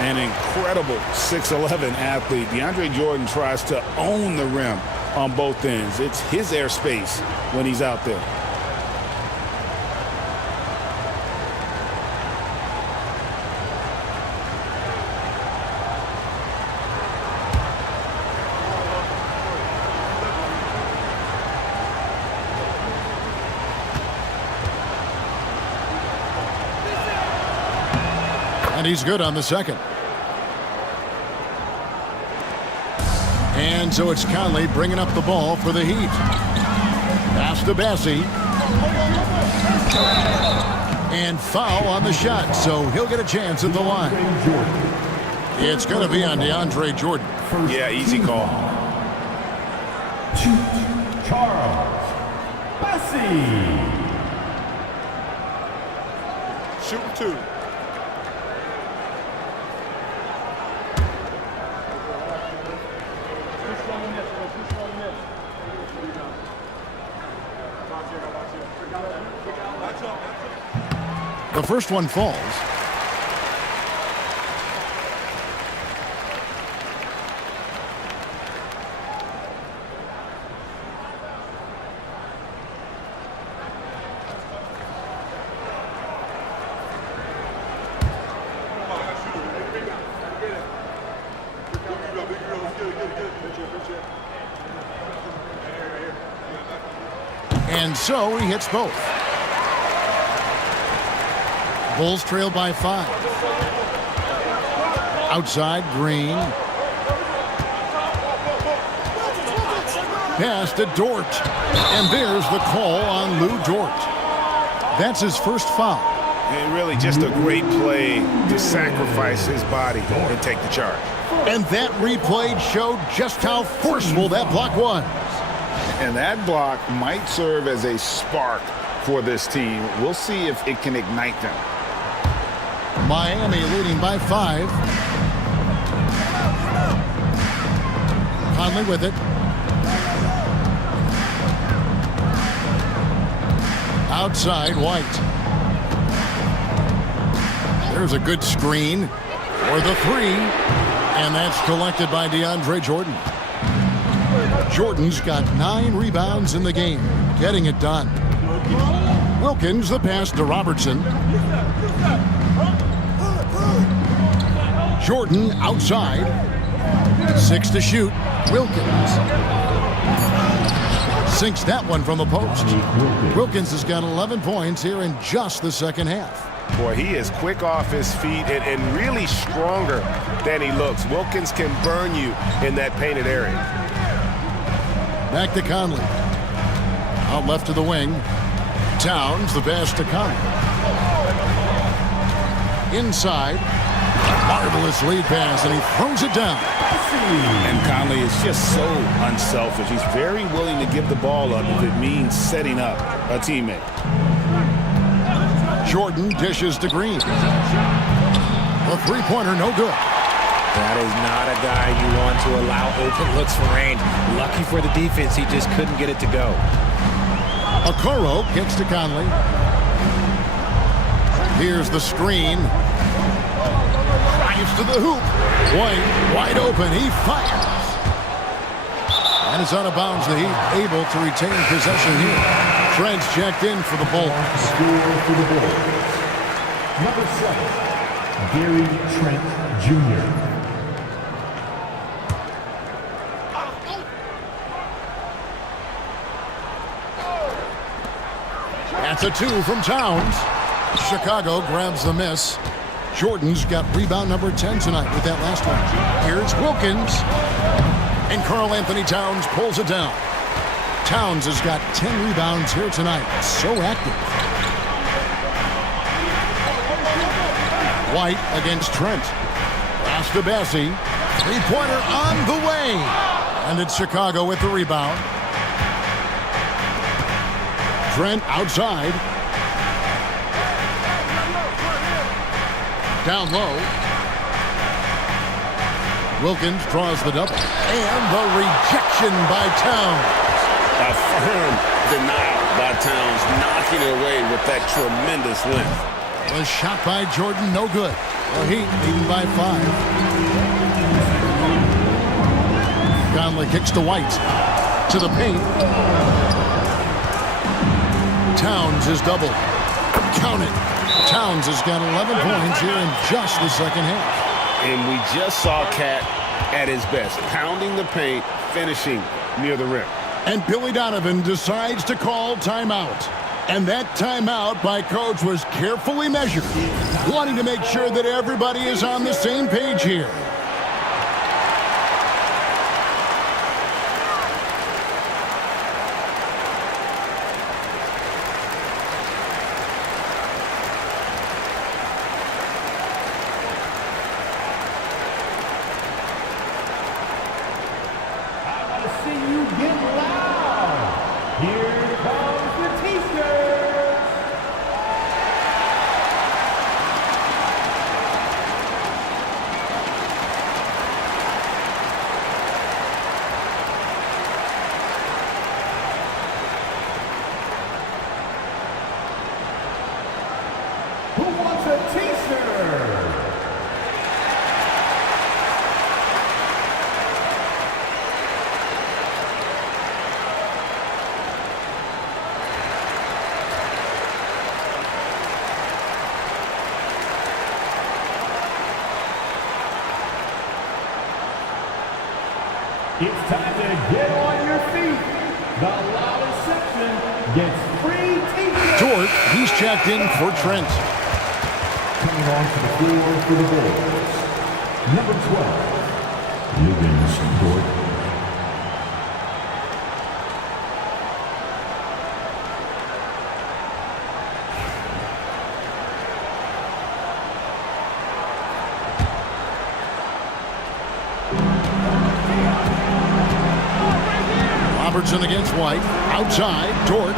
An incredible 6'11" athlete. DeAndre Jordan tries to own the rim on both ends. It's his airspace when he's out there. And he's good on the second. And so it's Conley bringing up the ball for the Heat. Pass to Bassie. And foul on the shot, so he'll get a chance at the line. It's going to be on DeAndre Jordan. Yeah, easy call. Charles Bassie. Shooting 2. The first one falls. And so he hits both. Bulls trail by 5. Outside, Green. pass to Dort. And there's the call on Lou Dort. That's his first foul. And really just a great play to sacrifice his body and take the charge. And that replay showed just how forceful that block was. And that block might serve as a spark for this team. We'll see if it can ignite them. Miami leading by 5. Conley with it. Outside, White. There's a good screen for the 3. And that's collected by DeAndre Jordan. Jordan's got 9 rebounds in the game, getting it done. Wilkins, the pass to Robertson. Jordan outside. 6 to shoot. Wilkins sinks that one from the post. Wilkins has got 11 points here in just the second half. Boy, he is quick off his feet and really stronger than he looks. Wilkins can burn you in that painted area. Back to Conley. Out left to the wing. Towns, the pass to Conley. Inside. Marvelous lead pass, and he throws it down. And Conley is just so unselfish. He's very willing to give the ball up if it means setting up a teammate. Jordan dishes to Green. A three-pointer, no good. That is not a guy you want to allow open looks from range. Lucky for the defense, he just couldn't get it to go. Okoro kicks to Conley. Here's the screen. Drives to the hoop. White, wide open. He fires. And it's out of bounds. The Heat able to retain possession here. Trent's checked in for the Bulls. Score for the Bulls. Number 7, Gary Trent Jr. That's a 2 from Towns. Chicago grabs the miss. Jordan's got rebound number 10 tonight with that last one. Here's Wilkins. And Karl Anthony Towns pulls it down. Towns has got 10 rebounds here tonight. So active. White against Trent. Pass to Bassie. Three-pointer on the way. And it's Chicago with the rebound. Trent outside. Down low. Wilkins draws the double. And the rejection by Towns. A firm denial by Towns, knocking it away with that tremendous length. The shot by Jordan, no good. The Heat leading by 5. Conley kicks to White. To the paint. Towns is double. Count it. Towns has got 11 points here in just the second half. And we just saw Cat at his best, pounding the paint, finishing near the rim. And Billy Donovan decides to call timeout. And that timeout by Coach was carefully measured, wanting to make sure that everybody is on the same page here. It's time to get on your feet. The loudest section gets free t-shirts. Dort, he's checked in for Trent. Coming on to the floor for the Bulls. Number 12, Luguentz Dort. Robertson against White. Outside, Dort.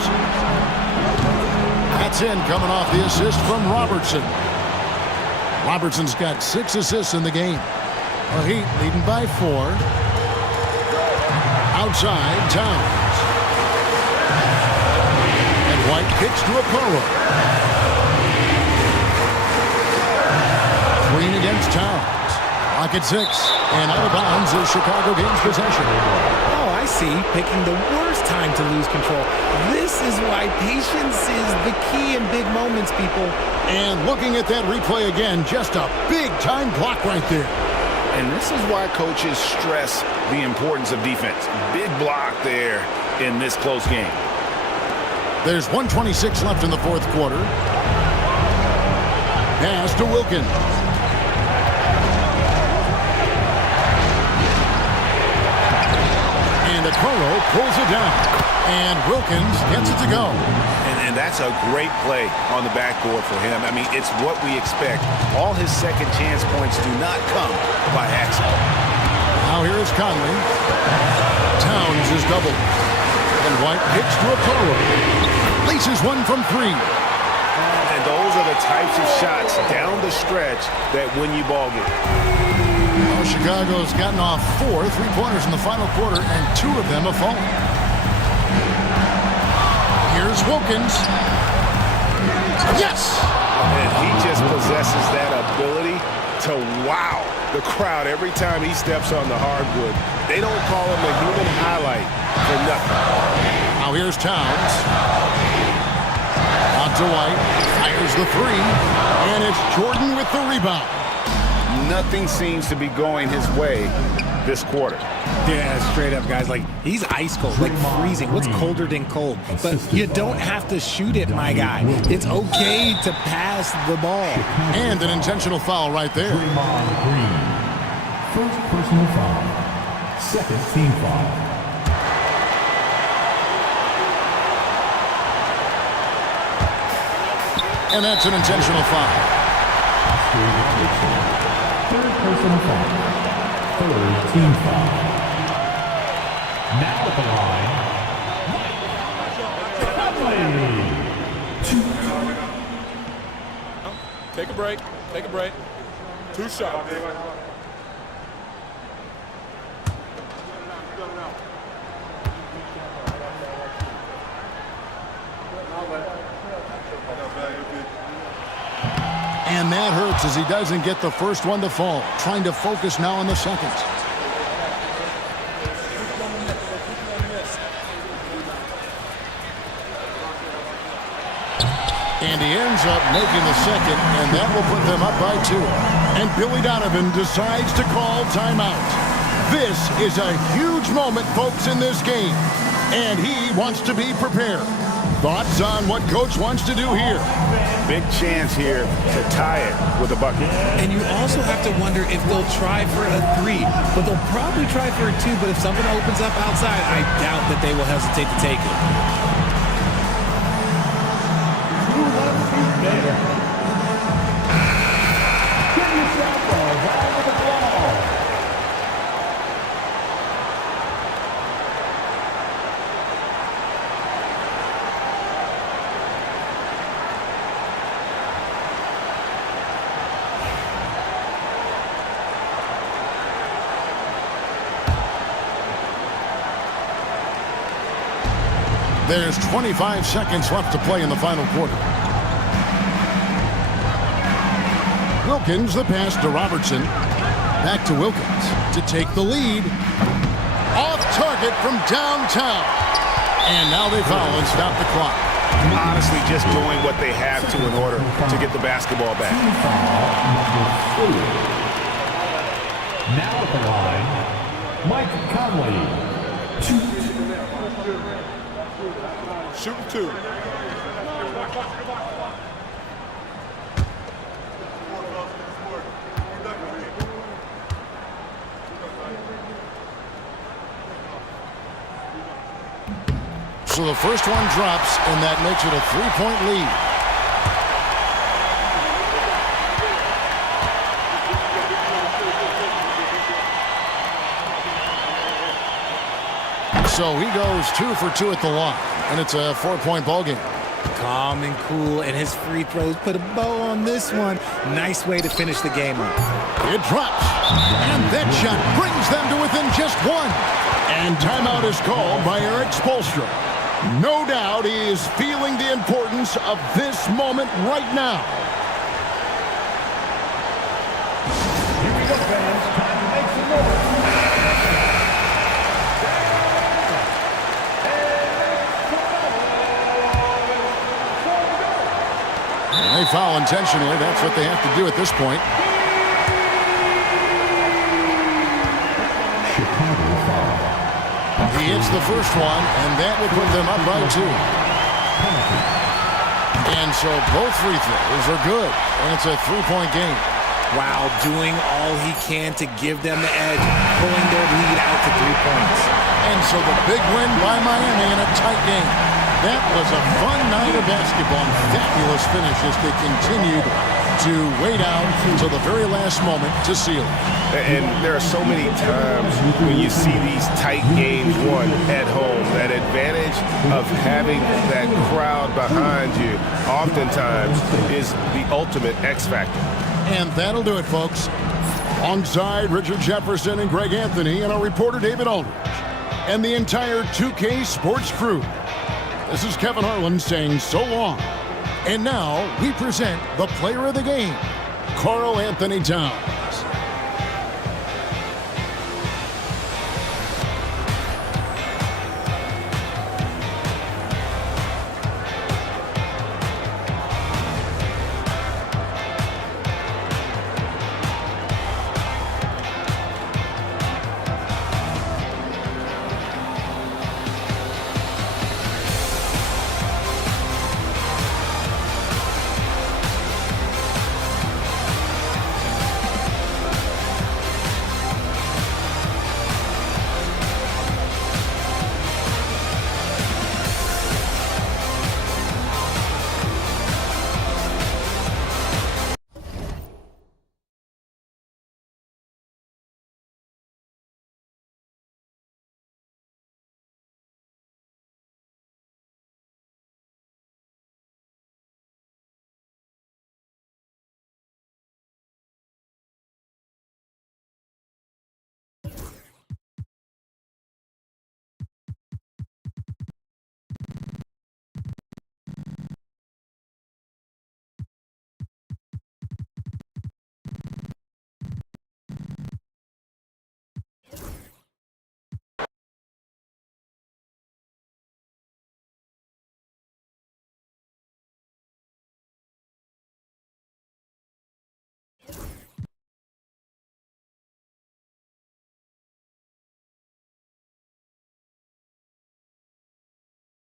That's in, coming off the assist from Robertson. Robertson's got 6 assists in the game. The Heat leading by 4. Outside, Towns. And White kicks to Okoro. Green against Towns. Clock at 6. And out of bounds as Chicago gains possession. Oh, I see. Picking the worst time to lose control. This is why patience is the key in big moments, people. And looking at that replay again, just a big-time block right there. And this is why coaches stress the importance of defense. Big block there in this close game. There's 1:26 left in the fourth quarter. Pass to Wilkins. And Okoro pulls it down. And Wilkins gets it to go. And that's a great play on the backboard for him. I mean, it's what we expect. All his second chance points do not come by accident. Now here is Conley. Towns is doubled. And White kicks to Okoro. Laces one from 3. And those are the types of shots down the stretch that win you ball games. Well, Chicago's gotten off 4 3-pointers in the final quarter, and 2 of them have fallen. Here's Wilkins. Yes! And he just possesses that ability to wow the crowd every time he steps on the hardwood. They don't call him a human highlight for nothing. Now here's Towns. Out to White. Fires the 3. And it's Jordan with the rebound. Nothing seems to be going his way this quarter. Yeah, straight up, guys. Like, he's ice cold, like freezing. What's colder than cold? But you don't have to shoot it, my guy. It's okay to pass the ball. And an intentional foul right there. Draymond Green. First personal foul. Second team foul. And that's an intentional foul. Third personal foul. Third team foul. Now at the line, Take a break. Take a break. 2 shots. And that hurts as he doesn't get the first one to fall. Trying to focus now on the second. And he ends up making the second, and that will put them up by 2. And Billy Donovan decides to call timeout. This is a huge moment, folks, in this game. And he wants to be prepared. Thoughts on what Coach wants to do here? Big chance here to tie it with a bucket. And you also have to wonder if they'll try for a 3. But they'll probably try for a 2. But if something opens up outside, I doubt that they will hesitate to take it. Get yourself a round of applause. There's 25 seconds left to play in the final quarter. Wilkins, the pass to Robertson. Back to Wilkins to take the lead. Off target from downtown. And now they foul and stop the clock. Honestly, just doing what they have to in order to get the basketball back. Now at the line, Mike Conley. Shooting 2. So the first one drops, and that makes it a 3-point lead. So he goes 2 for 2 at the line, and it's a 4-point ball game. Calm and cool, and his free throws put a bow on this one. Nice way to finish the game up. It drops, and that shot brings them to within just 1. And timeout is called by Erik Spoelstra. No doubt he is feeling the importance of this moment right now. Here we go, fans. Time to make some noise. And they foul intentionally. That's what they have to do at this point. He hits the first one, and that will put them up by 2. And so both free throws are good, and it's a 3-point game. Wow, doing all he can to give them the edge, pulling their lead out to 3 points. And so the big win by Miami in a tight game. That was a fun night of basketball and fabulous finish as they continued to wait out until the very last moment to seal it. And there are so many times when you see these tight games won at home, that advantage of having that crowd behind you oftentimes is the ultimate X factor. And that'll do it, folks. Alongside Richard Jefferson and Greg Anthony and our reporter David Aldridge and the entire 2K Sports crew, this is Kevin Harlan saying so long. And now we present the player of the game, Karl-Anthony Towns.